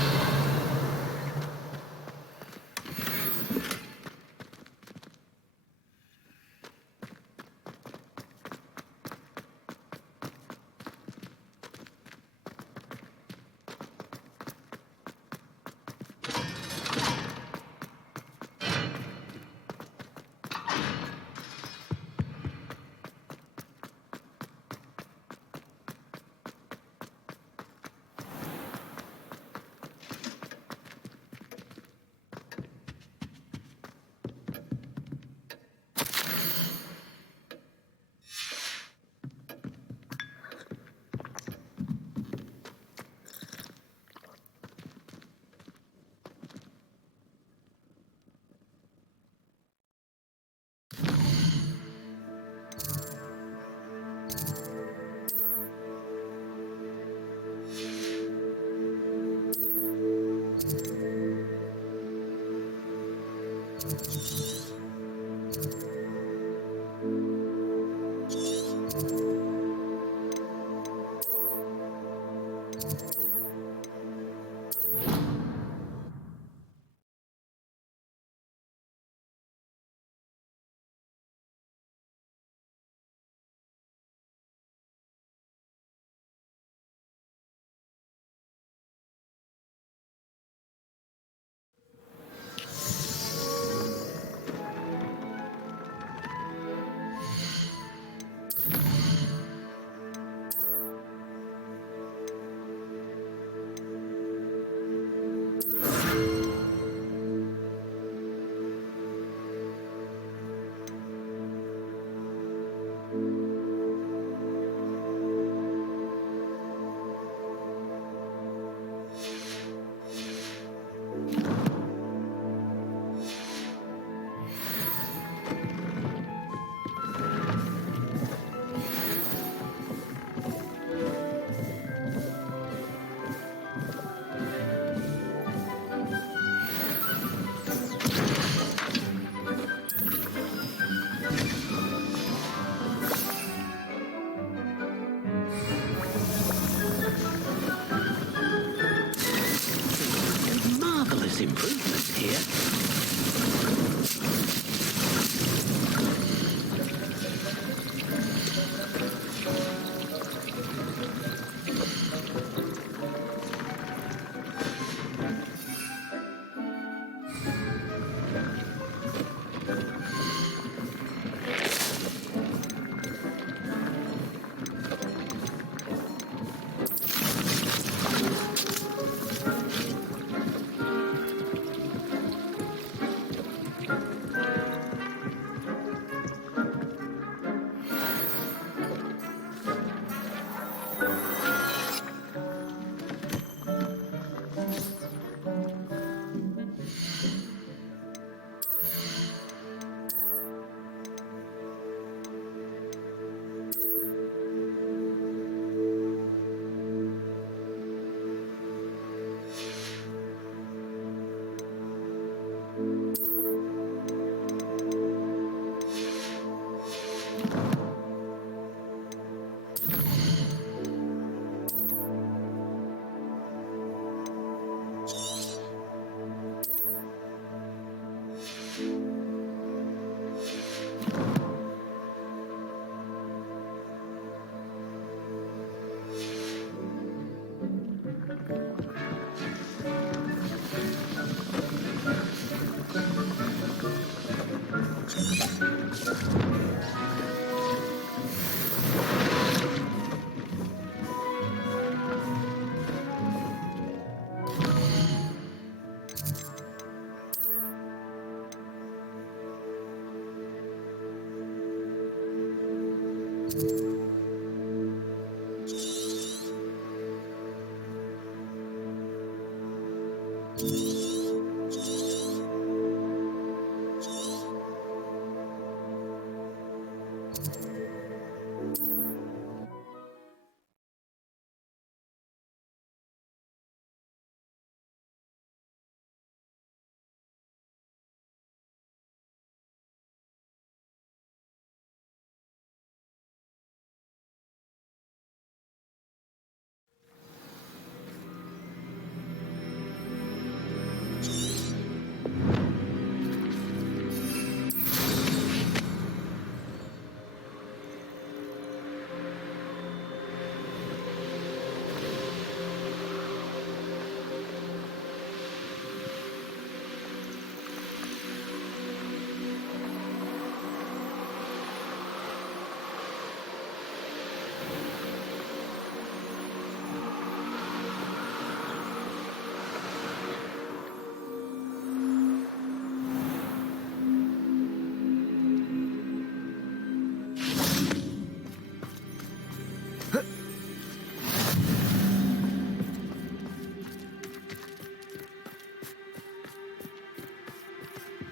Marvellous improvements here.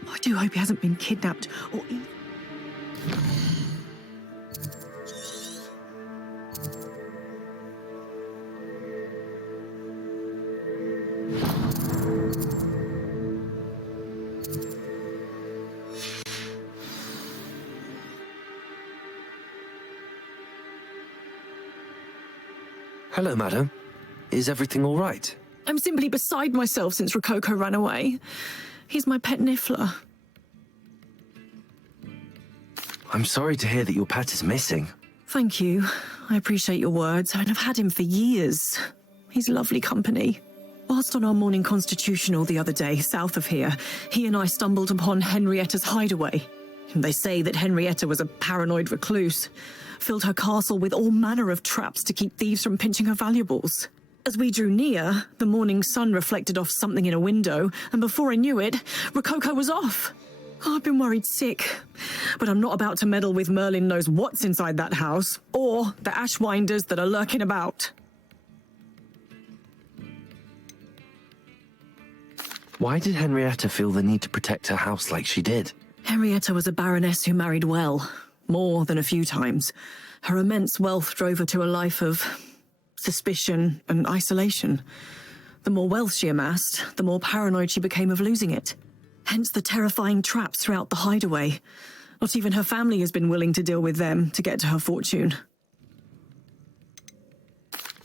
I do hope he hasn't been kidnapped or... Hello, madam. Is everything all right? I'm simply beside myself since Rococo ran away. He's my pet Niffler. I'm sorry to hear that your pet is missing. Thank you. I appreciate your words. I've had him for years. He's lovely company. Whilst on our morning constitutional the other day, south of here, he and I stumbled upon Henrietta's hideaway. They say that Henrietta was a paranoid recluse, filled her castle with all manner of traps to keep thieves from pinching her valuables. As we drew near, the morning sun reflected off something in a window, and before I knew it, Rococo was off. Oh, I've been worried sick, but I'm not about to meddle with Merlin knows what's inside that house, or the Ashwinders that are lurking about. Why did Henrietta feel the need to protect her house like she did? Henrietta was a baroness who married well, more than a few times. Her immense wealth drove her to a life of suspicion and isolation. The more wealth she amassed, the more paranoid she became of losing it. Hence the terrifying traps throughout the hideaway. Not even her family has been willing to deal with them to get to her fortune.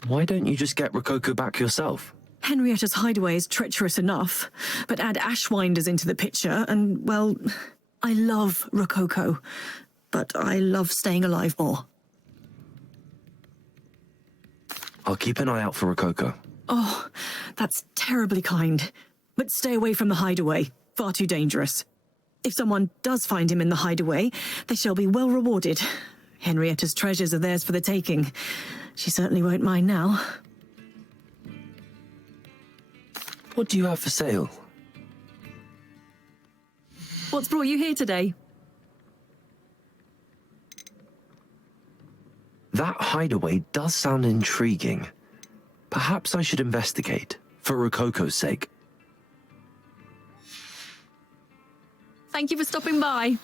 Why don't you just get Rococo back yourself? Henrietta's hideaway is treacherous enough, but add Ashwinders into the picture and, well, I love Rococo, but I love staying alive more. I'll keep an eye out for Rococo. Oh, that's terribly kind. But stay away from the hideaway. Far too dangerous. If someone does find him in the hideaway, they shall be well rewarded. Henrietta's treasures are theirs for the taking. She certainly won't mind now. What do you have for sale? What's brought you here today? That hideaway does sound intriguing. Perhaps I should investigate, for Rococo's sake. Thank you for stopping by.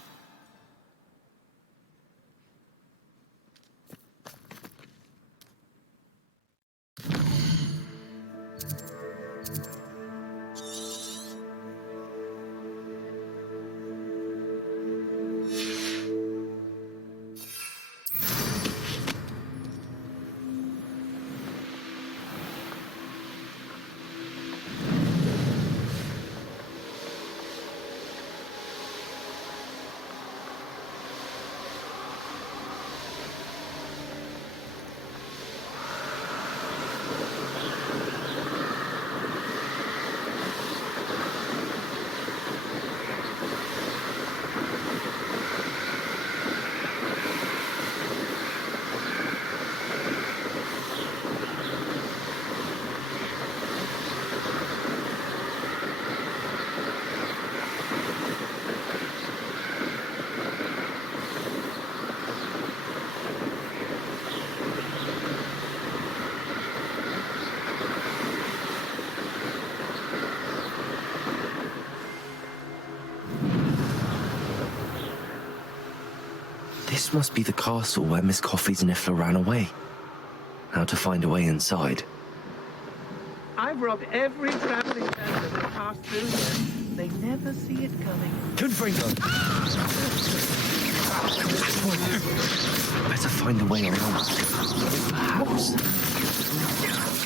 This must be the castle where Miss Coffey's Niffler ran away. Now to find a way inside. I've robbed every traveling vendor that passed through here. They never see it coming. Confringo! Better find a way around. Perhaps.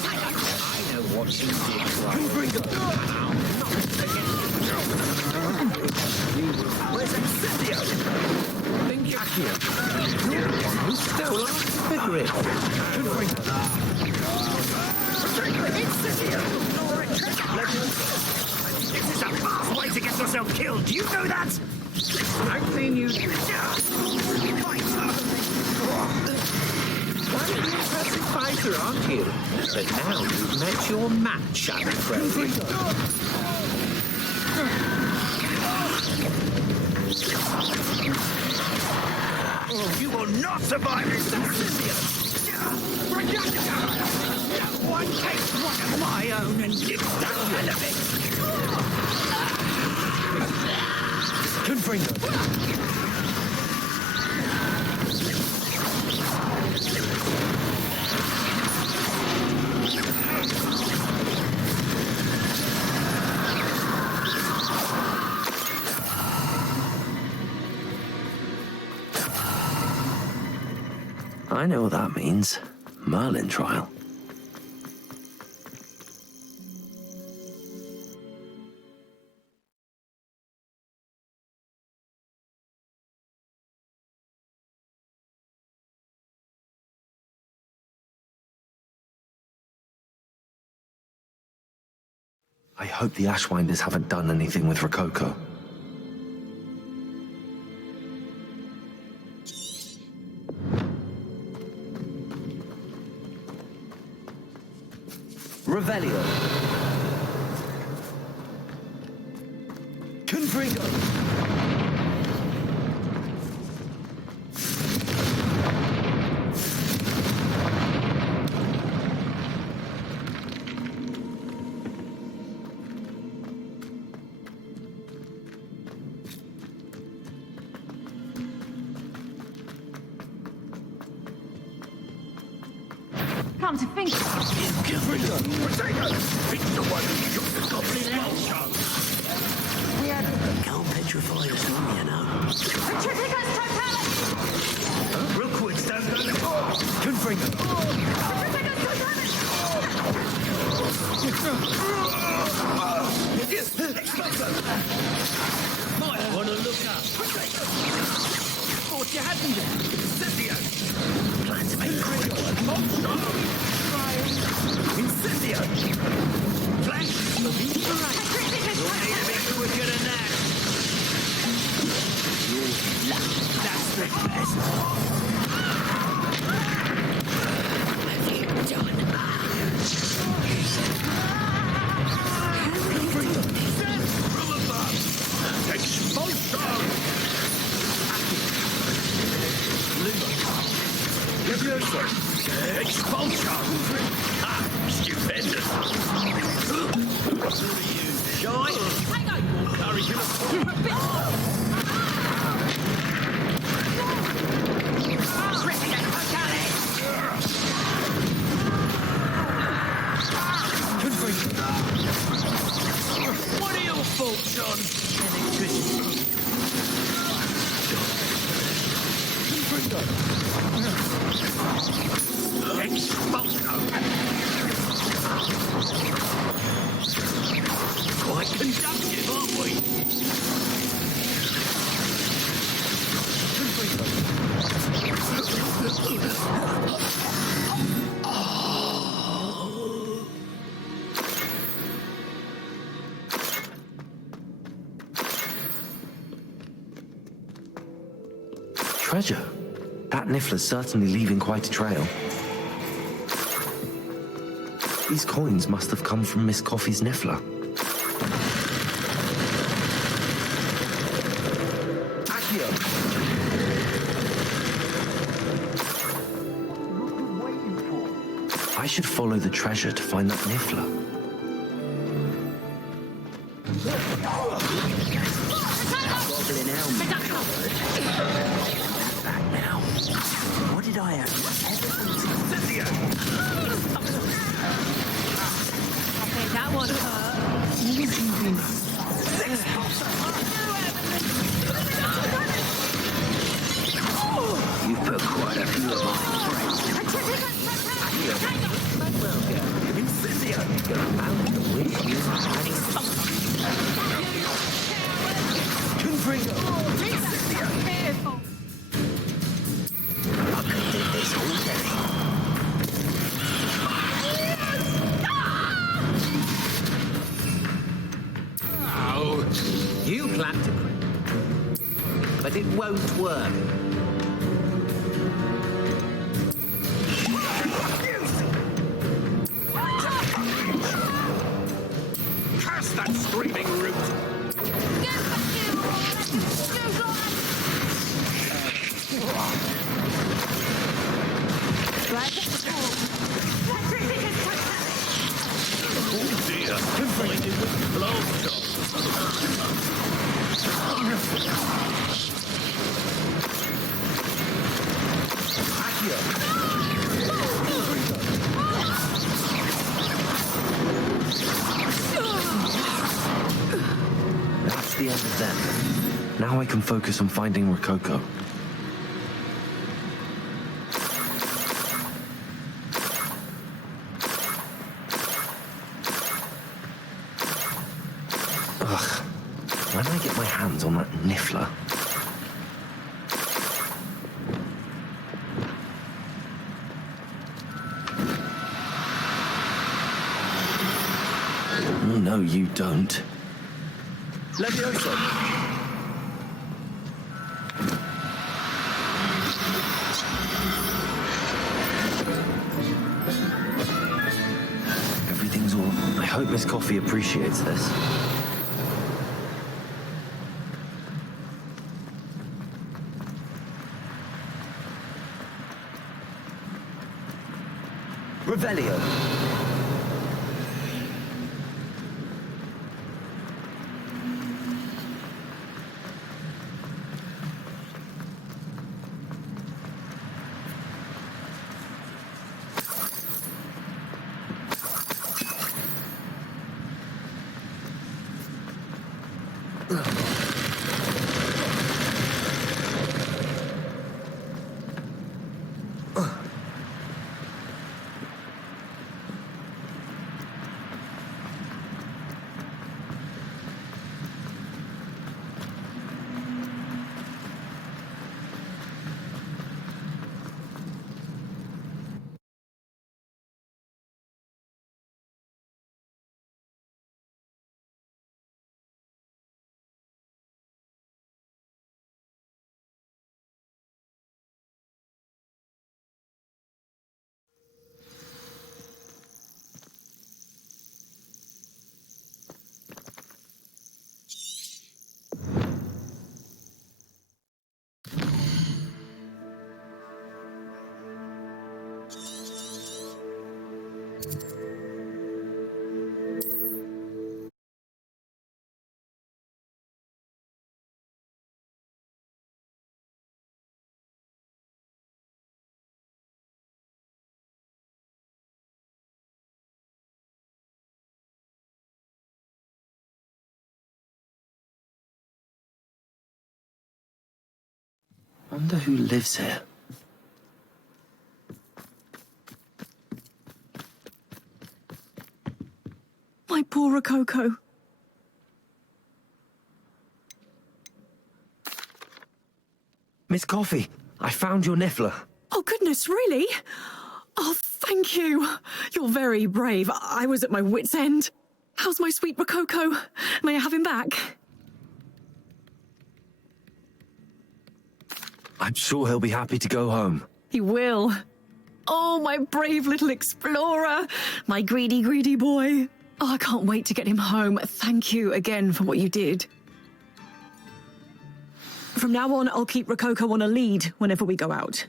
I know what you did, Where's Incendio? Accio, you're the one who stole our spirit. This is a fast way to get yourself killed. Do you know that? I've seen you. Quite an impressive fighter, aren't you? But now you've met your match, I'm afraid. You will not survive this, One takes one of my own and gives that element. Confringo! I know what that means. Merlin trial. I hope the Ashwinders haven't done anything with Rococo. Revelio. Confringo. Come to think of it. It's the one who took the goblin out. We had Can't petrify us all, you know. Petrificus totalis! Rookwood stands on the floor. Confringo. Petrificus Might want to look up. Thought you hadn't yet. Incendio. Plan to make critical. Monster. Incendio. Flash. You'll need a bit quicker than that. Your luck. That's the best. Have you done? From above. Expulsion. Expulsion! Ah, stupendous! Who are you, shy? More courage in What are your faults on electricity? Quite conductive, aren't we? Treasure? That Niffler's certainly leaving quite a trail. These coins must have come from Miss Coffee's Niffler. Accio. I should follow the treasure to find that Niffler. Goblin helmet covered. Back now. What did I have? Okay, that one You put quite a few of my friends. Incendio! About the wish you had. Confringo! careful. I could do this all day. Oh, you planned to, but it won't work. Cast that screaming root! Oh dear, blinded with blast off. That's the end of them. Now I can focus on finding Rococo. Ugh. When I get my hands on that Niffler. Oh no. No, you don't. Levioso! Everything's all... I hope Miss Coffee appreciates this. Revelio. Wonder who lives here. My poor Rococo. Miss Coffee, I found your niffler. Oh, goodness, really? Oh, thank you. You're very brave. I was at my wit's end. How's my sweet Rococo? May I have him back? I'm sure he'll be happy to go home. He will. Oh, my brave little explorer. My greedy, greedy boy. Oh, I can't wait to get him home. Thank you again for what you did. From now on, I'll keep Rococo on a lead whenever we go out.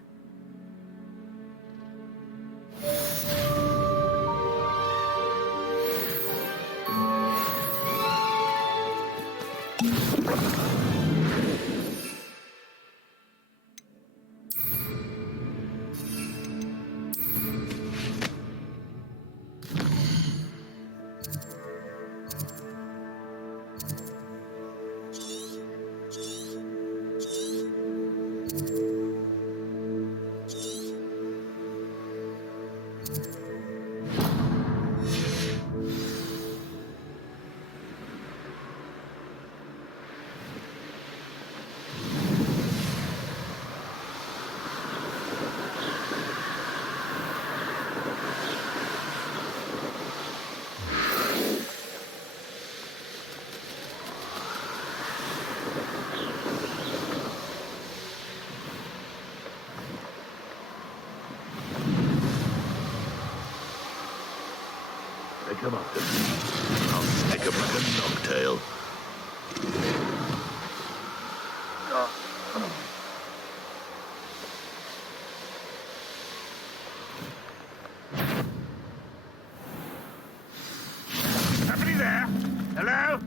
Pick him up. I'll stick him like a knocktail. Somebody there? Hello?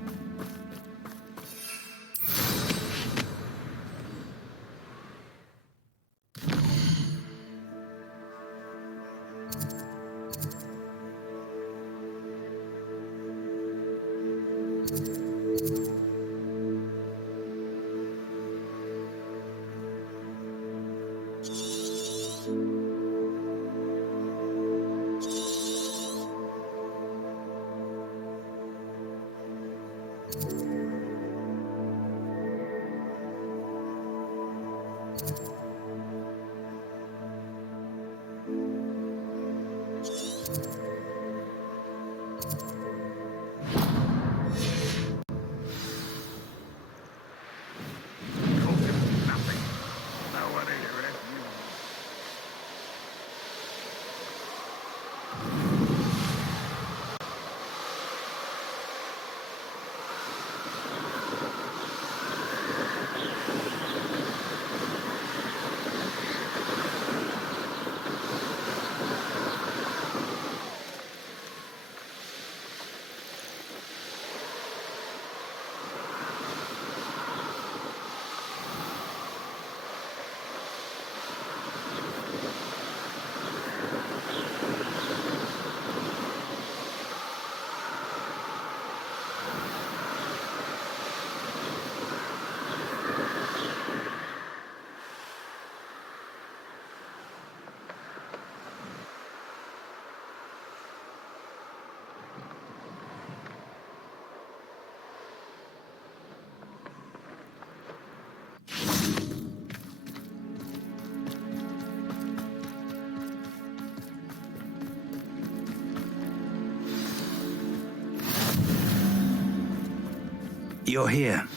You're here.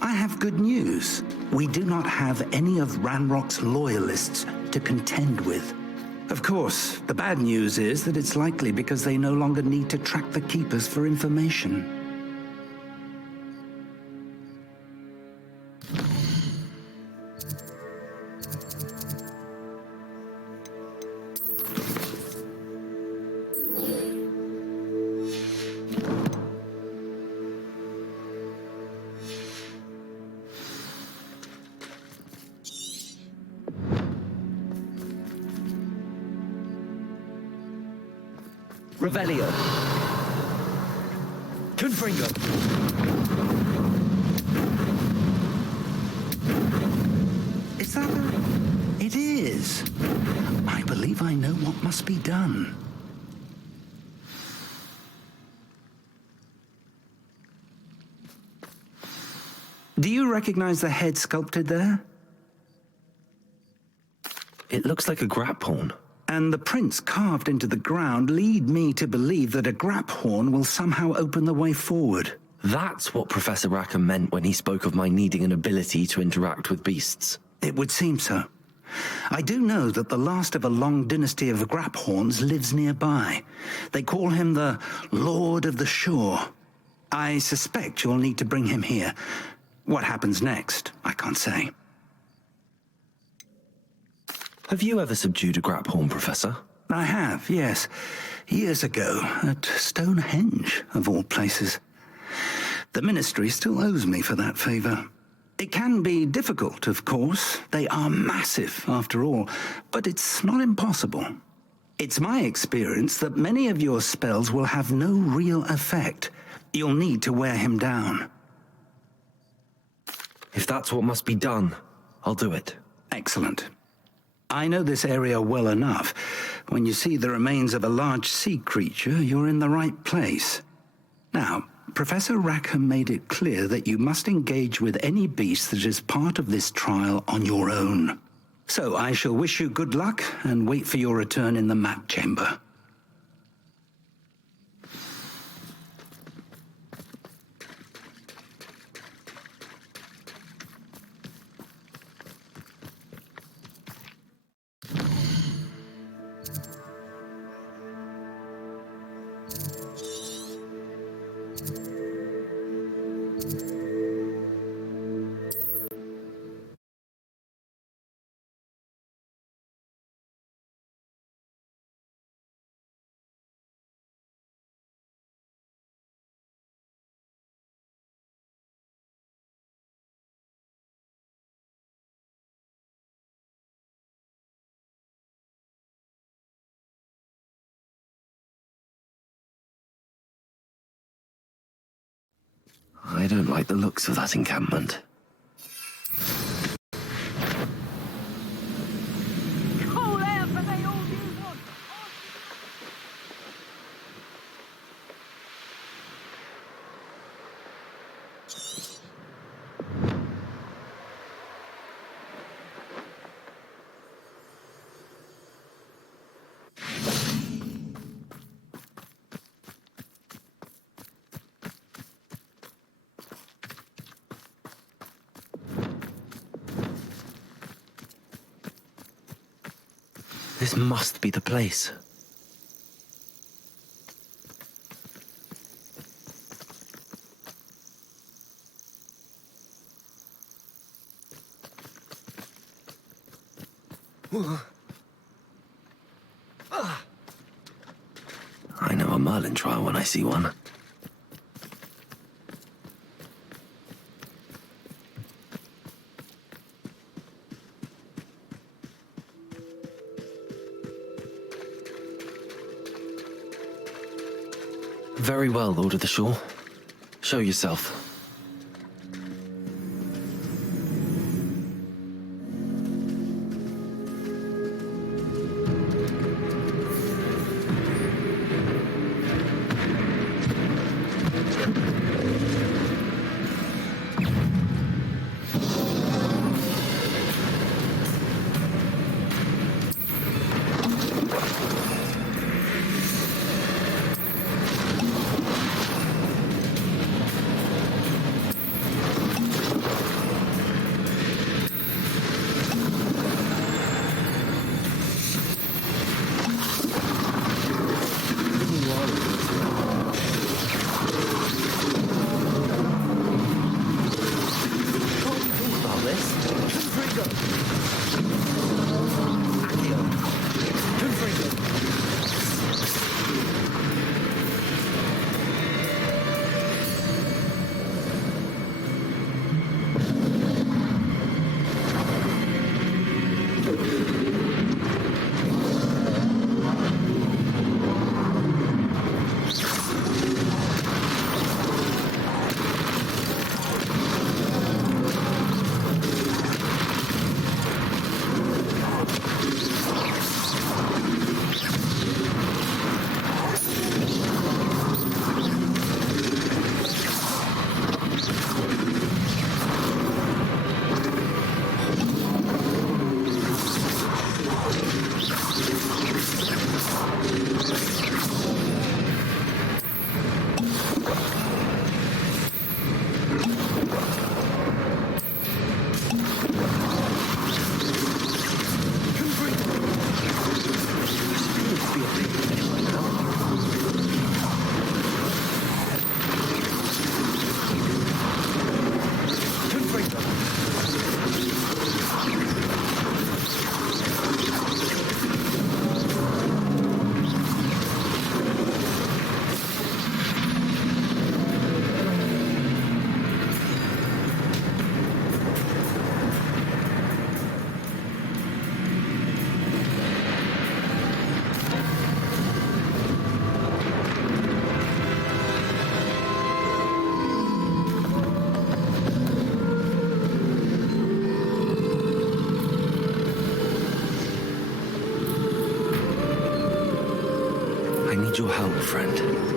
I have good news. We do not have any of Ranrock's loyalists to contend with. Of course, the bad news is that it's likely because they no longer need to track the Keepers for information. Revelio. Confringo. Is that a... It is. I believe I know what must be done. Do you recognize the head sculpted there? It looks like a grap horn. And the prints carved into the ground lead me to believe that a grap horn will somehow open the way forward. That's what Professor Rackham meant when he spoke of my needing an ability to interact with beasts. It would seem so. I do know that the last of a long dynasty of grap horns lives nearby. They call him the Lord of the Shore. I suspect you'll need to bring him here. What happens next, I can't say. Have you ever subdued a grap horn, Professor? I have, yes. Years ago, at Stonehenge, of all places. The Ministry still owes me for that favor. It can be difficult, of course. They are massive, after all, but it's not impossible. It's my experience that many of your spells will have no real effect. You'll need to wear him down. If that's what must be done, I'll do it. Excellent. I know this area well enough. When you see the remains of a large sea creature, you're in the right place. Now, Professor Rackham made it clear that you must engage with any beast that is part of this trial on your own. So I shall wish you good luck and wait for your return in the map chamber. I don't like the looks of that encampment. Call out for they all you want. This must be the place. I know a Merlin trial when I see one. Very well, Lord of the Shore. Show yourself. need your help, friend.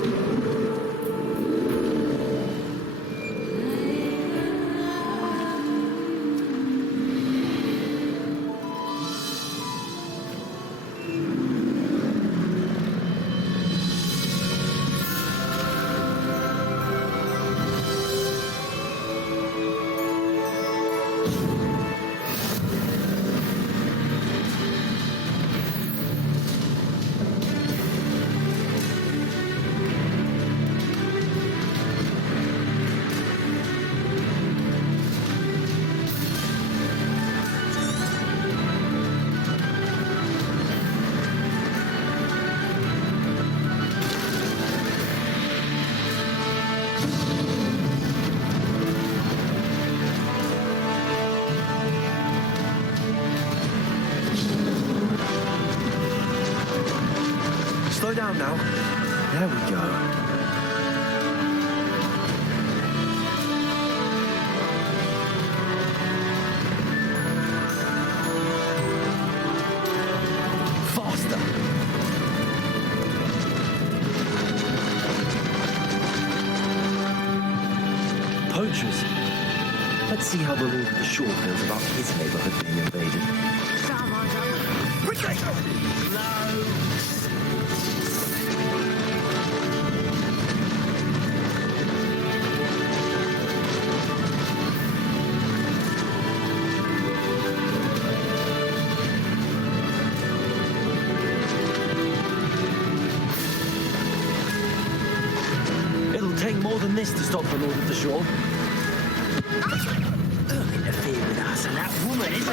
Slow down now. There we go. Faster. Poachers. Let's see how the Lord of the Shore feels about his neighborhood being invaded. It'll take more than this to stop the Lord of the Shore. Don't interfere with us and that woman, is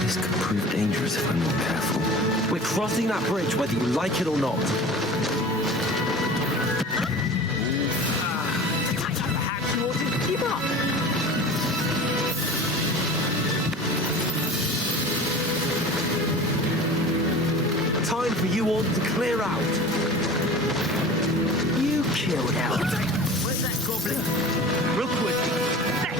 This could prove dangerous if I'm not careful. We're crossing that bridge whether you like it or not. Perhaps you ought to give up. Time for you all to clear out. You killed Hell. Where's that goblin? Real quick. That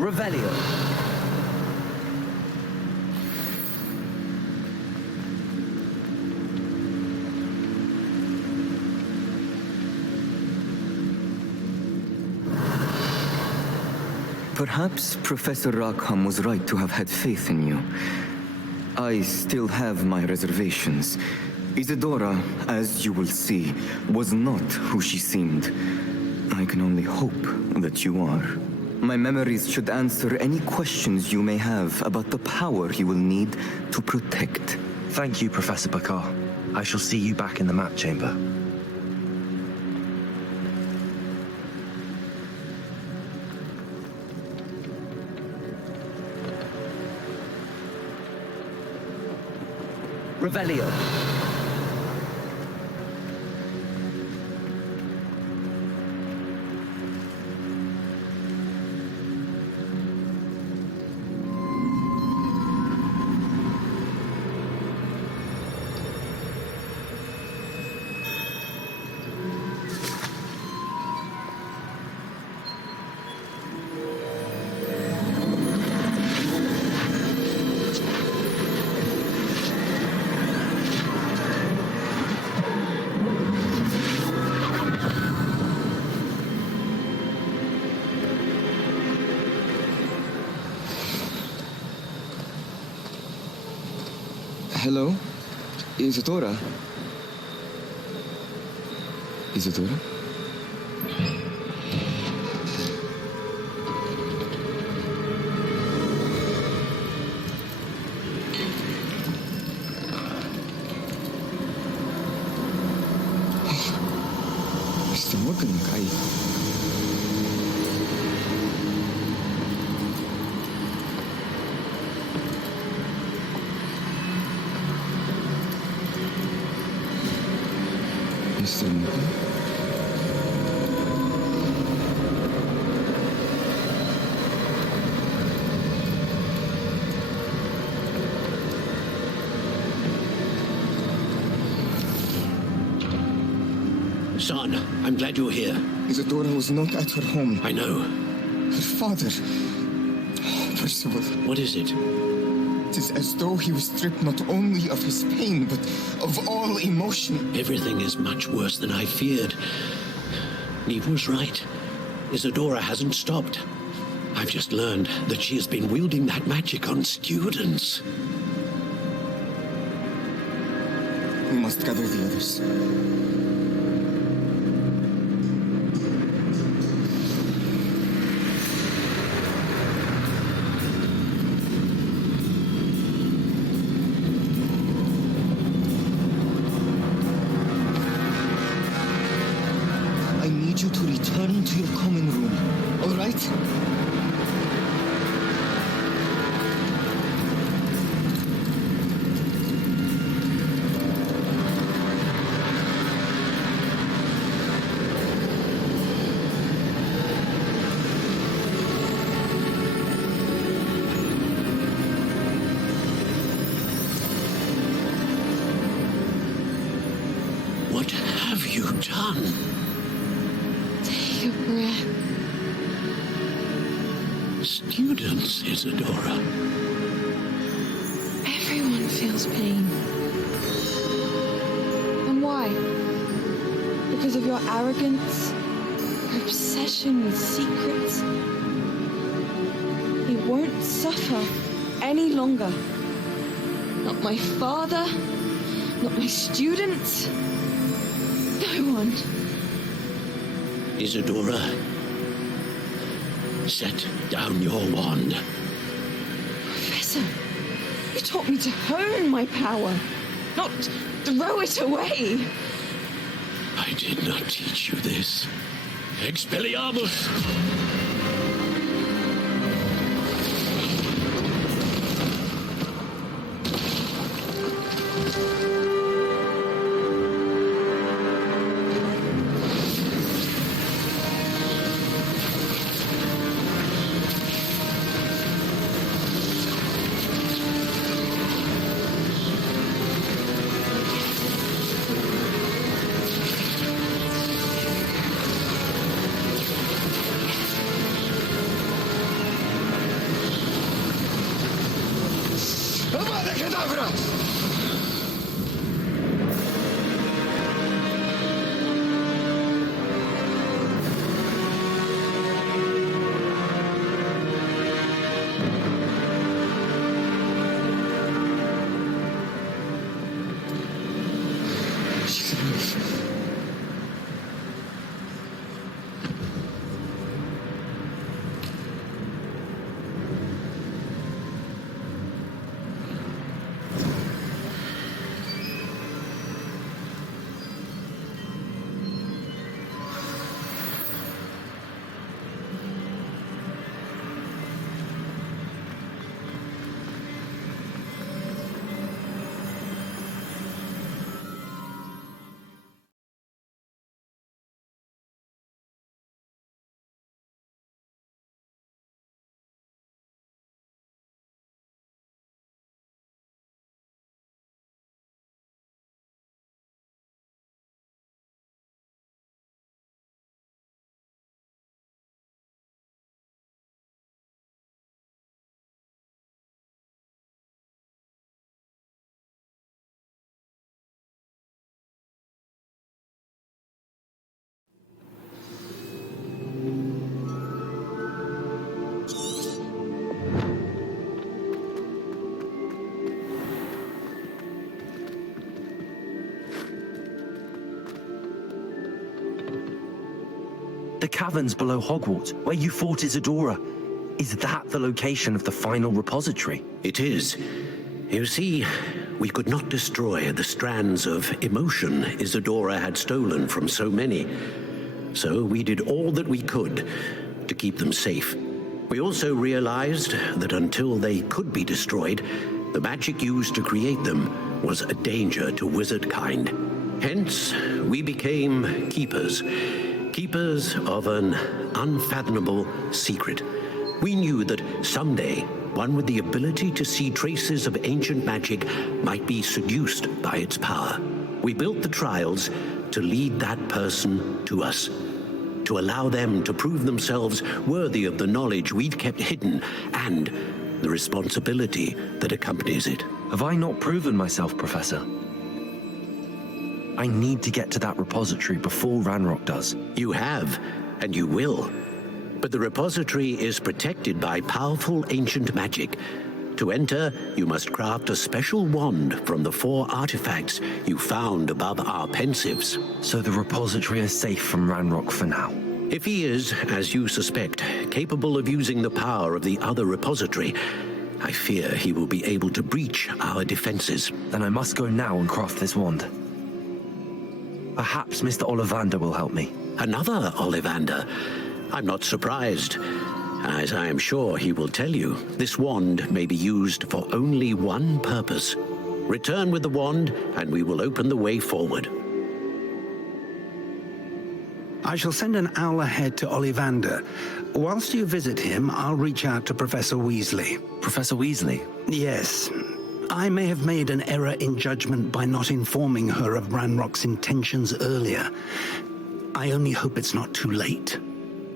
Revelio. Perhaps Professor Rackham was right to have had faith in you. I still have my reservations. Isadora, as you will see, was not who she seemed. I can only hope that you are. My memories should answer any questions you may have about the power you will need to protect. Thank you, Professor Bakar. I shall see you back in the map chamber. Revelio. Hello? Isadora? Isadora? Está morgen kai. Mr. Morgan? Son, I'm glad you're here. Isadora was not at her home. I know. Her father. Percival. What is it? It is as though he was stripped not only of his pain, but of all emotion. Everything is much worse than I feared. Neve was right. Isadora hasn't stopped. I've just learned that she has been wielding that magic on students. We must gather the others. I need you to return to your common room, all right? What have you done? Take a breath. Students, Isadora. Everyone feels pain. And why? Because of your arrogance? Your obsession with secrets? You won't suffer any longer. Not my father, not my students, no one. Isadora, set down your wand. Professor, you taught me to hone my power, not throw it away. I did not teach you this. Expelliarmus! The caverns below Hogwarts, where you fought Isadora. Is that the location of the final repository? It is. You see, we could not destroy the strands of emotion Isadora had stolen from so many. So we did all that we could to keep them safe. We also realized that until they could be destroyed, the magic used to create them was a danger to wizard kind. Hence, we became keepers. Keepers of an unfathomable secret. We knew that someday, one with the ability to see traces of ancient magic might be seduced by its power. We built the trials to lead that person to us, to allow them to prove themselves worthy of the knowledge we'd kept hidden and the responsibility that accompanies it. Have I not proven myself, Professor? I need to get to that repository before Ranrock does. You have, and you will. But the repository is protected by powerful ancient magic. To enter, you must craft a special wand from the 4 artifacts you found above our pensives. So the repository is safe from Ranrock for now? If he is, as you suspect, capable of using the power of the other repository, I fear he will be able to breach our defenses. Then I must go now and craft this wand. Perhaps Mr. Ollivander will help me. Another Ollivander? I'm not surprised. As I am sure he will tell you, this wand may be used for only one purpose. Return with the wand, and we will open the way forward. I shall send an owl ahead to Ollivander. Whilst you visit him, I'll reach out to Professor Weasley. Professor Weasley? Yes. I may have made an error in judgment by not informing her of Ranrock's intentions earlier. I only hope it's not too late.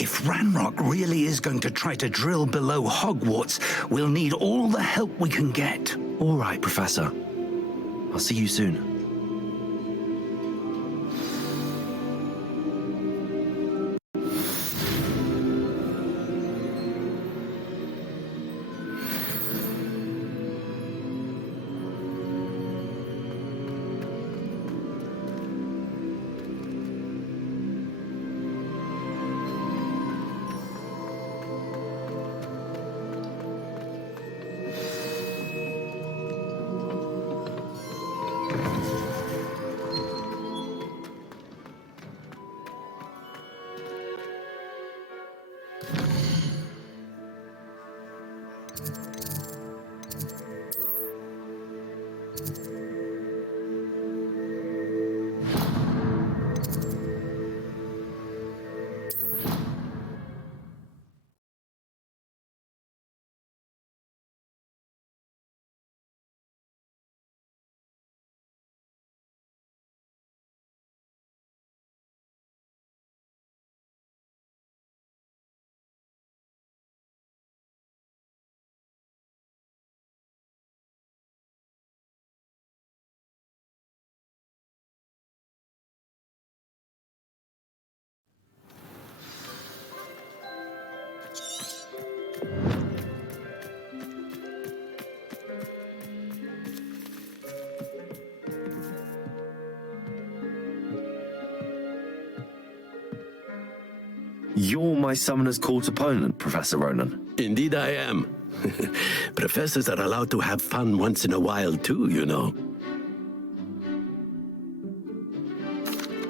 If Ranrock really is going to try to drill below Hogwarts, we'll need all the help we can get. All right, Professor. I'll see you soon. You're my Summoner's Court opponent, Professor Ronan. Indeed I am. Professors are allowed to have fun once in a while too, you know.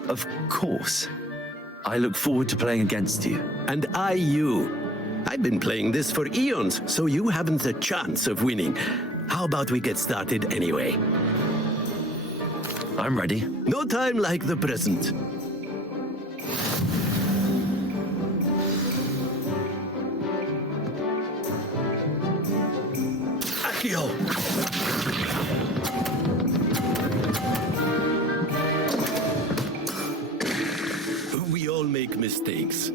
Of course. I look forward to playing against you. And I you. I've been playing this for eons, so you haven't a chance of winning. How about we get started anyway? I'm ready. No time like the present. Accio! We all make mistakes.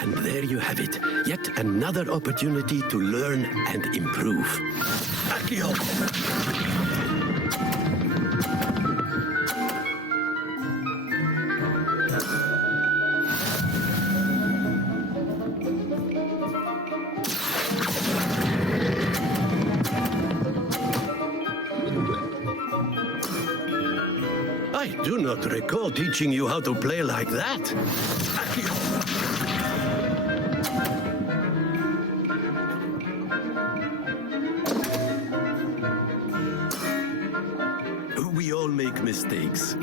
And there you have it. Yet another opportunity to learn and improve. Accio! I do not recall teaching you how to play like that. We all make mistakes.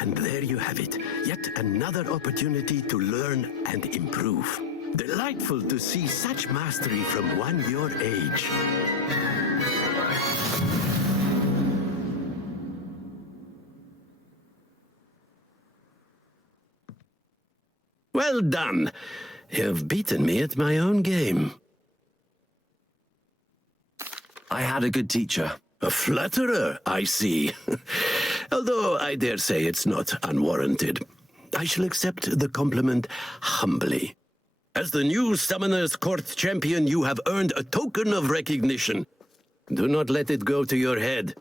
And there you have it. Yet another opportunity to learn and improve. Delightful to see such mastery from one your age. Well done. You've beaten me at my own game. I had a good teacher. A flatterer, I see. Although I dare say it's not unwarranted. I shall accept the compliment humbly. As the new Summoner's Court champion, you have earned a token of recognition. Do not let it go to your head.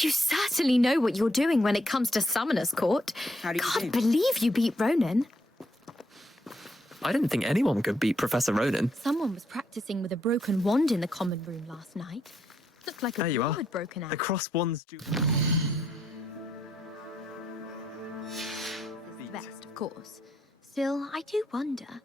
You certainly know what you're doing when it comes to Summoner's Court. Can't believe you beat Ronan. I didn't think anyone could beat Professor Ronan. Someone was practicing with a broken wand in the common room last night. Looked like a war had broken out. The cross wands do... The best, of course. Still, I do wonder.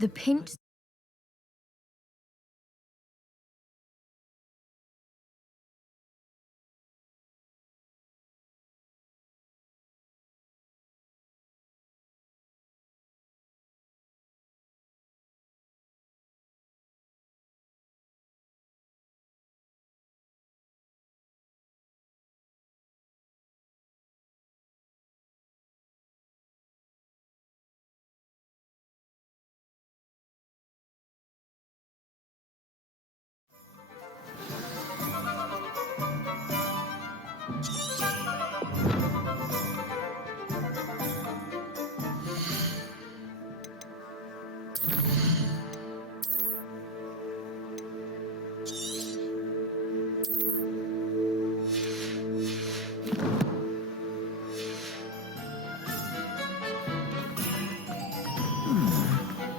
The paint...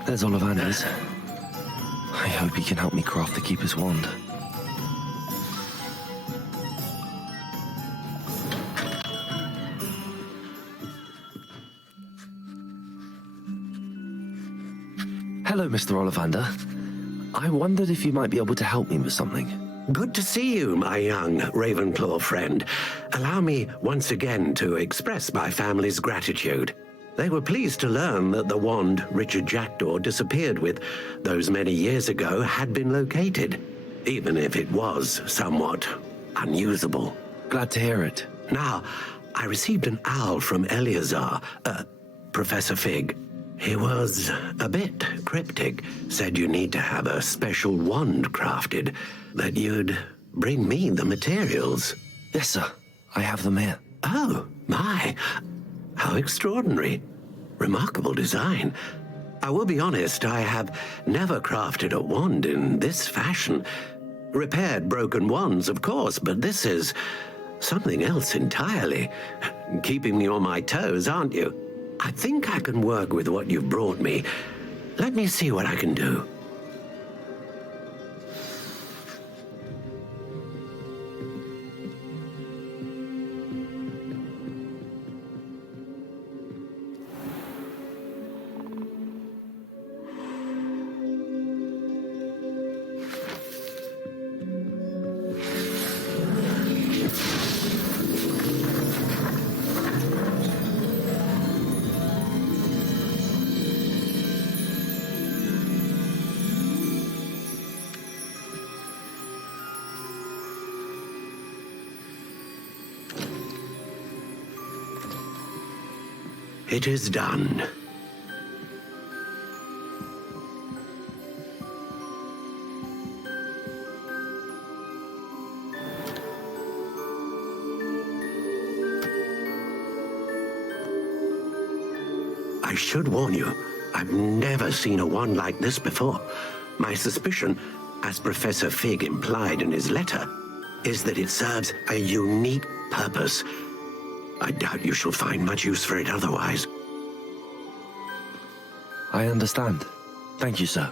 There's Ollivander's. I hope he can help me craft the Keeper's wand. Hello, Mr. Ollivander. I wondered if you might be able to help me with something. Good to see you, my young Ravenclaw friend. Allow me once again to express my family's gratitude. They were pleased to learn that the wand Richard Jackdaw disappeared with those many years ago had been located, even if it was somewhat unusable. Glad to hear it. Now, I received an owl from Eleazar, Professor Fig. He was a bit cryptic, said you need to have a special wand crafted, that you'd bring me the materials. Yes, sir. I have them here. Oh, my. How extraordinary. Remarkable design. I will be honest, I have never crafted a wand in this fashion. Repaired broken wands, of course, but this is Something else entirely. Keeping me on my toes, aren't you? I think I can work with what you've brought me. Let me see what I can do. It is done. I should warn you, I've never seen a wand like this before. My suspicion, as Professor Fig implied in his letter, is that it serves a unique purpose. I doubt you shall find much use for it otherwise. I understand. Thank you, sir.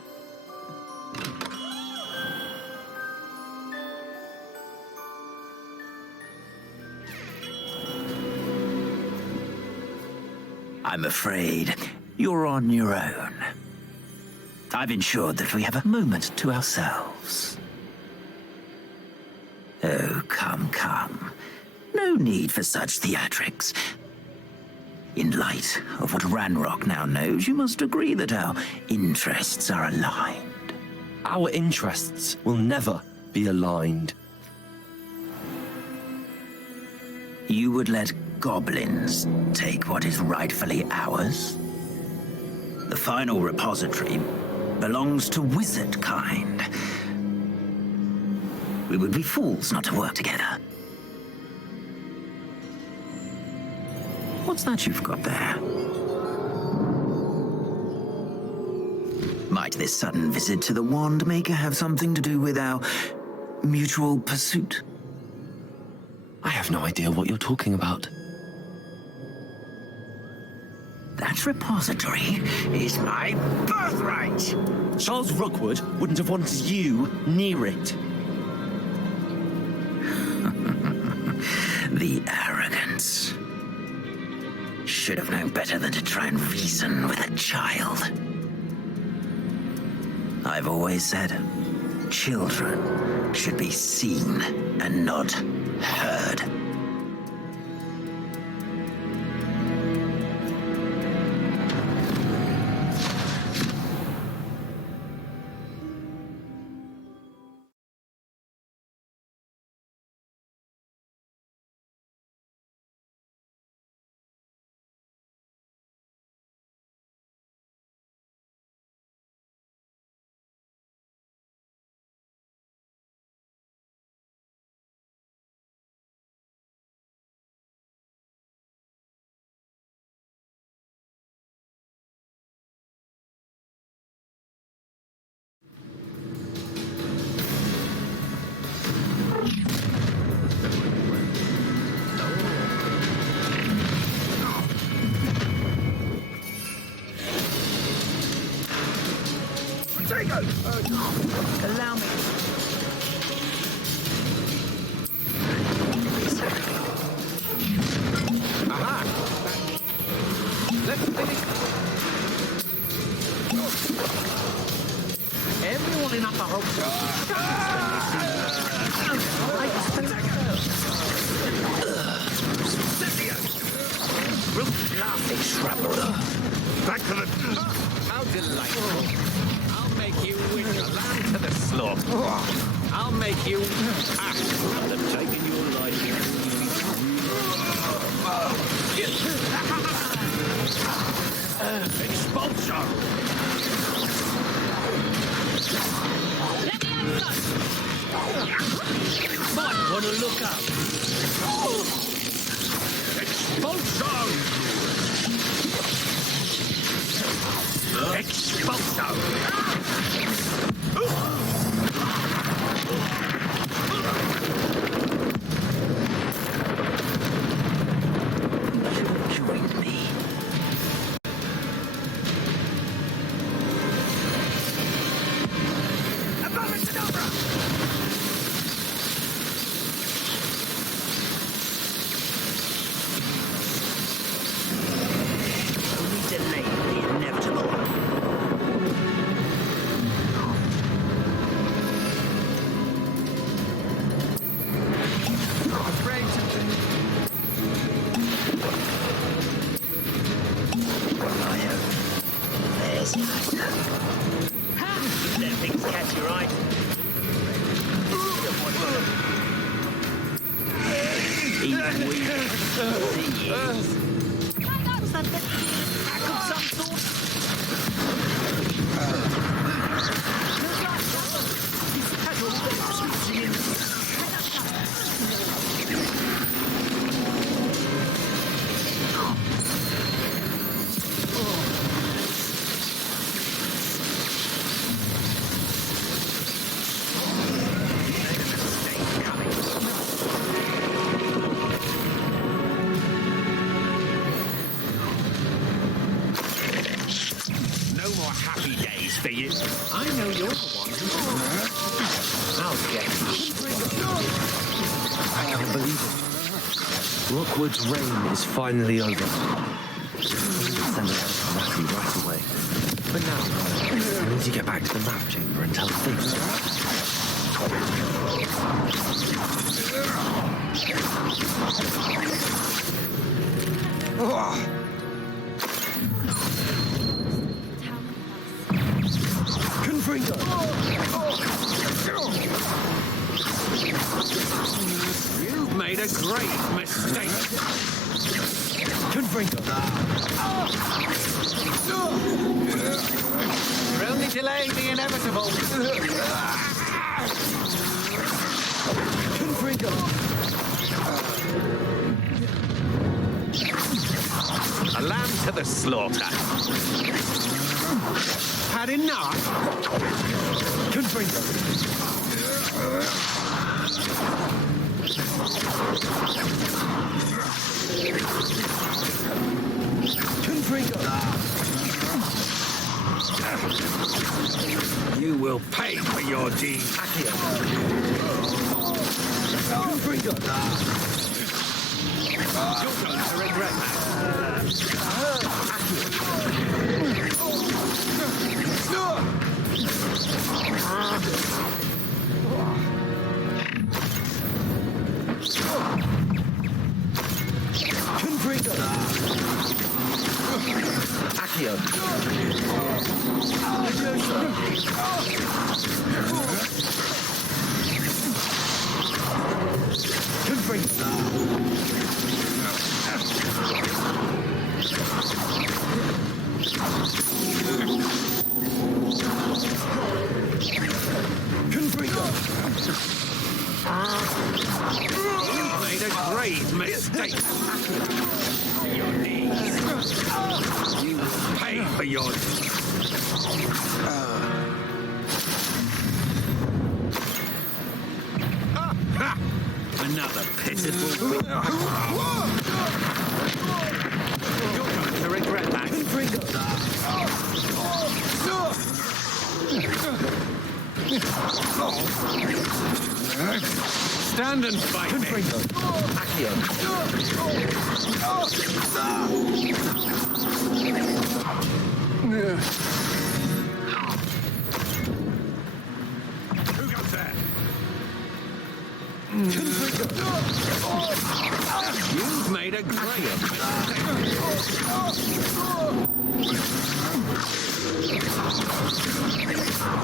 I'm afraid you're on your own. I've ensured that we have a moment to ourselves. Oh, come, come. No need for such theatrics. In light of what Ranrock now knows, you must agree that our interests are aligned. Our interests will never be aligned. You would let goblins take what is rightfully ours? The final repository belongs to wizard kind. We would be fools not to work together. What's that you've got there? Might this sudden visit to the Wand Maker have something to do with our mutual pursuit? I have no idea what you're talking about. That repository is my birthright! Charles Rookwood wouldn't have wanted you near it. The arrogance. Should have known better than to try and reason with a child. I've always said, children should be seen and not heard. Allow me. Aha! Let's finish. Everyone in Upper Hope Back to the... How delightful. I'll make you win a lamb to the slaughter. I'll make you after taking your life. Expulsion! Might want to look up. Expulsion! Expulso! Was that the attack of some sort? No more happy days for you. I know you're the one who... I'll get you. I can't believe it. Rookwood's reign is finally over. Send it to Matthew right away. But now, I need to get back to the map chamber and tell things. Confringo! You've made a great mistake. Confringo! You're only delaying the inevitable. Confringo! A lamb to the slaughter. Had enough? Confringo! Confringo! You will pay for your deed. Accio! Confringo! You're going to regret that. Confringo! Accio! Confringo! Confringo! You've made a grave mistake. Your knees. You will pay for your... Another pitiful... You're going to regret that. Stand and fight me. Accio! Who goes there? You've made a great mistake.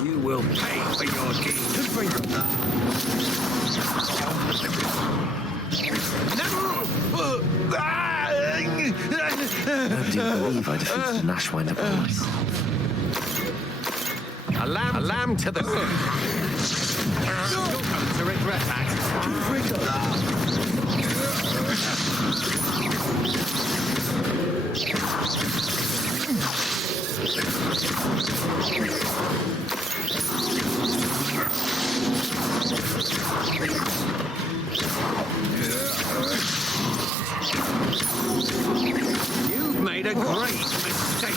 You will pay for your deed. I didn't believe I defeated the Nashwinder boys. A lamb to the... You're going to regret that. You've made a great mistake.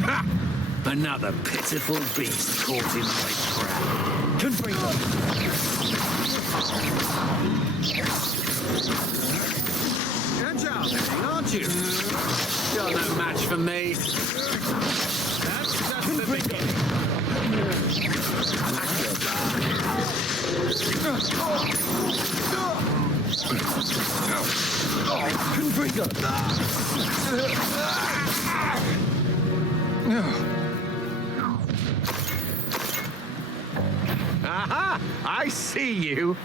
Ha! Another pitiful beast caught in my trap. Confringo! Agile, aren't you? You're no match for me. That's just the beginning. Confringo! I see you.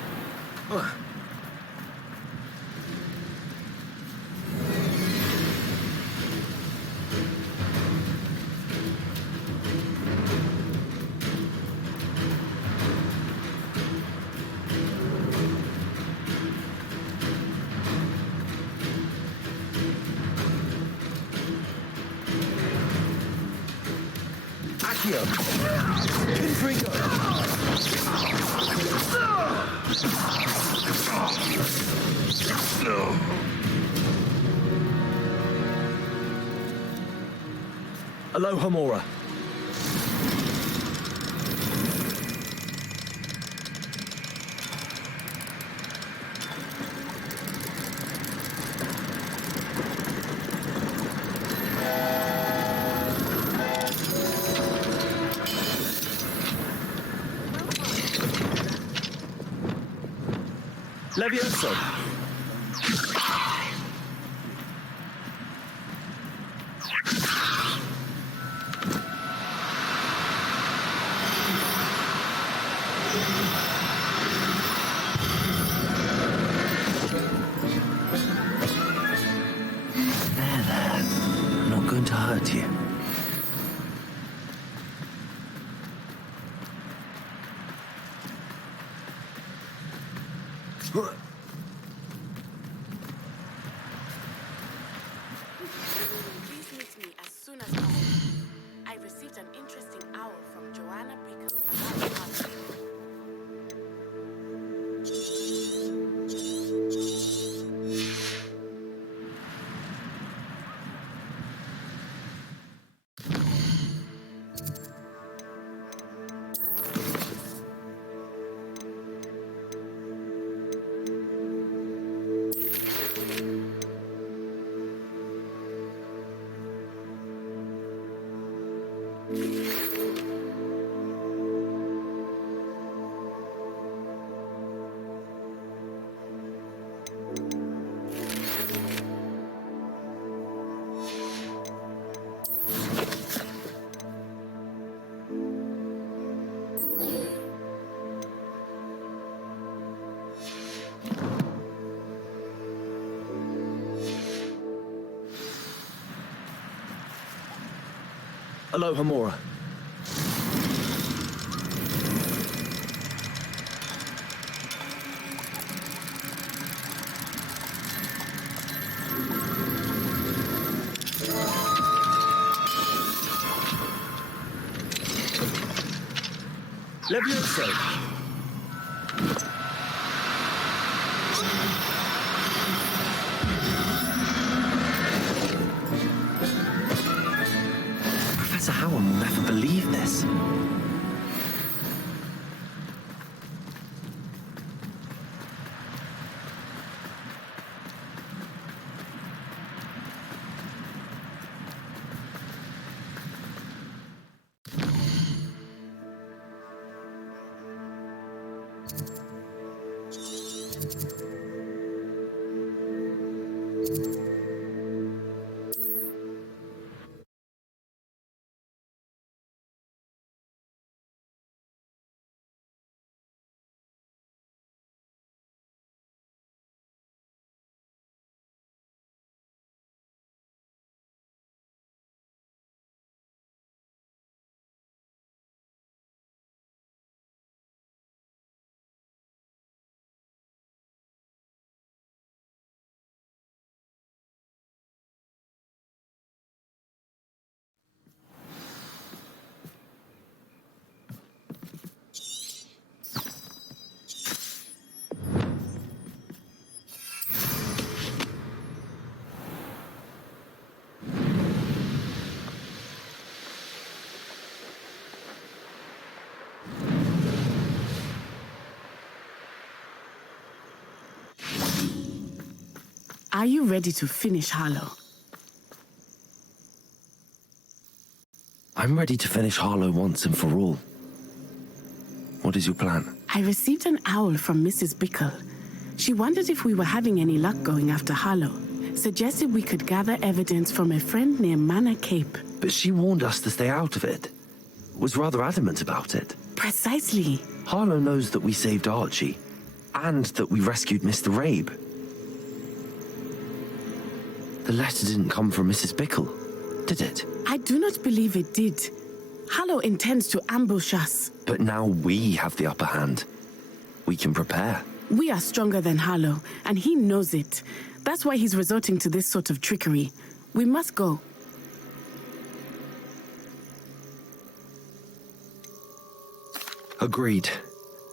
Accio! Confringo! Aloha Mora. Levioso. There. I'm not going to hurt you. Please meet me as soon as possible. I received an interesting owl from Joanna Brickle about the party. Aloha Mora. Levioso. Professor Howard will never believe this. Are you ready to finish Harlow? I'm ready to finish Harlow once and for all. What is your plan? I received an owl from Mrs. Bickle. She wondered if we were having any luck going after Harlow. Suggested we could gather evidence from a friend near Manor Cape. But she warned us to stay out of it. Was rather adamant about it. Precisely. Harlow knows that we saved Archie, and that we rescued Mr. Rabe. The letter didn't come from Mrs. Bickle, did it? I do not believe it did. Harlow intends to ambush us. But now we have the upper hand. We can prepare. We are stronger than Harlow, and he knows it. That's why he's resorting to this sort of trickery. We must go. Agreed.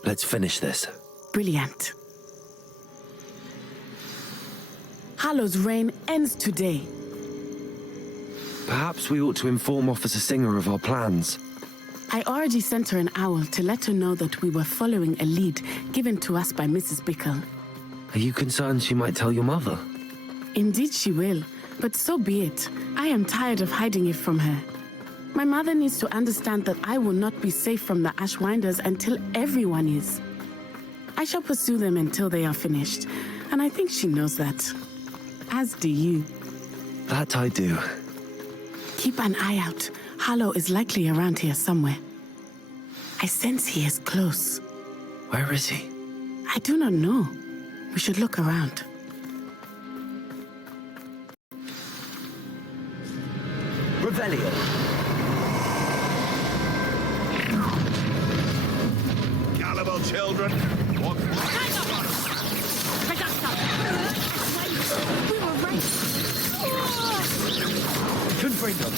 Let's finish this. Brilliant. Harlow's reign ends today. Perhaps we ought to inform Officer Singer of our plans. I already sent her an owl to let her know that we were following a lead given to us by Mrs. Bickle. Are you concerned she might tell your mother? Indeed she will, but so be it. I am tired of hiding it from her. My mother needs to understand that I will not be safe from the Ashwinders until everyone is. I shall pursue them until they are finished, and I think she knows that. As do you. That I do. Keep an eye out. Harlow is likely around here somewhere. I sense he is close. Where is he? I do not know. We should look around. Revelio. Gullible children. What? We were right. Confringo.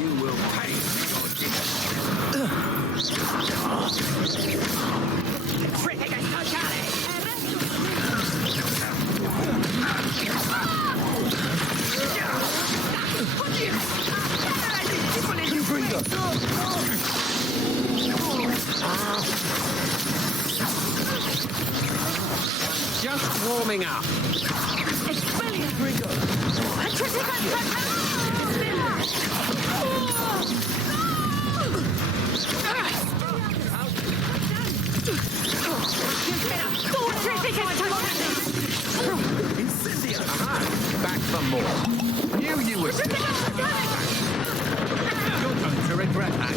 You will pay for your Just warming up. Back for more. Knew you would. You're going to regret that.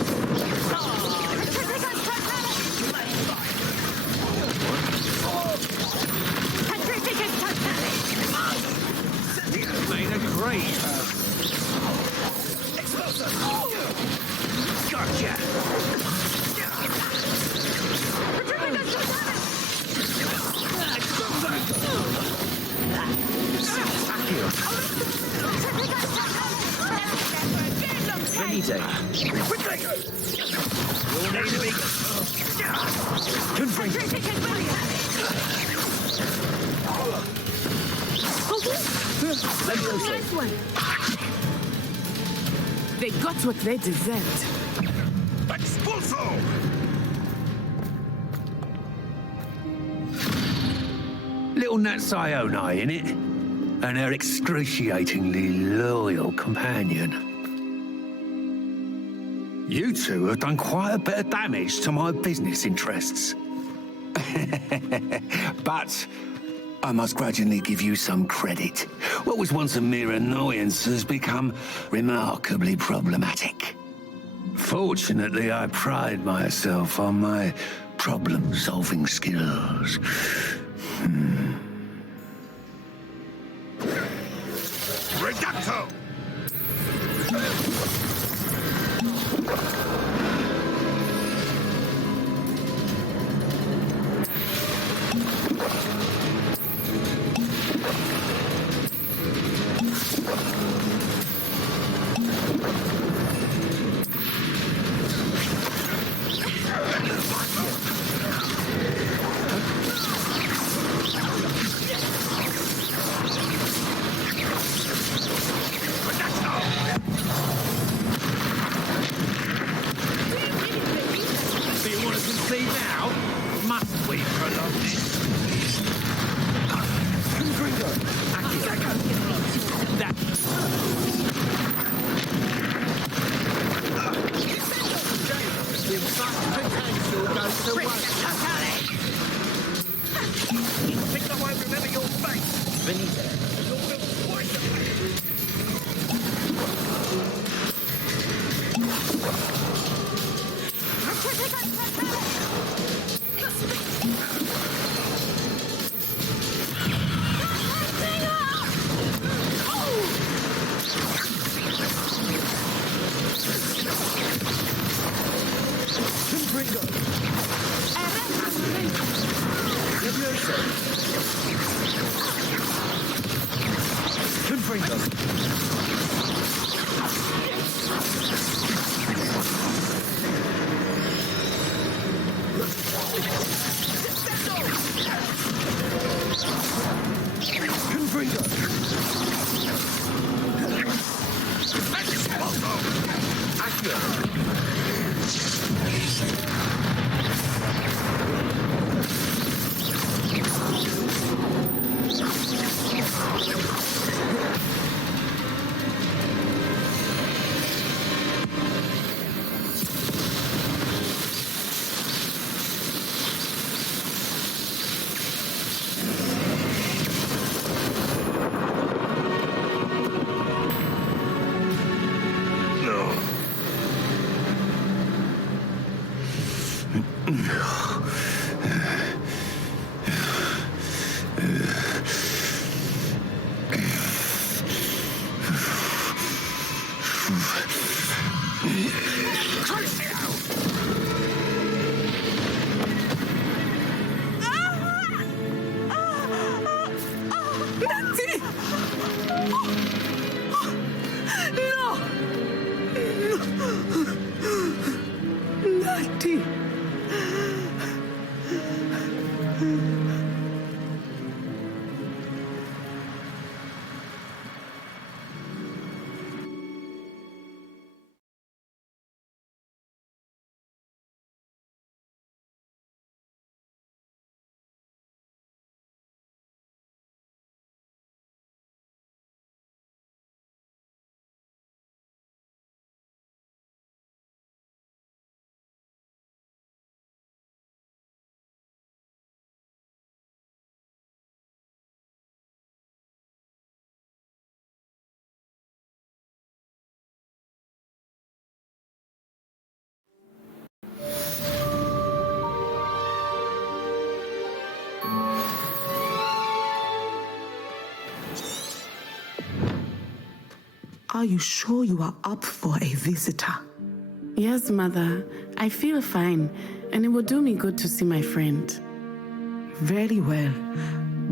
Made a great. Gotcha. Benito. You'll need a big... Nice one. They got what they deserved. Expulso! Little Natsione, innit? And her excruciatingly loyal companion. You two have done quite a bit of damage to my business interests. But I must grudgingly give you some credit. What was once a mere annoyance has become remarkably problematic. Fortunately, I pride myself on my problem-solving skills. Reducto! Are you sure you are up for a visitor? Yes, Mother. I feel fine, and it will do me good to see my friend. Very well.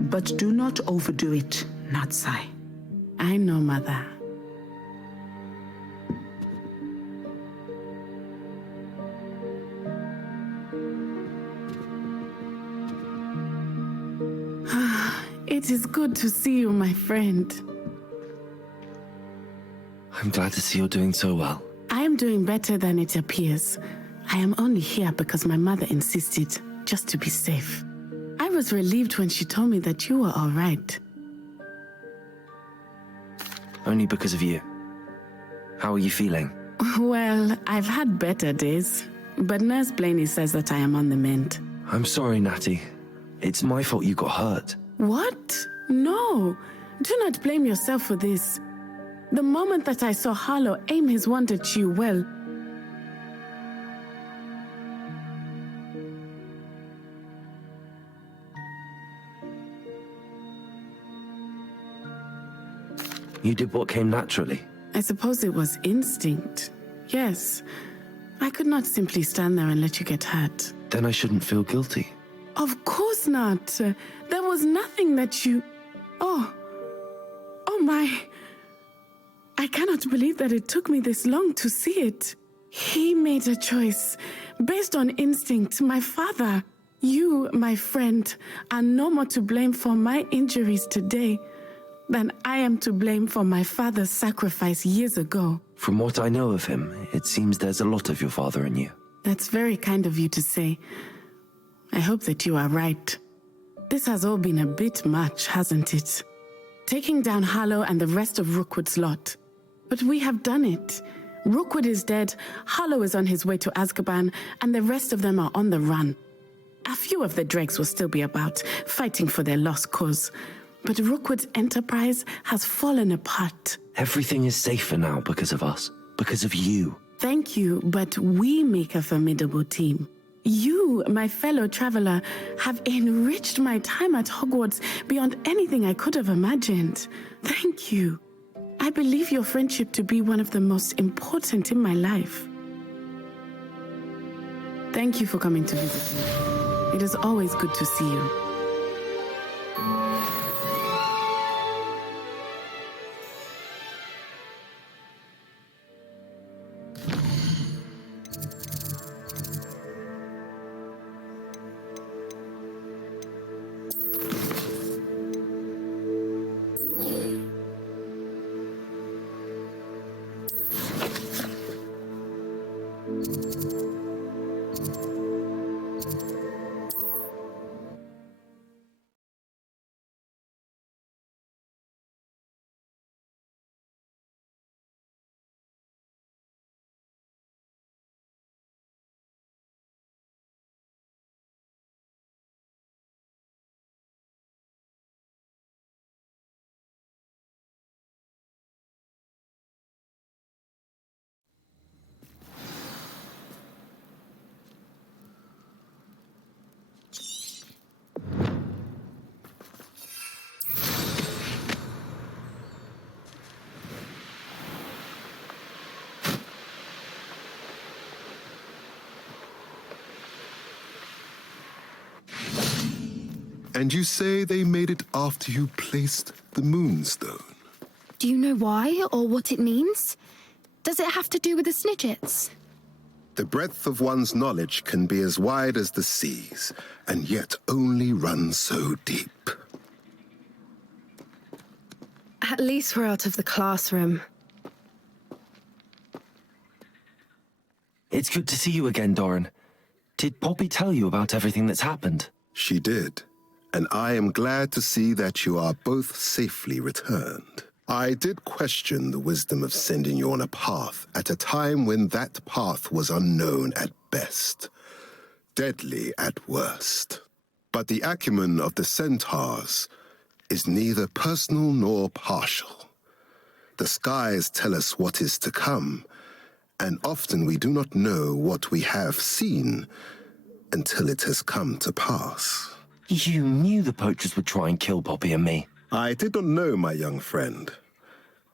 But do not overdo it, Natsai. I know, Mother. It is good to see you, my friend. I'm glad to see you're doing so well. I am doing better than it appears. I am only here because my mother insisted, just to be safe. I was relieved when she told me that you were all right. Only because of you. How are you feeling? Well, I've had better days, but Nurse Blaney says that I am on the mend. I'm sorry, Natty. It's my fault you got hurt. What? No. Do not blame yourself for this. The moment that I saw Harlow aim his wand at you, well... You did what came naturally. I suppose it was instinct. Yes. I could not simply stand there and let you get hurt. Then I shouldn't feel guilty. Of course not. There was nothing that you... Oh my... I cannot believe that it took me this long to see it. He made a choice based on instinct. My father, you, my friend, are no more to blame for my injuries today than I am to blame for my father's sacrifice years ago. From what I know of him, it seems there's a lot of your father in you. That's very kind of you to say. I hope that you are right. This has all been a bit much, hasn't it? Taking down Harlow and the rest of Rookwood's lot. But we have done it. Rookwood is dead, Harlow is on his way to Azkaban, and the rest of them are on the run. A few of the dregs will still be about, fighting for their lost cause. But Rookwood's enterprise has fallen apart. Everything is safer now because of us. Because of you. Thank you, but we make a formidable team. You, my fellow traveler, have enriched my time at Hogwarts beyond anything I could have imagined. Thank you. I believe your friendship to be one of the most important in my life. Thank you for coming to visit me. It is always good to see you. And you say they made it after you placed the moonstone? Do you know why or what it means? Does it have to do with the Snidgets? The breadth of one's knowledge can be as wide as the seas, and yet only run so deep. At least we're out of the classroom. It's good to see you again, Doran. Did Poppy tell you about everything that's happened? She did, and I am glad to see that you are both safely returned. I did question the wisdom of sending you on a path at a time when that path was unknown at best, deadly at worst. But the acumen of the centaurs is neither personal nor partial. The skies tell us what is to come, and often we do not know what we have seen until it has come to pass. You knew the poachers would try and kill Poppy and me. I did not know, my young friend,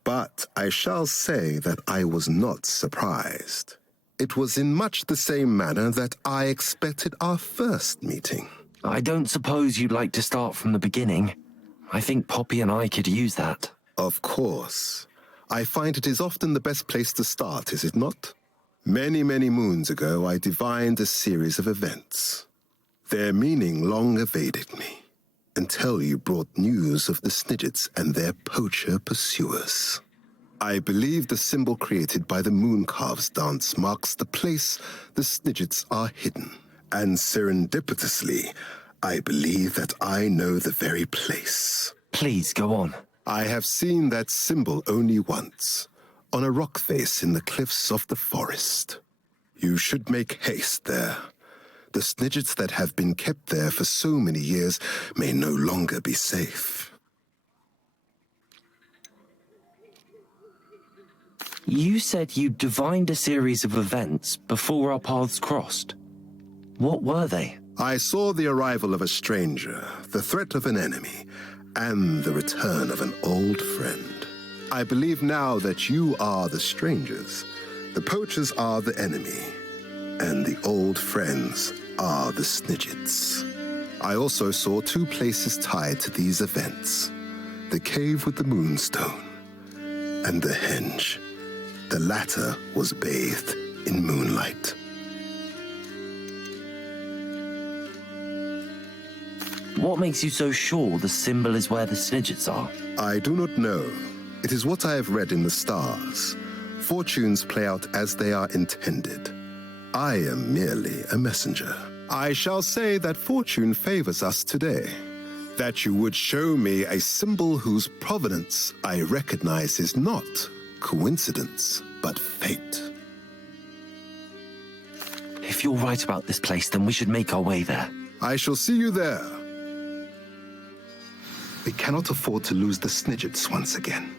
but I shall say that I was not surprised. It was in much the same manner that I expected our first meeting. I don't suppose you'd like to start from the beginning. I think Poppy and I could use that. Of course. I find it is often the best place to start, is it not? Many, many moons ago, I divined a series of events. Their meaning long evaded me, until you brought news of the Snidgets and their poacher pursuers. I believe the symbol created by the Mooncalves dance marks the place the Snidgets are hidden. And serendipitously, I believe that I know the very place. Please, go on. I have seen that symbol only once, on a rock face in the cliffs of the forest. You should make haste there. The Snidgets that have been kept there for so many years may no longer be safe. You said you divined a series of events before our paths crossed. What were they? I saw the arrival of a stranger, the threat of an enemy, and the return of an old friend. I believe now that you are the strangers, the poachers are the enemy, and the old friends are the Snidgets. I also saw two places tied to these events, the cave with the moonstone and the henge. The latter was bathed in moonlight. What makes you so sure the symbol is where the Snidgets are? I do not know. It is what I have read in the stars. Fortunes play out as they are intended. I am merely a messenger. I shall say that fortune favors us today. That you would show me a symbol whose provenance I recognize is not coincidence, but fate. If you're right about this place, then we should make our way there. I shall see you there. We cannot afford to lose the Snidgets once again.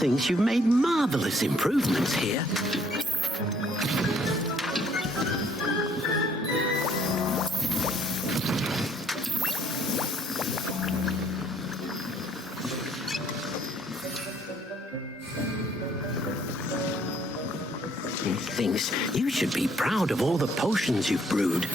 Thinks you've made marvelous improvements here. Ominous, you should be proud of all the potions you've brewed.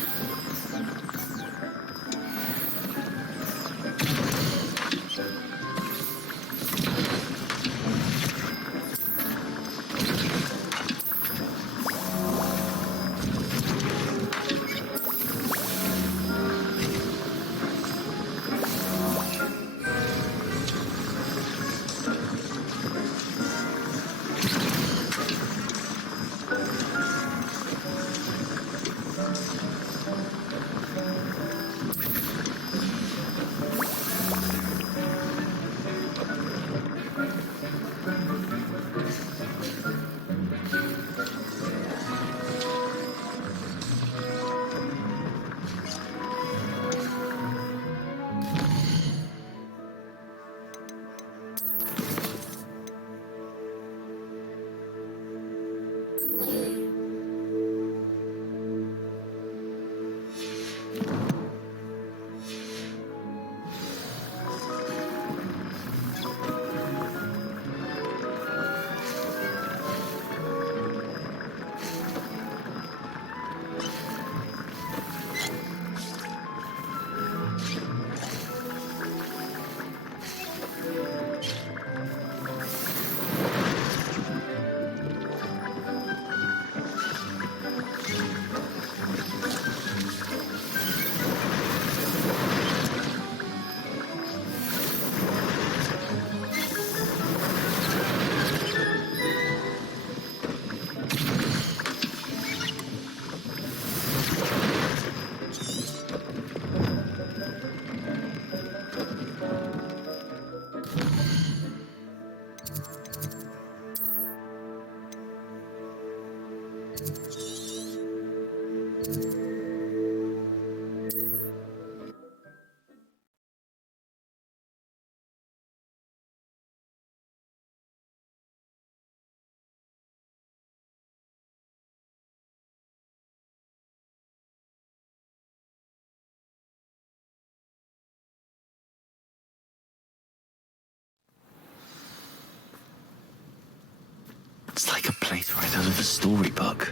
It's like a place right out of a storybook.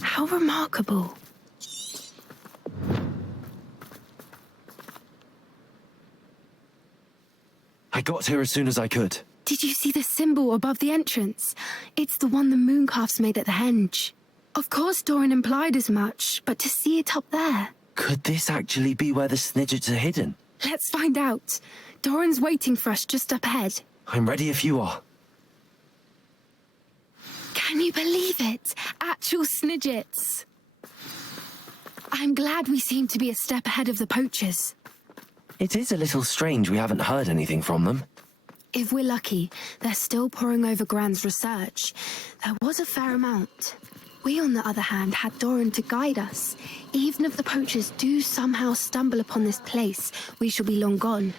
How remarkable. I got here as soon as I could. Did you see the symbol above the entrance? It's the one the mooncalfs made at the henge. Of course Doran implied as much, but to see it up there... Could this actually be where the Snidgets are hidden? Let's find out. Doran's waiting for us just up ahead. I'm ready if you are. Can you believe it? Actual Snidgets. I'm glad we seem to be a step ahead of the poachers. It is a little strange we haven't heard anything from them. If we're lucky, they're still poring over Gran's research. There was a fair amount. We, on the other hand, had Doran to guide us. Even if the poachers do somehow stumble upon this place, we shall be long gone.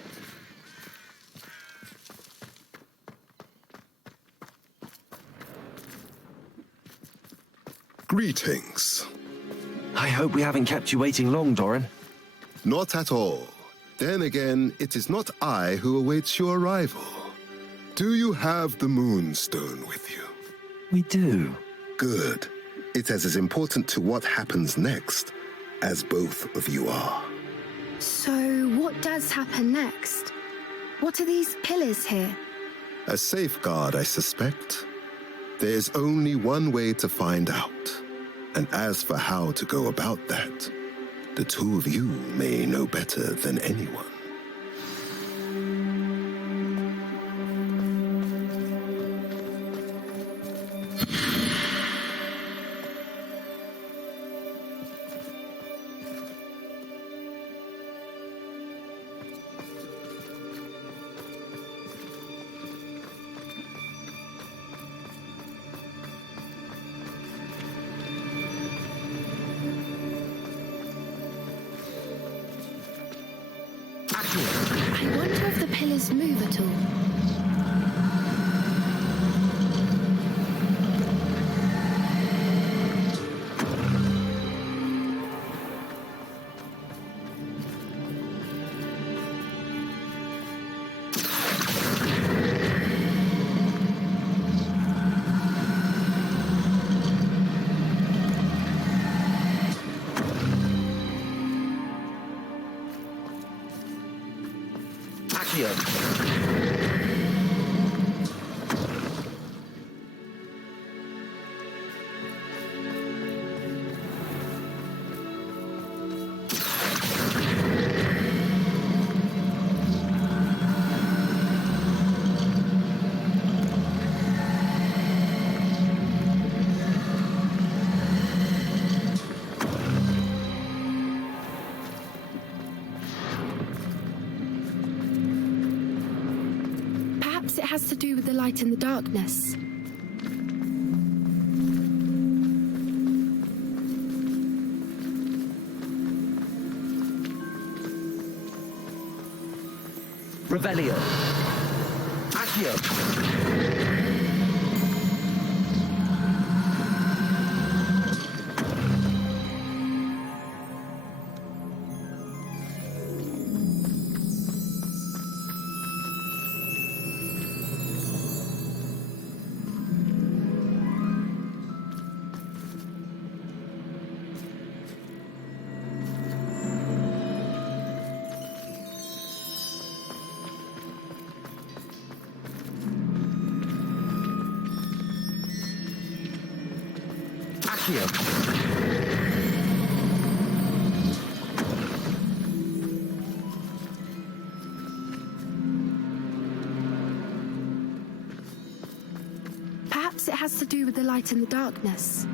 Greetings. I hope we haven't kept you waiting long, Doran. Not at all. Then again, it is not I who awaits your arrival. Do you have the Moonstone with you? We do. Good. It is as important to what happens next as both of you are. So, what does happen next? What are these pillars here? A safeguard, I suspect. There is only one way to find out. And as for how to go about that, the two of you may know better than anyone. I wonder if the pillars move at all. Perhaps it has to do with the light in the darkness. Revelio. Accio. Perhaps it has to do with the light in the darkness.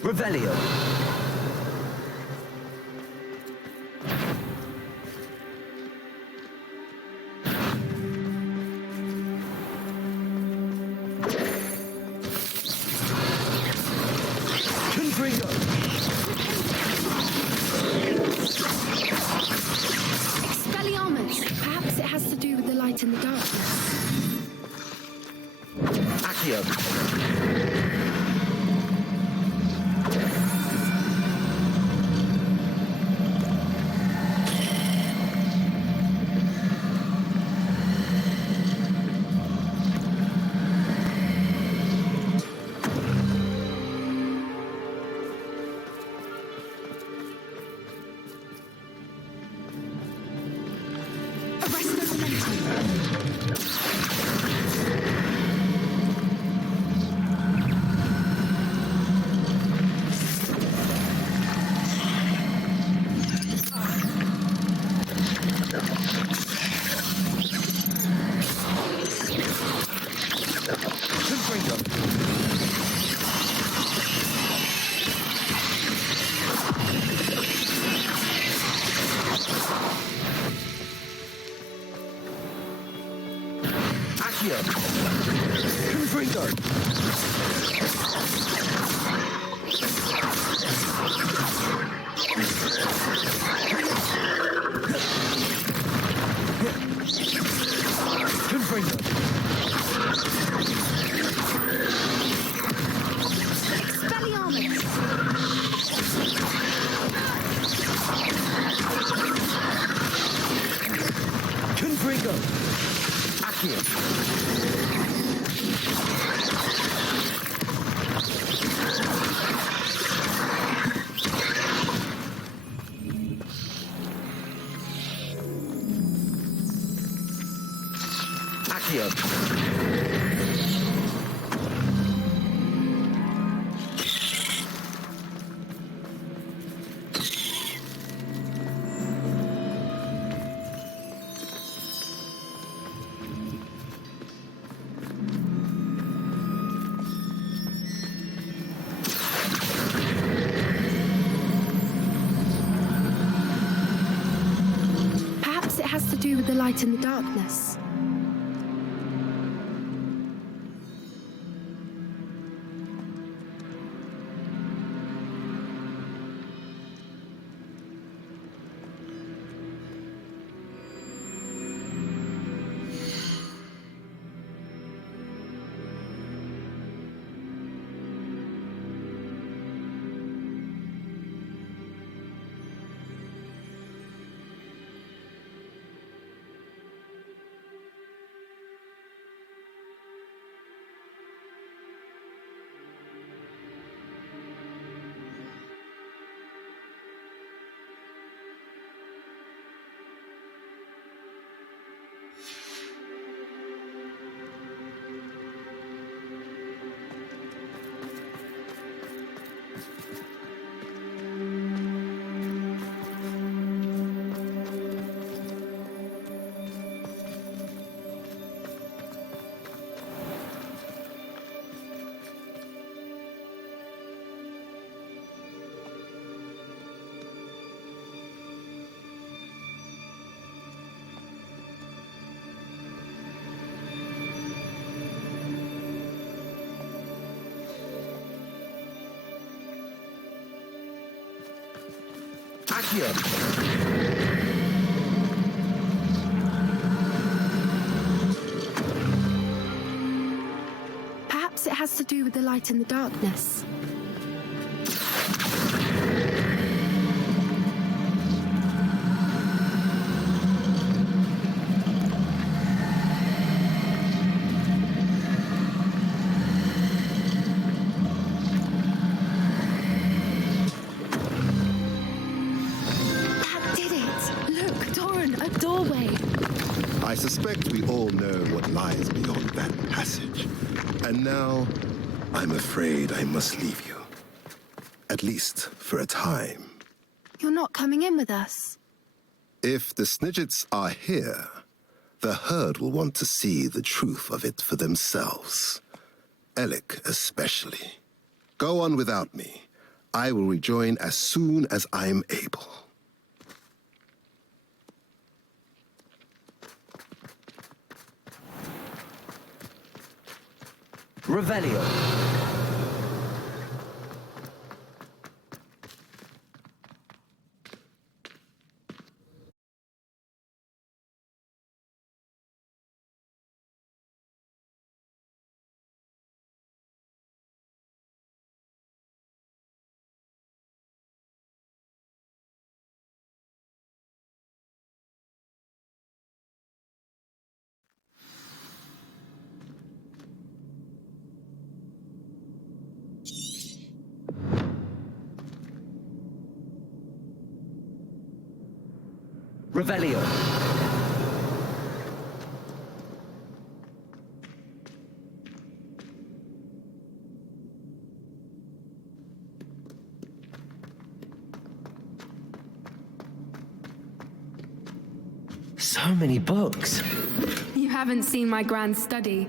Revelio. Confringo. Expelliarmus! Perhaps it has to do with the light in the darkness. Accio. Perhaps it has to do with the light in the darkness. Perhaps it has to do with the light in the darkness. That did it! Look, Doran, a doorway. I suspect we all know what lies beyond that passage. And now, I'm afraid I must leave you. At least for a time. You're not coming in with us. If the Snidgets are here, the herd will want to see the truth of it for themselves. Alec especially. Go on without me. I will rejoin as soon as I'm able. Revelio. Revelio. So many books. You haven't seen my grand study.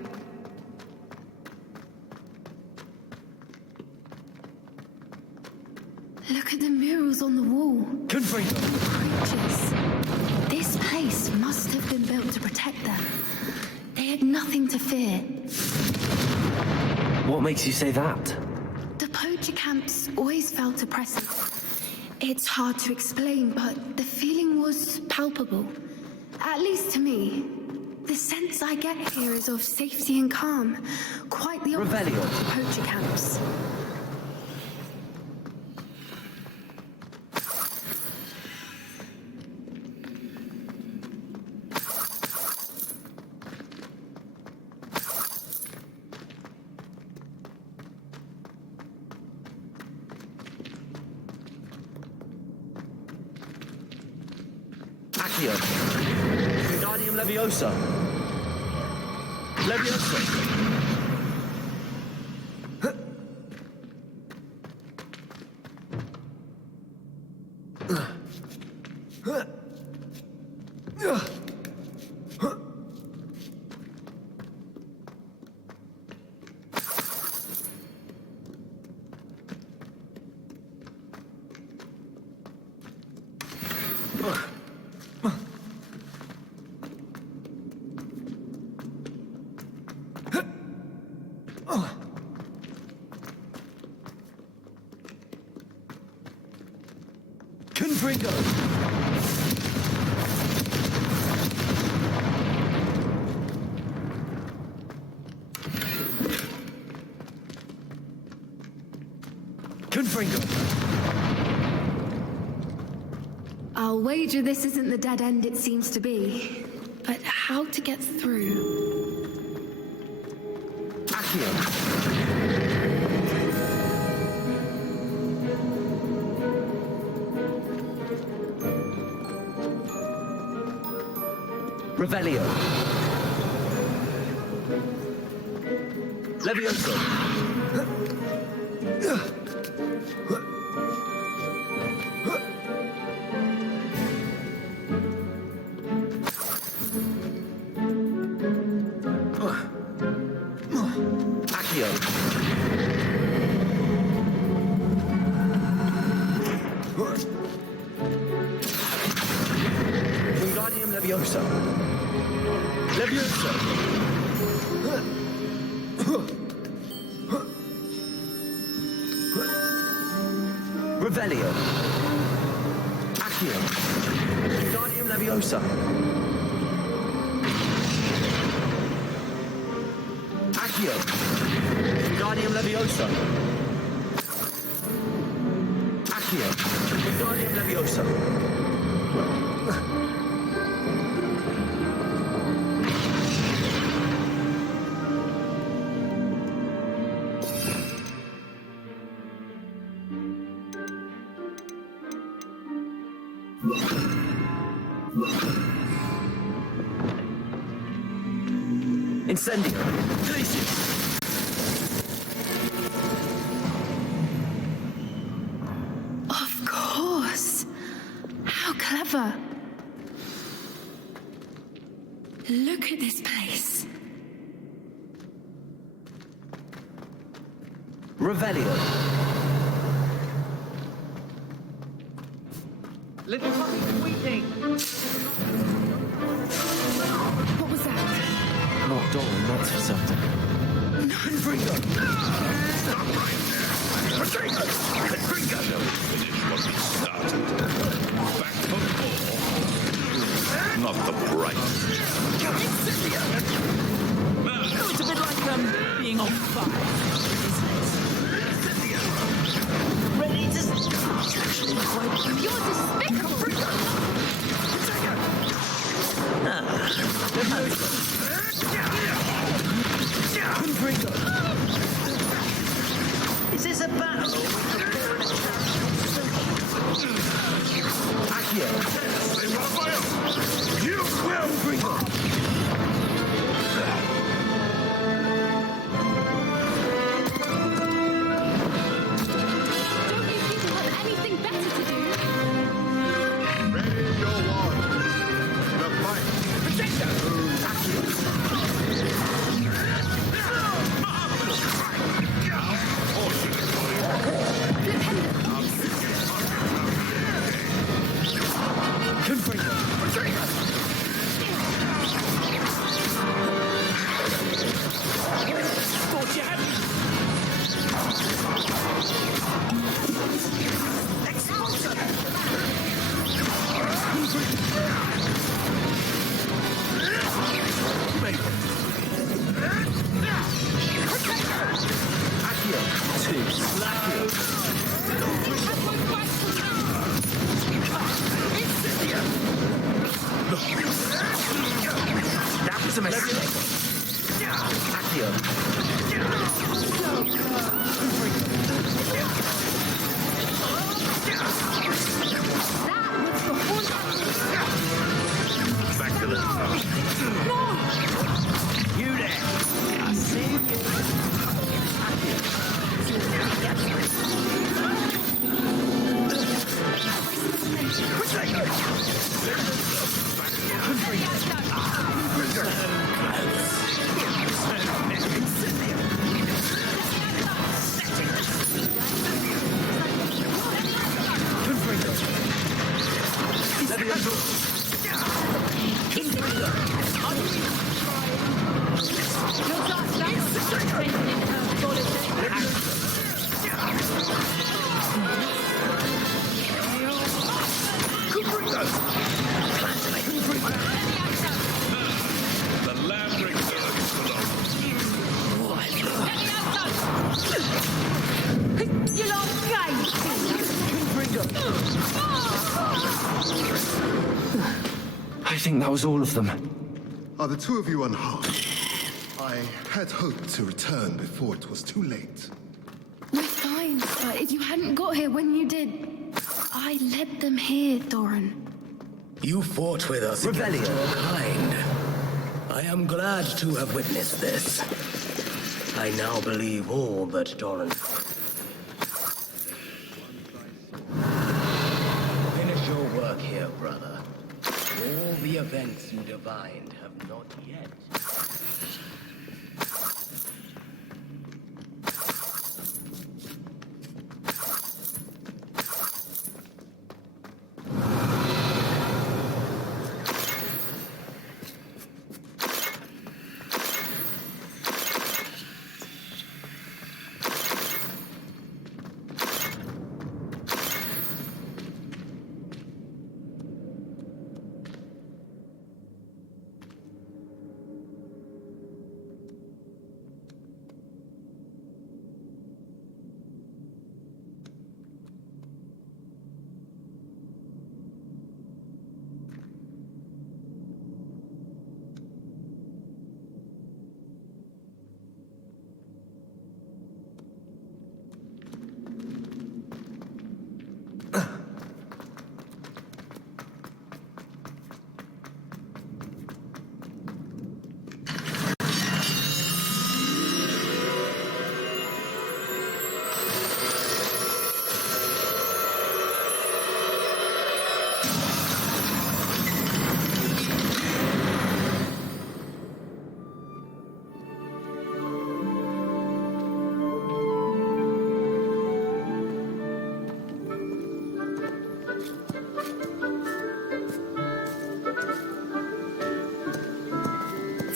Look at the murals on the wall. Creatures. This place must have been built to protect them. They had nothing to fear. What makes you say that? The poacher camps always felt oppressive. It's hard to explain, but the feeling was palpable. At least to me. The sense I get here is of safety and calm. Quite the opposite of the poacher camps. Accio. Wingardium Leviosa. Leviosa. Confringo! Confringo! I'll wager this isn't the dead end it seems to be. But how to get through? Accio! Revelio. Levioso. Accio. Wingardium Leviosa. Leviosa! Revelio! Accio. Wingardium Leviosa. Accio. Wingardium Leviosa. Accio. Wingardium Leviosa. Incendio! Glacius! Of course. How clever. Look at this place. Revelio. Little puppy weeping. What was that? Not Doran, that's for certain. Confringo! Stop right there! Confringo! Confringo! Finish what we started. Back for more. Not the price. It's a bit like being on fire. Ready to... You're despicable! Is this a battle? Accio. You will bring up. Anything better to do? Ready your warriors. The fight. Confringo. Thought you had me. Expulsor! Accio. Two. Accio. That was a mistake. Accio. Back to the top. You there. I see you. The lab returns to You lost game! I think that was all of them. Are the two of you unharmed? I had hoped to return before it was too late. We're fine, but if you hadn't got here when you did, I led them here, Doran. You fought with us against your kind. I am glad to have witnessed this. I now believe all that Doran... Finish your work here, brother. All the events you divined have not yet...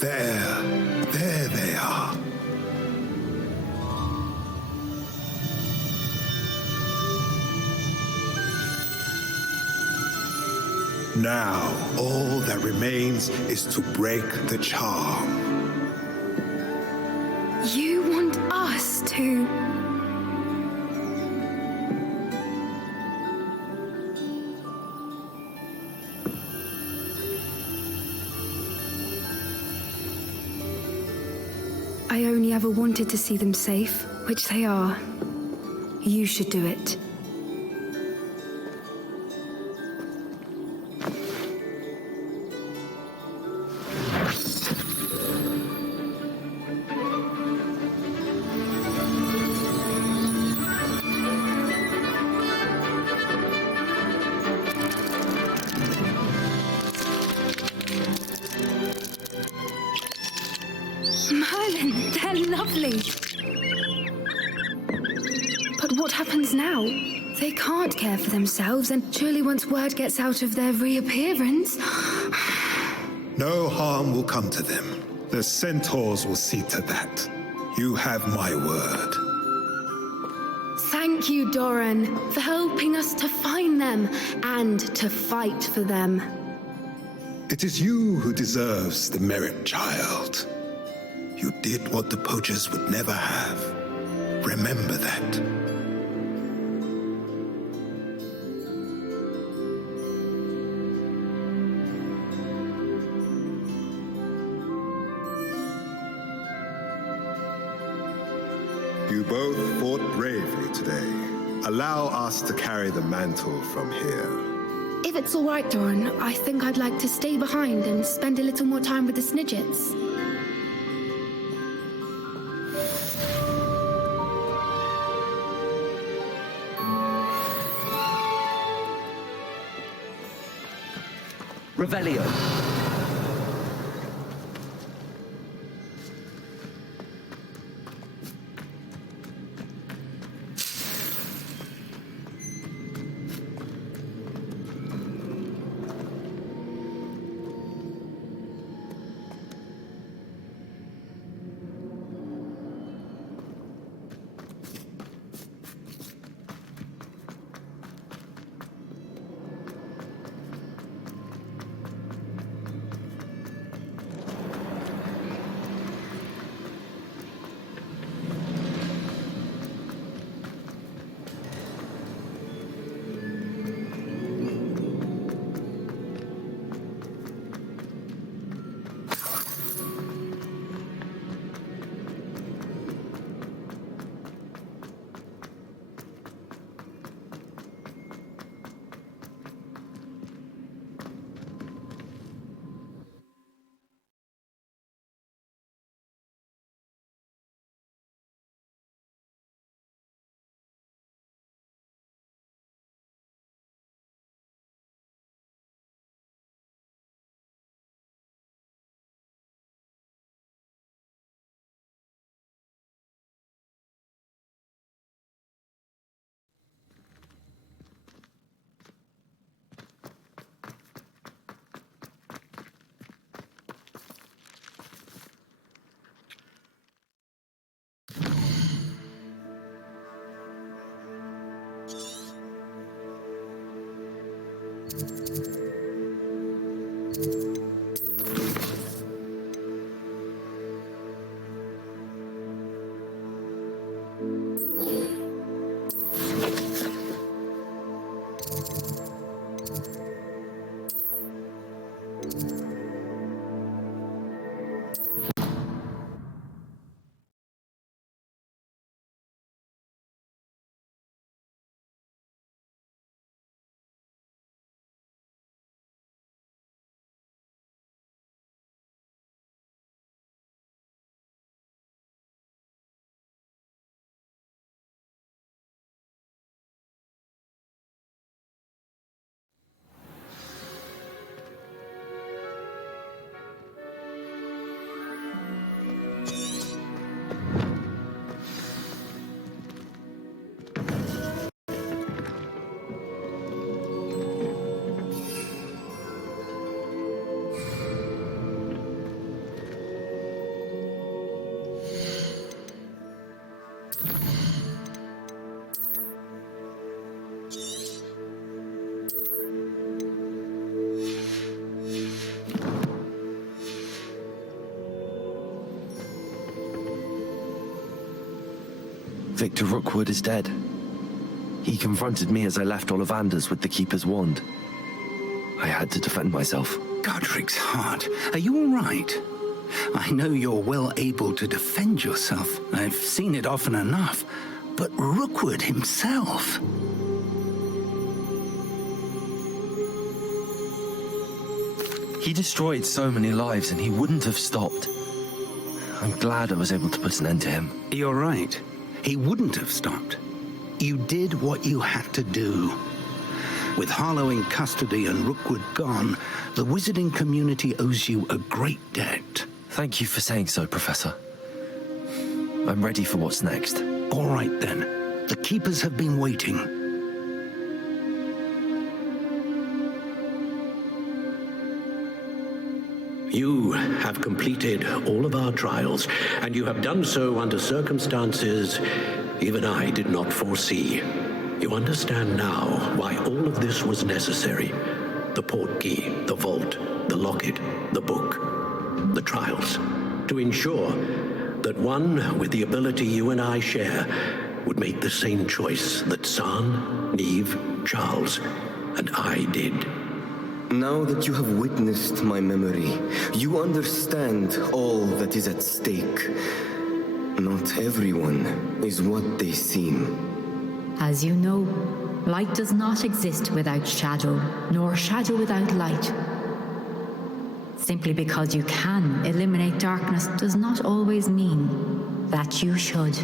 There they are. Now, all that remains is to break the charm. You want us to... I only ever wanted to see them safe, which they are. You should do it. Merlin, they're lovely. But what happens now? They can't care for themselves, and surely once word gets out of their reappearance... No harm will come to them. The centaurs will see to that. You have my word. Thank you, Doran, for helping us to find them and to fight for them. It is you who deserves the merit, child. You did what the poachers would never have. Remember that. You both fought bravely today. Allow us to carry the mantle from here. If it's all right, Doran, I think I'd like to stay behind and spend a little more time with the Snidgets. Revelio. Victor Rookwood is dead. He confronted me as I left Ollivander's with the Keeper's wand. I had to defend myself. Godric's heart, are you all right? I know you're well able to defend yourself. I've seen it often enough. But Rookwood himself... He destroyed so many lives and he wouldn't have stopped. I'm glad I was able to put an end to him. You're right. He wouldn't have stopped. You did what you had to do. With Harlow in custody and Rookwood gone, the wizarding community owes you a great debt. Thank you for saying so, Professor. I'm ready for what's next. All right, then. The Keepers have been waiting. You have completed all of our trials, and you have done so under circumstances even I did not foresee. You understand now why all of this was necessary. The portkey, the vault, the locket, the book, the trials. To ensure that one with the ability you and I share would make the same choice that San, Neve, Charles, and I did. Now that you have witnessed my memory, you understand all that is at stake. Not everyone is what they seem. As you know, light does not exist without shadow, nor shadow without light. Simply because you can eliminate darkness does not always mean that you should.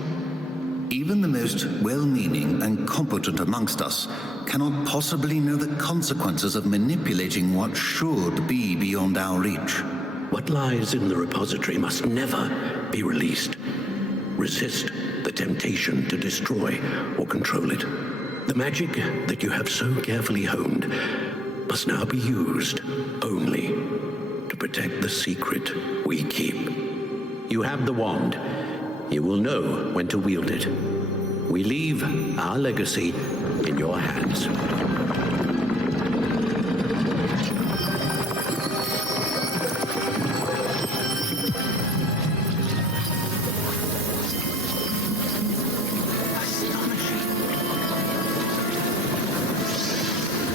Even the most well-meaning and competent amongst us cannot possibly know the consequences of manipulating what should be beyond our reach. What lies in the repository must never be released. Resist the temptation to destroy or control it. The magic that you have so carefully honed must now be used only to protect the secret we keep. You have the wand. You will know when to wield it. We leave our legacy in your hands.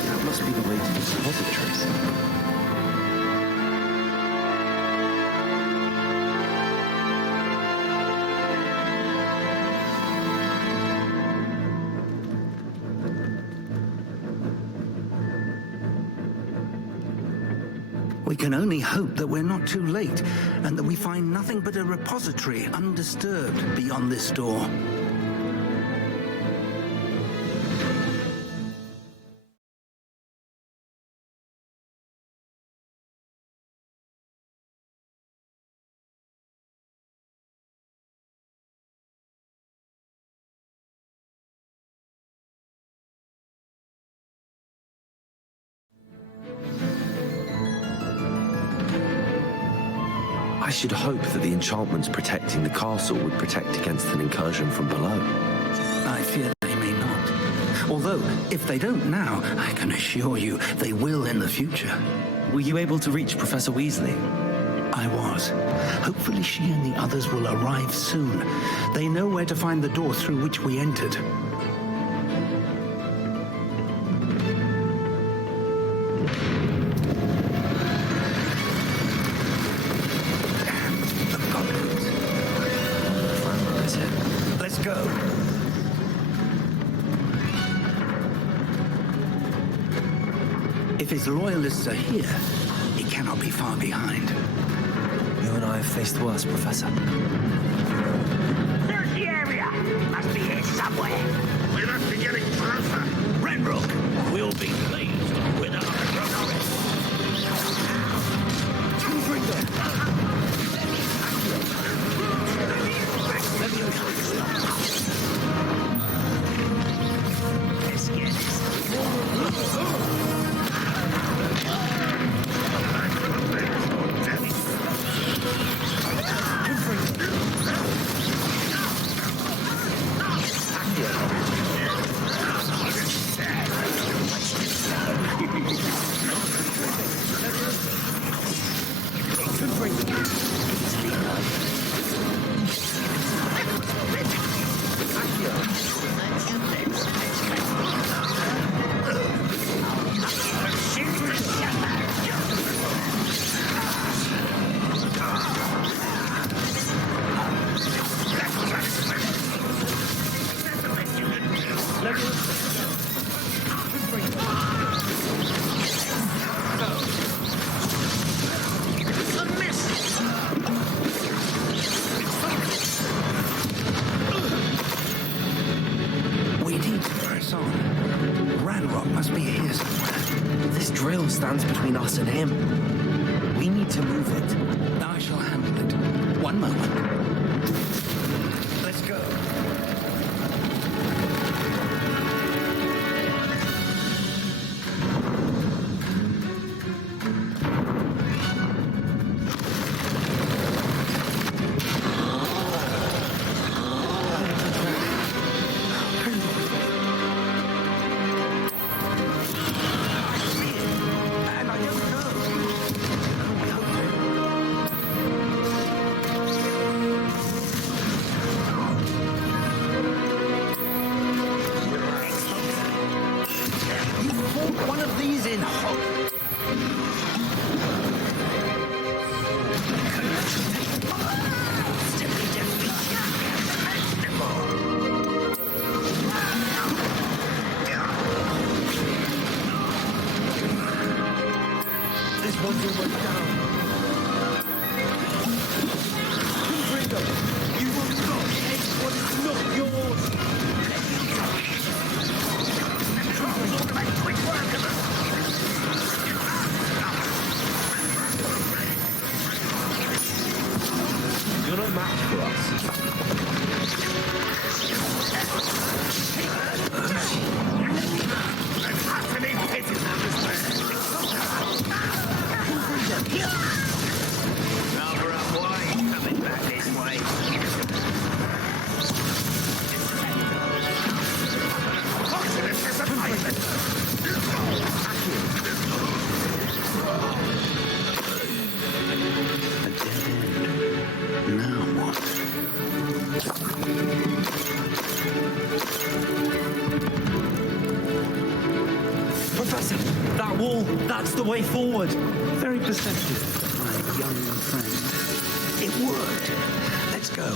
That must be the way to the repositories. We can only hope that we're not too late, and that we find nothing but a repository undisturbed beyond this door. I should hope that the enchantments protecting the castle would protect against an incursion from below. I fear they may not. Although, if they don't now, I can assure you they will in the future. Were you able to reach Professor Weasley? I was. Hopefully she and the others will arrive soon. They know where to find the door through which we entered. Let's go. If his loyalists are here, he cannot be far behind. You and I have faced worse, Professor. Search the area! Must be here somewhere. We must be getting closer. Renrook will be pleased with our progress. here somewhere. This drill stands between us and him. We need to move it. I shall handle it. One moment. Let's go. One of these in This one's your way down. Freedom, you will not take what is not yours. You're no match for us. Professor, that wall, that's the way forward. Very perceptive, my young friend. It worked. Let's go.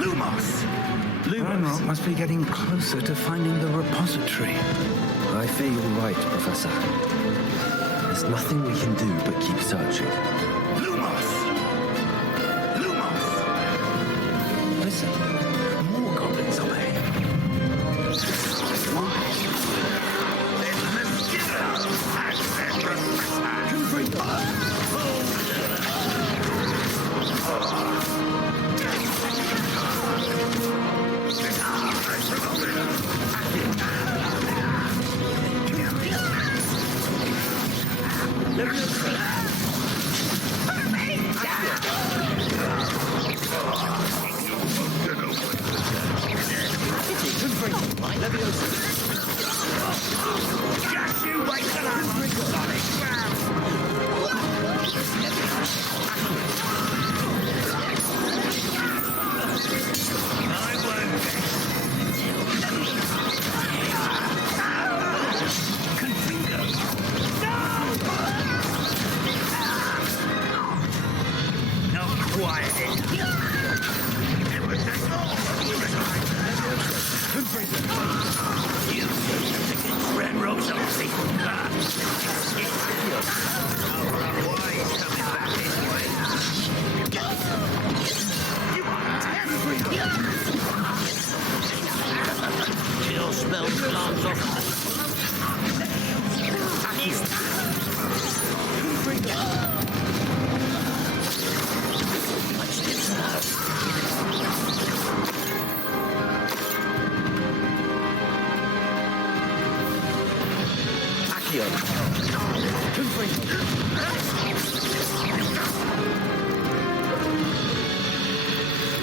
Lumos! Ranrock must be getting closer to finding the repository. I fear you're right, Professor. There's nothing we can do but keep searching. Lumos! Lumos! Listen, more goblins up ahead.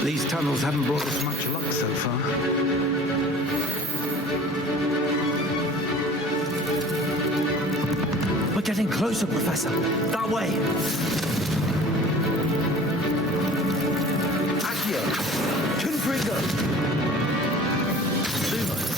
These tunnels haven't brought us much luck so far. We're getting closer, Professor. That way. Accio. Confringo. Lumos.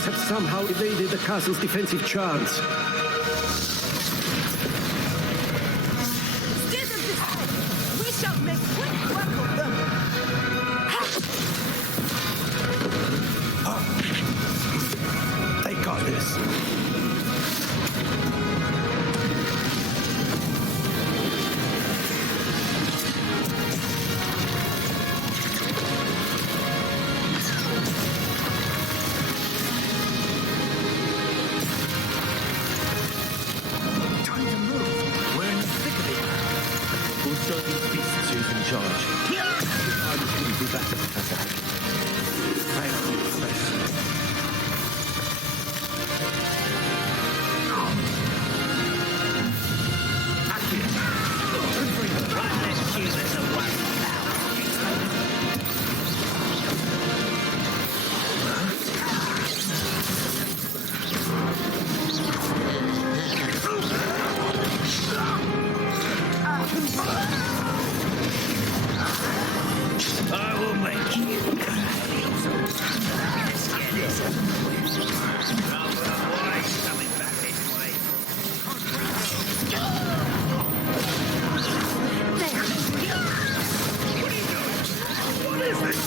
Goblins have somehow evaded the castle's defensive charms. Steer them this way! We shall make quick work of them! They got this. Time to move. We're in the thick of it. We'll show these beasts who's in charge. I couldn't do better, Professor. Thank you, Professor. I will make you cry. Let's get this over with. Boys coming back this way. What are you doing? What is this?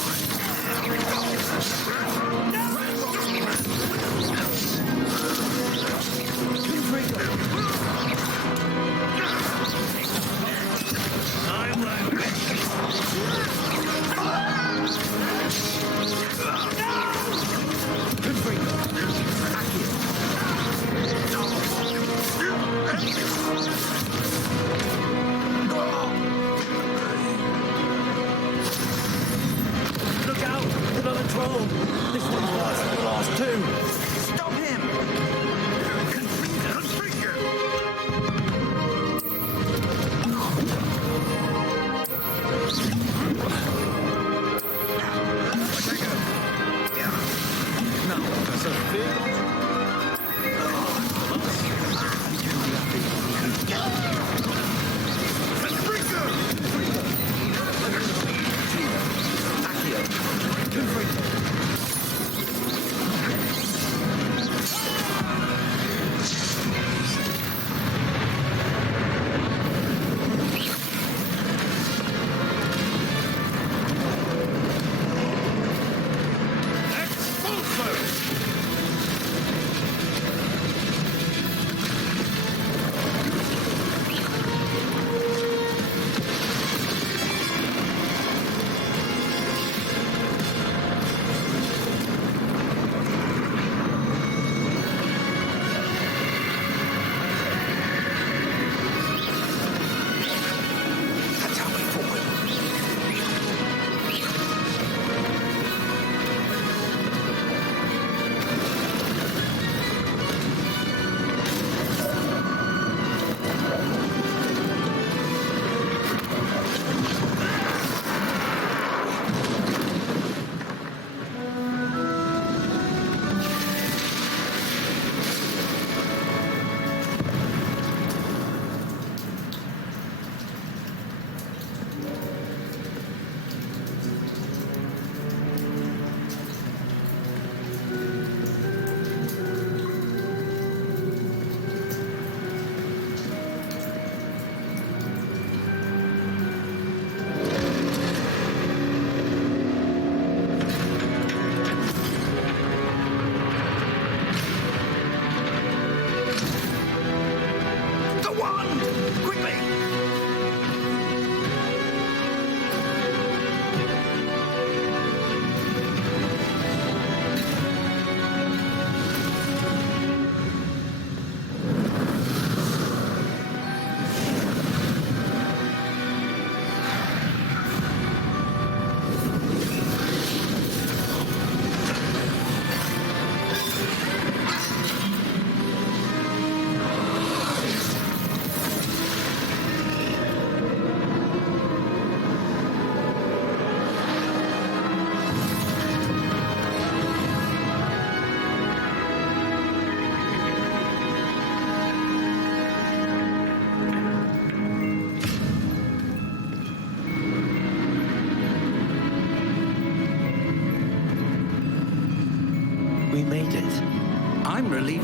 Look out! Another troll! This one's worse than the last two! Stop him! Now, Professor.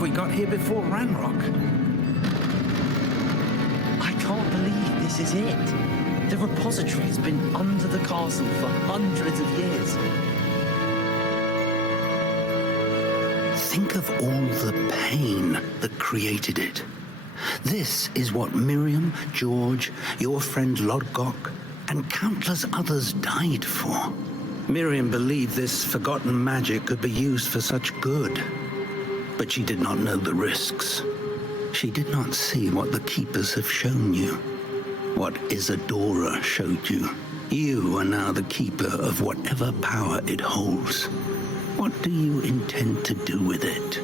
we got here before Ranrock. I can't believe this is it. The repository has been under the castle for hundreds of years. Think of all the pain that created it. This is what Miriam, George, your friend Lodgok, and countless others died for. Miriam believed this forgotten magic could be used for such good, but she did not know the risks. She did not see what the Keepers have shown you, what Isadora showed you. You are now the Keeper of whatever power it holds. What do you intend to do with it?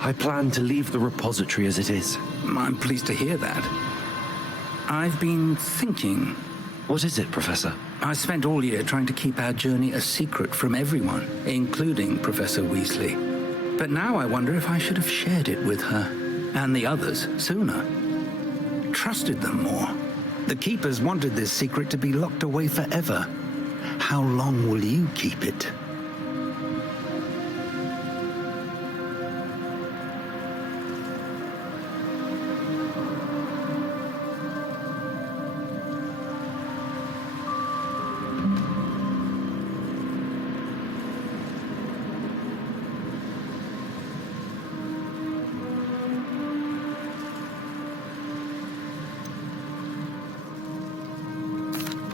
I plan to leave the repository as it is. I'm pleased to hear that. I've been thinking. What is it, Professor? I spent all year trying to keep our journey a secret from everyone, including Professor Weasley. But now I wonder if I should have shared it with her and the others sooner. Trusted them more. The Keepers wanted this secret to be locked away forever. How long will you keep it?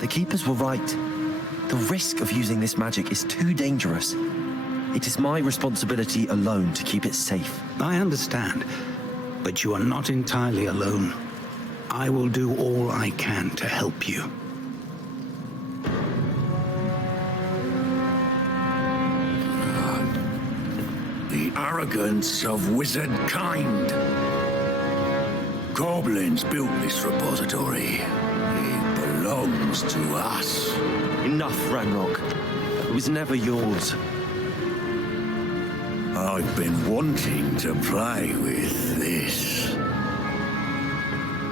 The Keepers were right. The risk of using this magic is too dangerous. It is my responsibility alone to keep it safe. I understand, but you are not entirely alone. I will do all I can to help you. The arrogance of wizard kind. Goblins built this repository. It belongs to us. Enough, Ranrock. It was never yours. I've been wanting to play with this.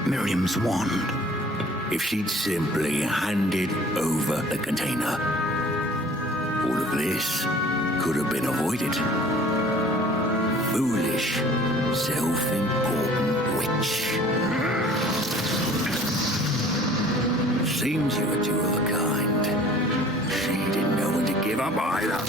Miriam's wand. If she'd simply handed over the container, all of this could have been avoided. Foolish, self-important witch. Seems you were two of a kind. She didn't know when to give up either.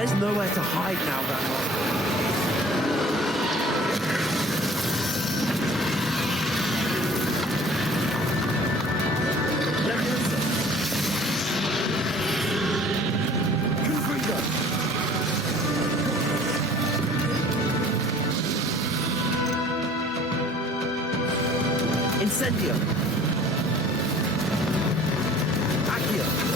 There's nowhere to hide now, Ranrock. Incendio! Accio!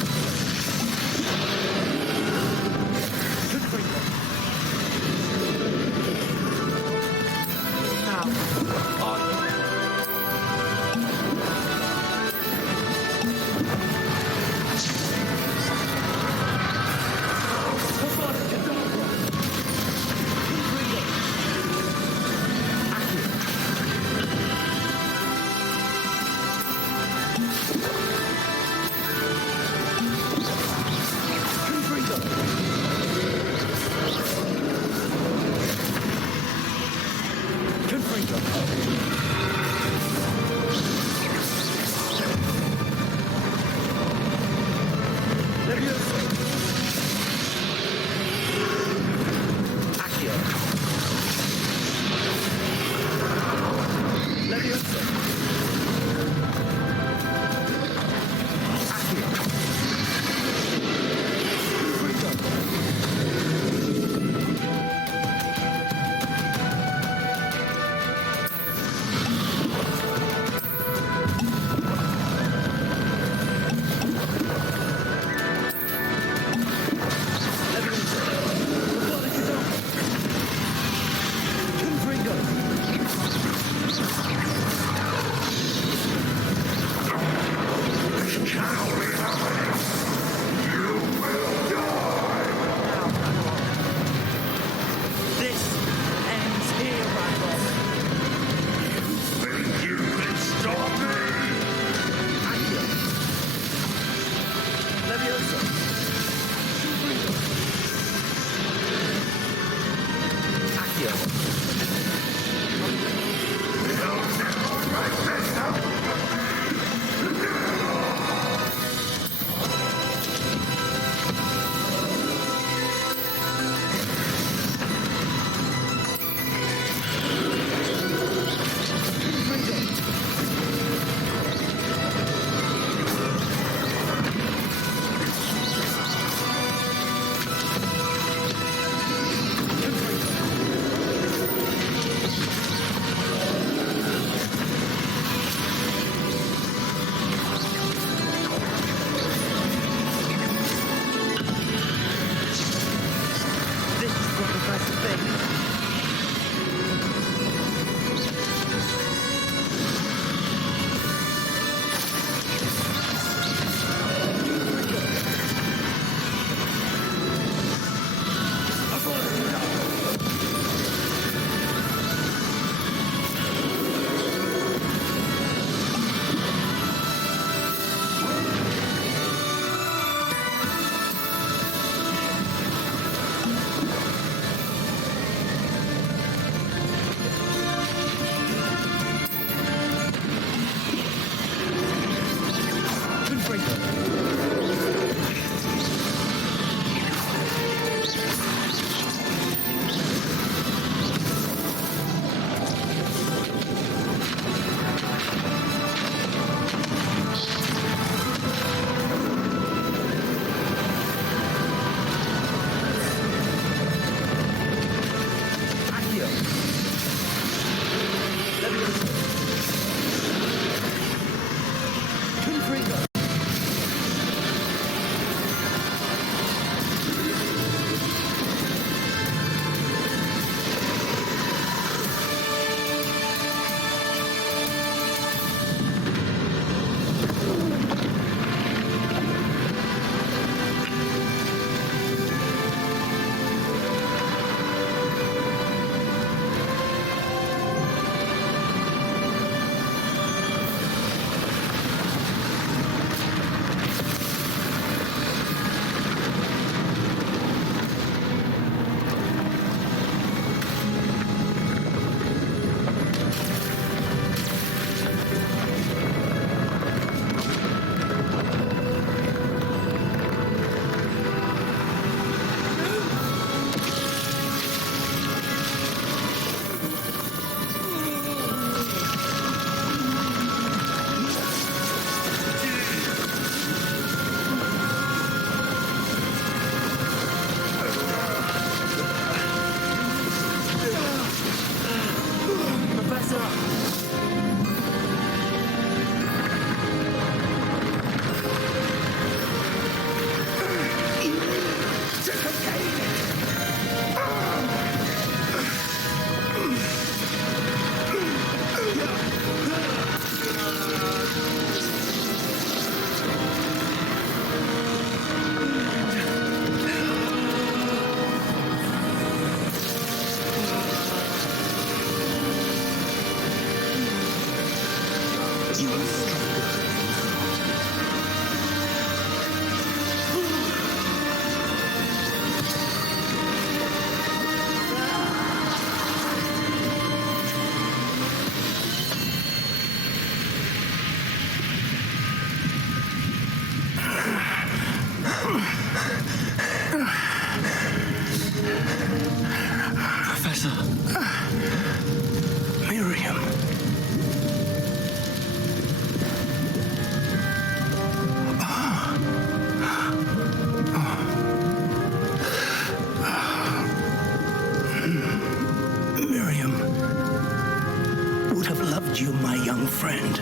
friend.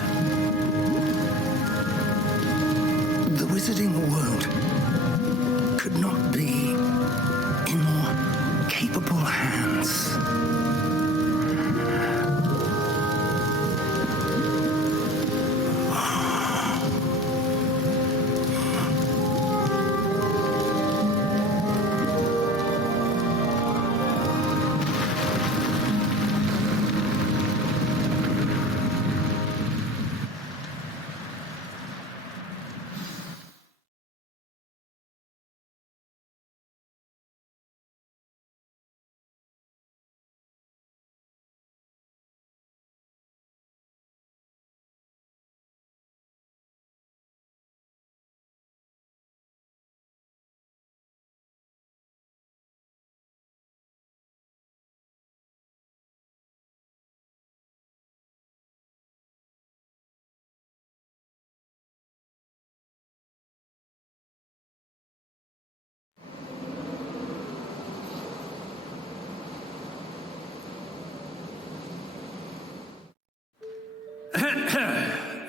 The wizarding world could not be in more capable hands.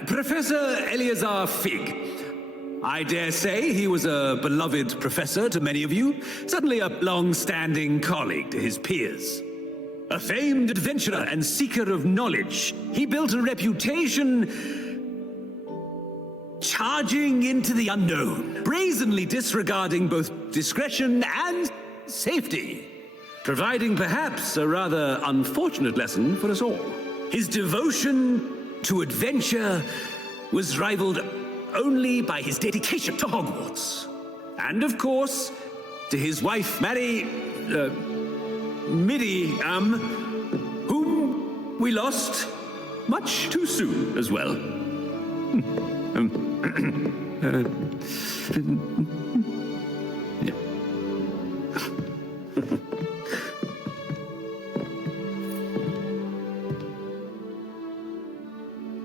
Professor Eleazar Fig. I dare say he was a beloved professor to many of you, certainly a long-standing colleague to his peers. A famed adventurer and seeker of knowledge, he built a reputation charging into the unknown, brazenly disregarding both discretion and safety, providing perhaps a rather unfortunate lesson for us all. His devotion to adventure was rivaled only by his dedication to Hogwarts. And of course, to his wife, Midi, whom we lost much too soon as well.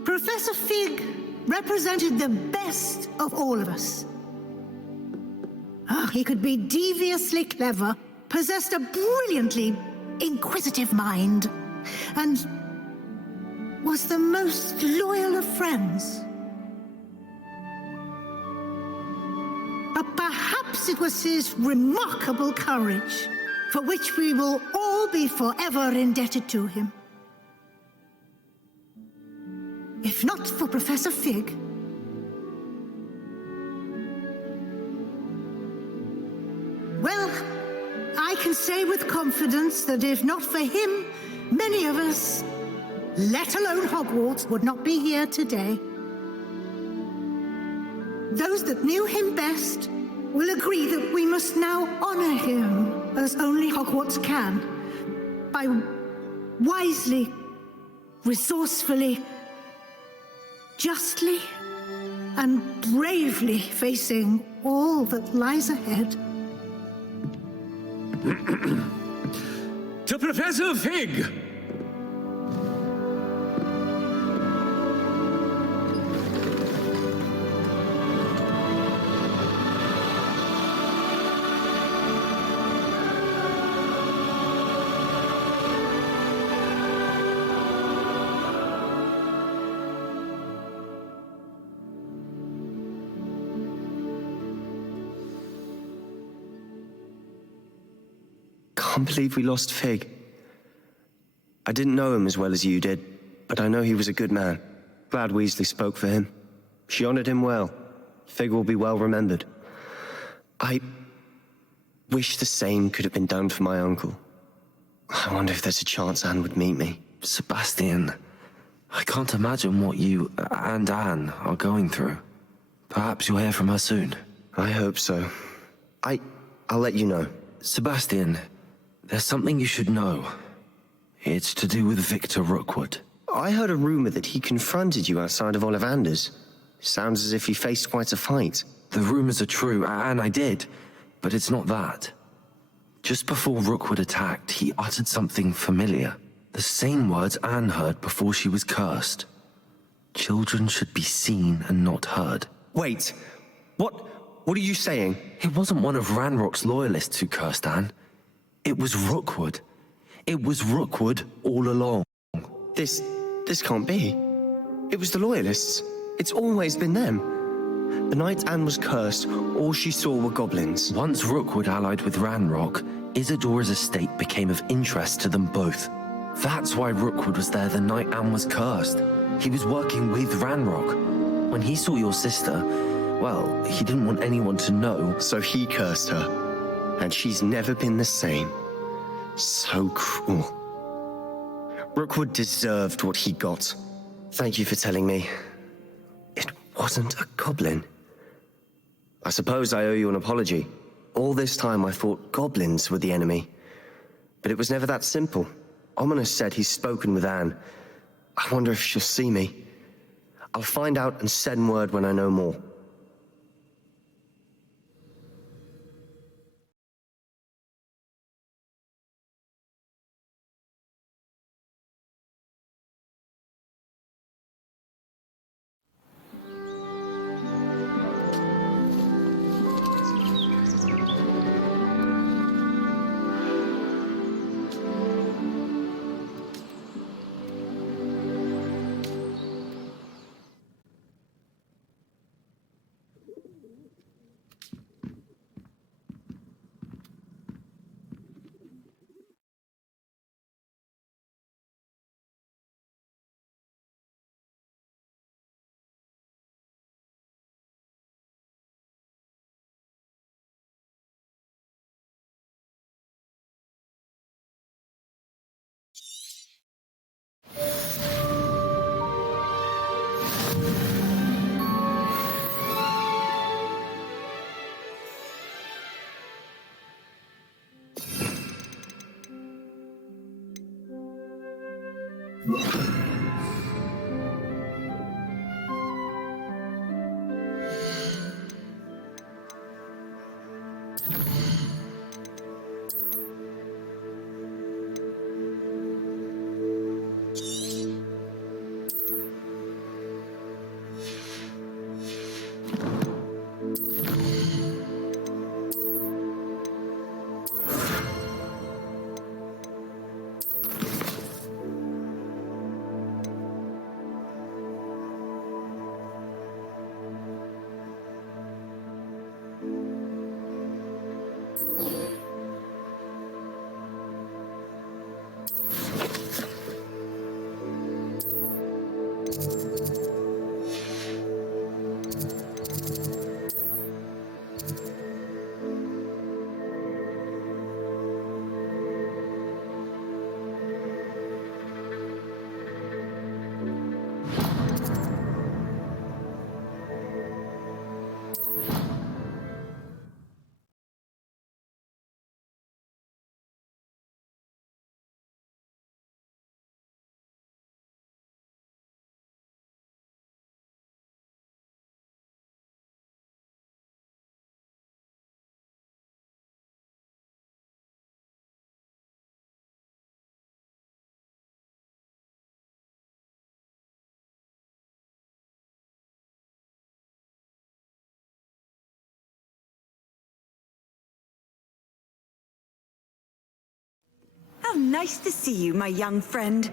Professor Fig represented the best of all of us. He could be deviously clever, possessed a brilliantly inquisitive mind, and was the most loyal of friends. But perhaps it was his remarkable courage, for which we will all be forever indebted to him. If not for Professor Fig, well, I can say with confidence that if not for him, many of us, let alone Hogwarts, would not be here today. Those that knew him best will agree that we must now honor him as only Hogwarts can, by wisely, resourcefully, justly, and bravely facing all that lies ahead. To Professor Fig! I can't believe we lost Fig. I didn't know him as well as you did, but I know he was a good man. Glad Weasley spoke for him. She honored him well. Fig will be well remembered. I wish the same could have been done for my uncle. I wonder if there's a chance Anne would meet me. Sebastian, I can't imagine what you and Anne are going through. Perhaps you'll hear from her soon. I hope so. I'll let you know. Sebastian, there's something you should know. It's to do with Victor Rookwood. I heard a rumor that he confronted you outside of Ollivander's. Sounds as if he faced quite a fight. The rumors are true, and I did, but it's not that. Just before Rookwood attacked, he uttered something familiar. The same words Anne heard before she was cursed. Children should be seen and not heard. Wait, what are you saying? It wasn't one of Ranrock's loyalists who cursed Anne. It was Rookwood. It was Rookwood all along. This can't be. It was the Loyalists. It's always been them. The night Anne was cursed, all she saw were goblins. Once Rookwood allied with Ranrock, Isadora's estate became of interest to them both. That's why Rookwood was there the night Anne was cursed. He was working with Ranrock. When he saw your sister, well, he didn't want anyone to know. So he cursed her, and she's never been the same. So cruel. Rookwood deserved what he got. Thank you for telling me. It wasn't a goblin. I suppose I owe you an apology. All this time I thought goblins were the enemy. But it was never that simple. Ominous said he's spoken with Anne. I wonder if she'll see me. I'll find out and send word when I know more. How nice to see you, my young friend.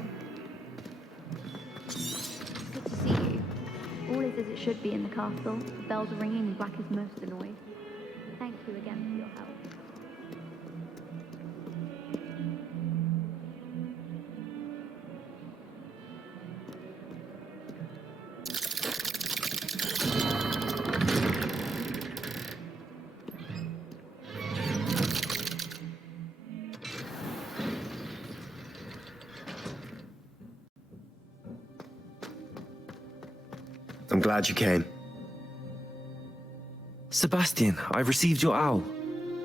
Good to see you. All is as it should be in the castle. The bells are ringing and Black is most annoyed. Thank you again for your help. I'm glad you came. Sebastian, I've received your owl.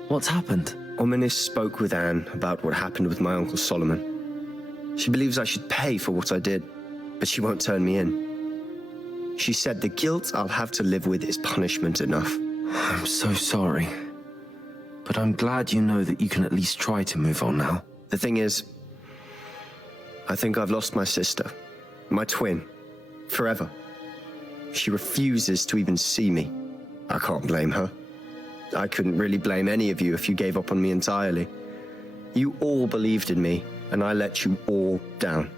What's happened? Ominous spoke with Anne about what happened with my Uncle Solomon. She believes I should pay for what I did, but she won't turn me in. She said the guilt I'll have to live with is punishment enough. I'm so sorry. But I'm glad you know that you can at least try to move on now. The thing is, I think I've lost my sister, my twin, forever. She refuses to even see me. I can't blame her. I couldn't really blame any of you if you gave up on me entirely. You all believed in me, and I let you all down.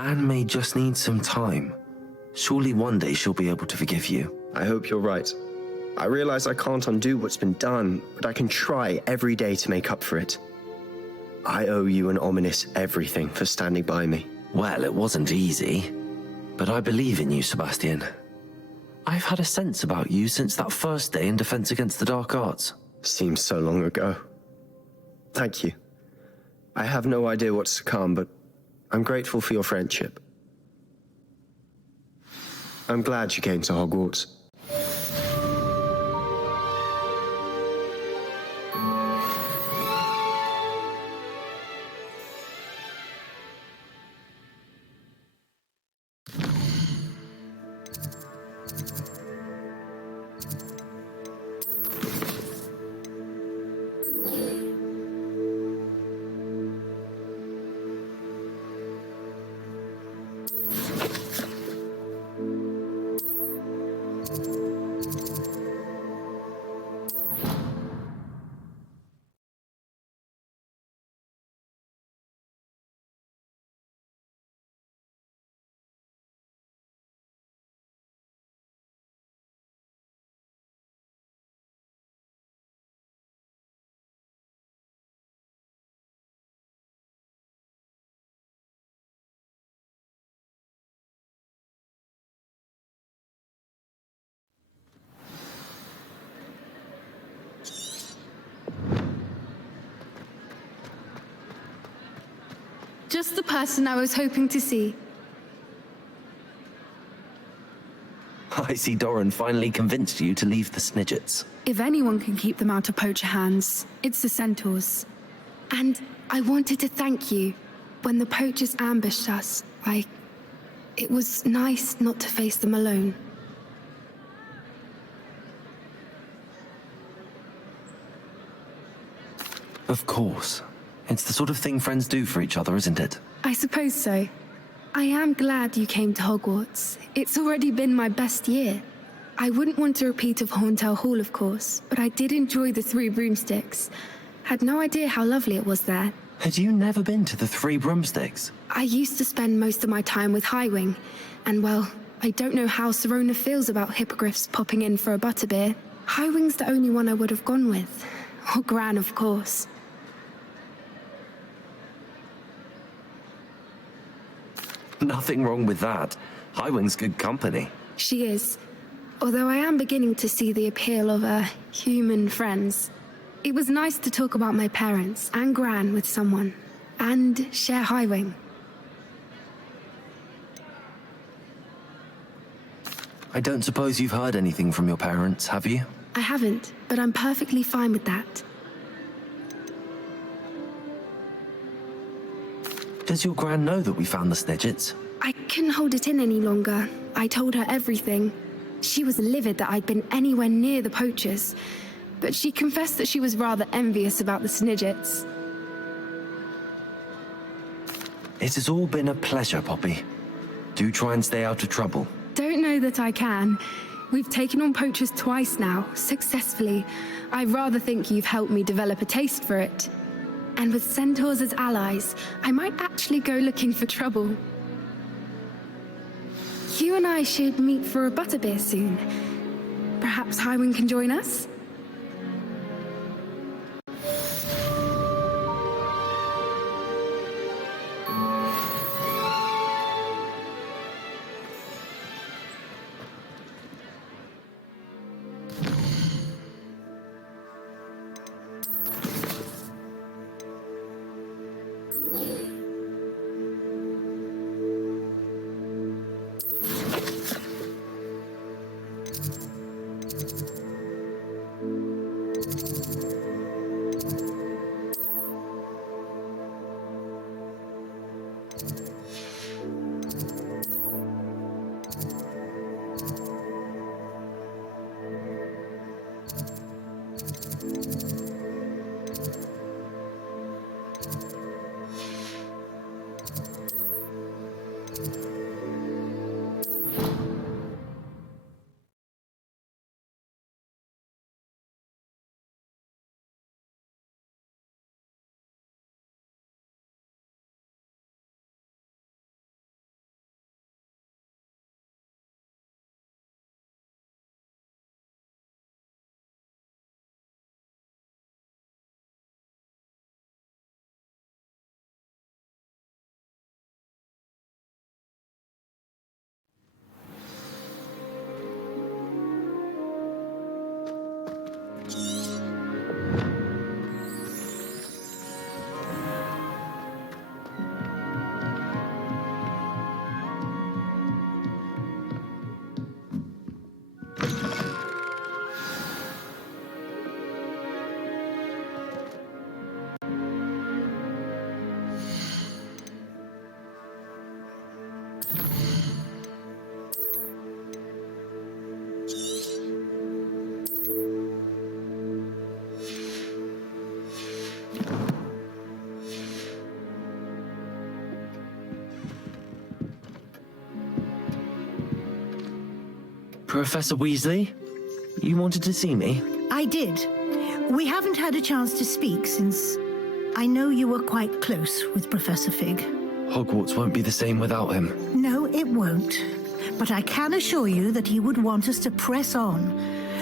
Anne may just need some time. Surely one day she'll be able to forgive you. I hope you're right. I realize I can't undo what's been done, but I can try every day to make up for it. I owe you and Ominous everything for standing by me. Well, it wasn't easy, but I believe in you, Sebastian. I've had a sense about you since that first day in Defense Against the Dark Arts. Seems so long ago. Thank you. I have no idea what's to come, but I'm grateful for your friendship. I'm glad you came to Hogwarts. Just the person I was hoping to see. I see Doran finally convinced you to leave the Snidgets. If anyone can keep them out of poacher hands, it's the centaurs. And I wanted to thank you. When the poachers ambushed us, it was nice not to face them alone. Of course. It's the sort of thing friends do for each other, isn't it? I suppose so. I am glad you came to Hogwarts. It's already been my best year. I wouldn't want a repeat of Horntail Hall, of course, but I did enjoy the Three Broomsticks. Had no idea how lovely it was there. Had you never been to the Three Broomsticks? I used to spend most of my time with Highwing, and well, I don't know how Serona feels about hippogriffs popping in for a butterbeer. Highwing's the only one I would have gone with. Or Gran, of course. Nothing wrong with that. Highwing's good company. She is. Although I am beginning to see the appeal of, human friends. It was nice to talk about my parents and Gran with someone. And share Highwing. I don't suppose you've heard anything from your parents, have you? I haven't, but I'm perfectly fine with that. Does your Gran know that we found the Snidgets? I couldn't hold it in any longer. I told her everything. She was livid that I'd been anywhere near the poachers, but she confessed that she was rather envious about the Snidgets. It has all been a pleasure, Poppy. Do try and stay out of trouble. Don't know that I can. We've taken on poachers twice now, successfully. I rather think you've helped me develop a taste for it. And with centaurs as allies, I might actually go looking for trouble. You and I should meet for a butterbeer soon. Perhaps Highwing can join us? Professor Weasley? You wanted to see me? I did. We haven't had a chance to speak since I know you were quite close with Professor Fig. Hogwarts won't be the same without him. No, it won't. But I can assure you that he would want us to press on,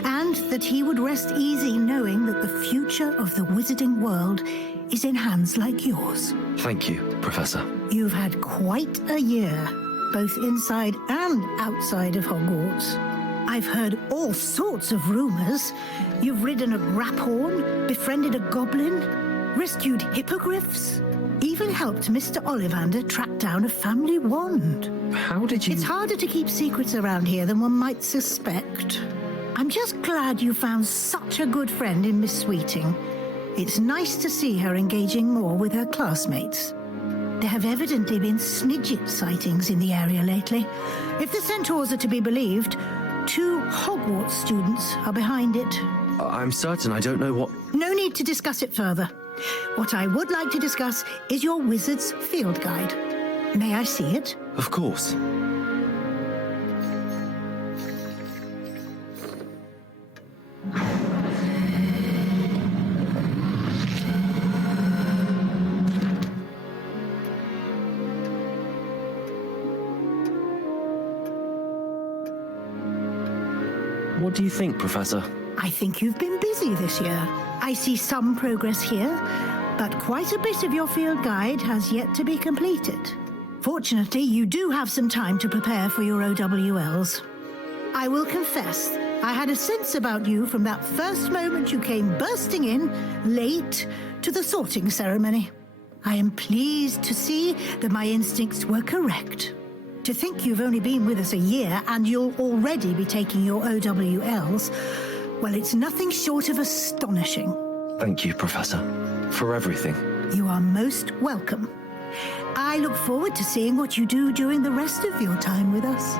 and that he would rest easy knowing that the future of the wizarding world is in hands like yours. Thank you, Professor. You've had quite a year, both inside and outside of Hogwarts. I've heard all sorts of rumors. You've ridden a graphorn, befriended a goblin, rescued hippogriffs, even helped Mr. Ollivander track down a family wand. How did you... It's harder to keep secrets around here than one might suspect. I'm just glad you found such a good friend in Miss Sweeting. It's nice to see her engaging more with her classmates. There have evidently been Snidget sightings in the area lately. If the centaurs are to be believed, 2 Hogwarts students are behind it. I'm certain I don't know what... No need to discuss it further. What I would like to discuss is your wizard's field guide. May I see it? Of course. What do you think, Professor? I think you've been busy this year. I see some progress here, but quite a bit of your field guide has yet to be completed. Fortunately, you do have some time to prepare for your OWLs. I will confess, I had a sense about you from that first moment you came bursting in, late, to the sorting ceremony. I am pleased to see that my instincts were correct. To think you've only been with us a year and you'll already be taking your OWLs, well, it's nothing short of astonishing. Thank you, Professor, for everything. You are most welcome. I look forward to seeing what you do during the rest of your time with us.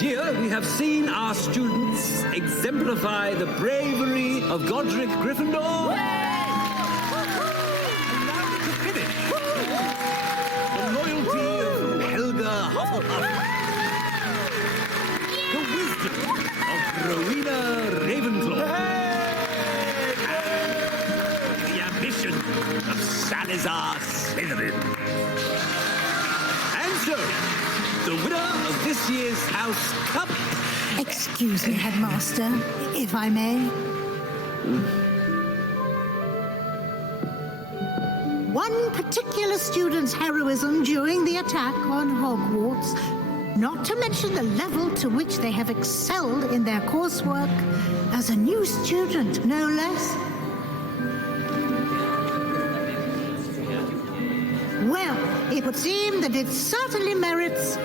This year, we have seen our students exemplify the bravery of Godric Gryffindor. Allow me to finish. The loyalty of Helga Hufflepuff. The wisdom of Rowena Ravenclaw. The ambition of Salazar Slytherin. And so, the winner of this year's House Cup. Excuse me, Headmaster, if I may. One particular student's heroism during the attack on Hogwarts, not to mention the level to which they have excelled in their coursework, as a new student, no less. Well, it would seem that it certainly merits,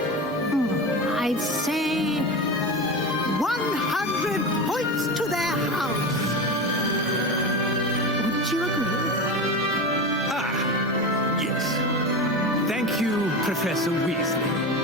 I'd say, 100 points to their house. Would you agree? Yes. Thank you, Professor Weasley.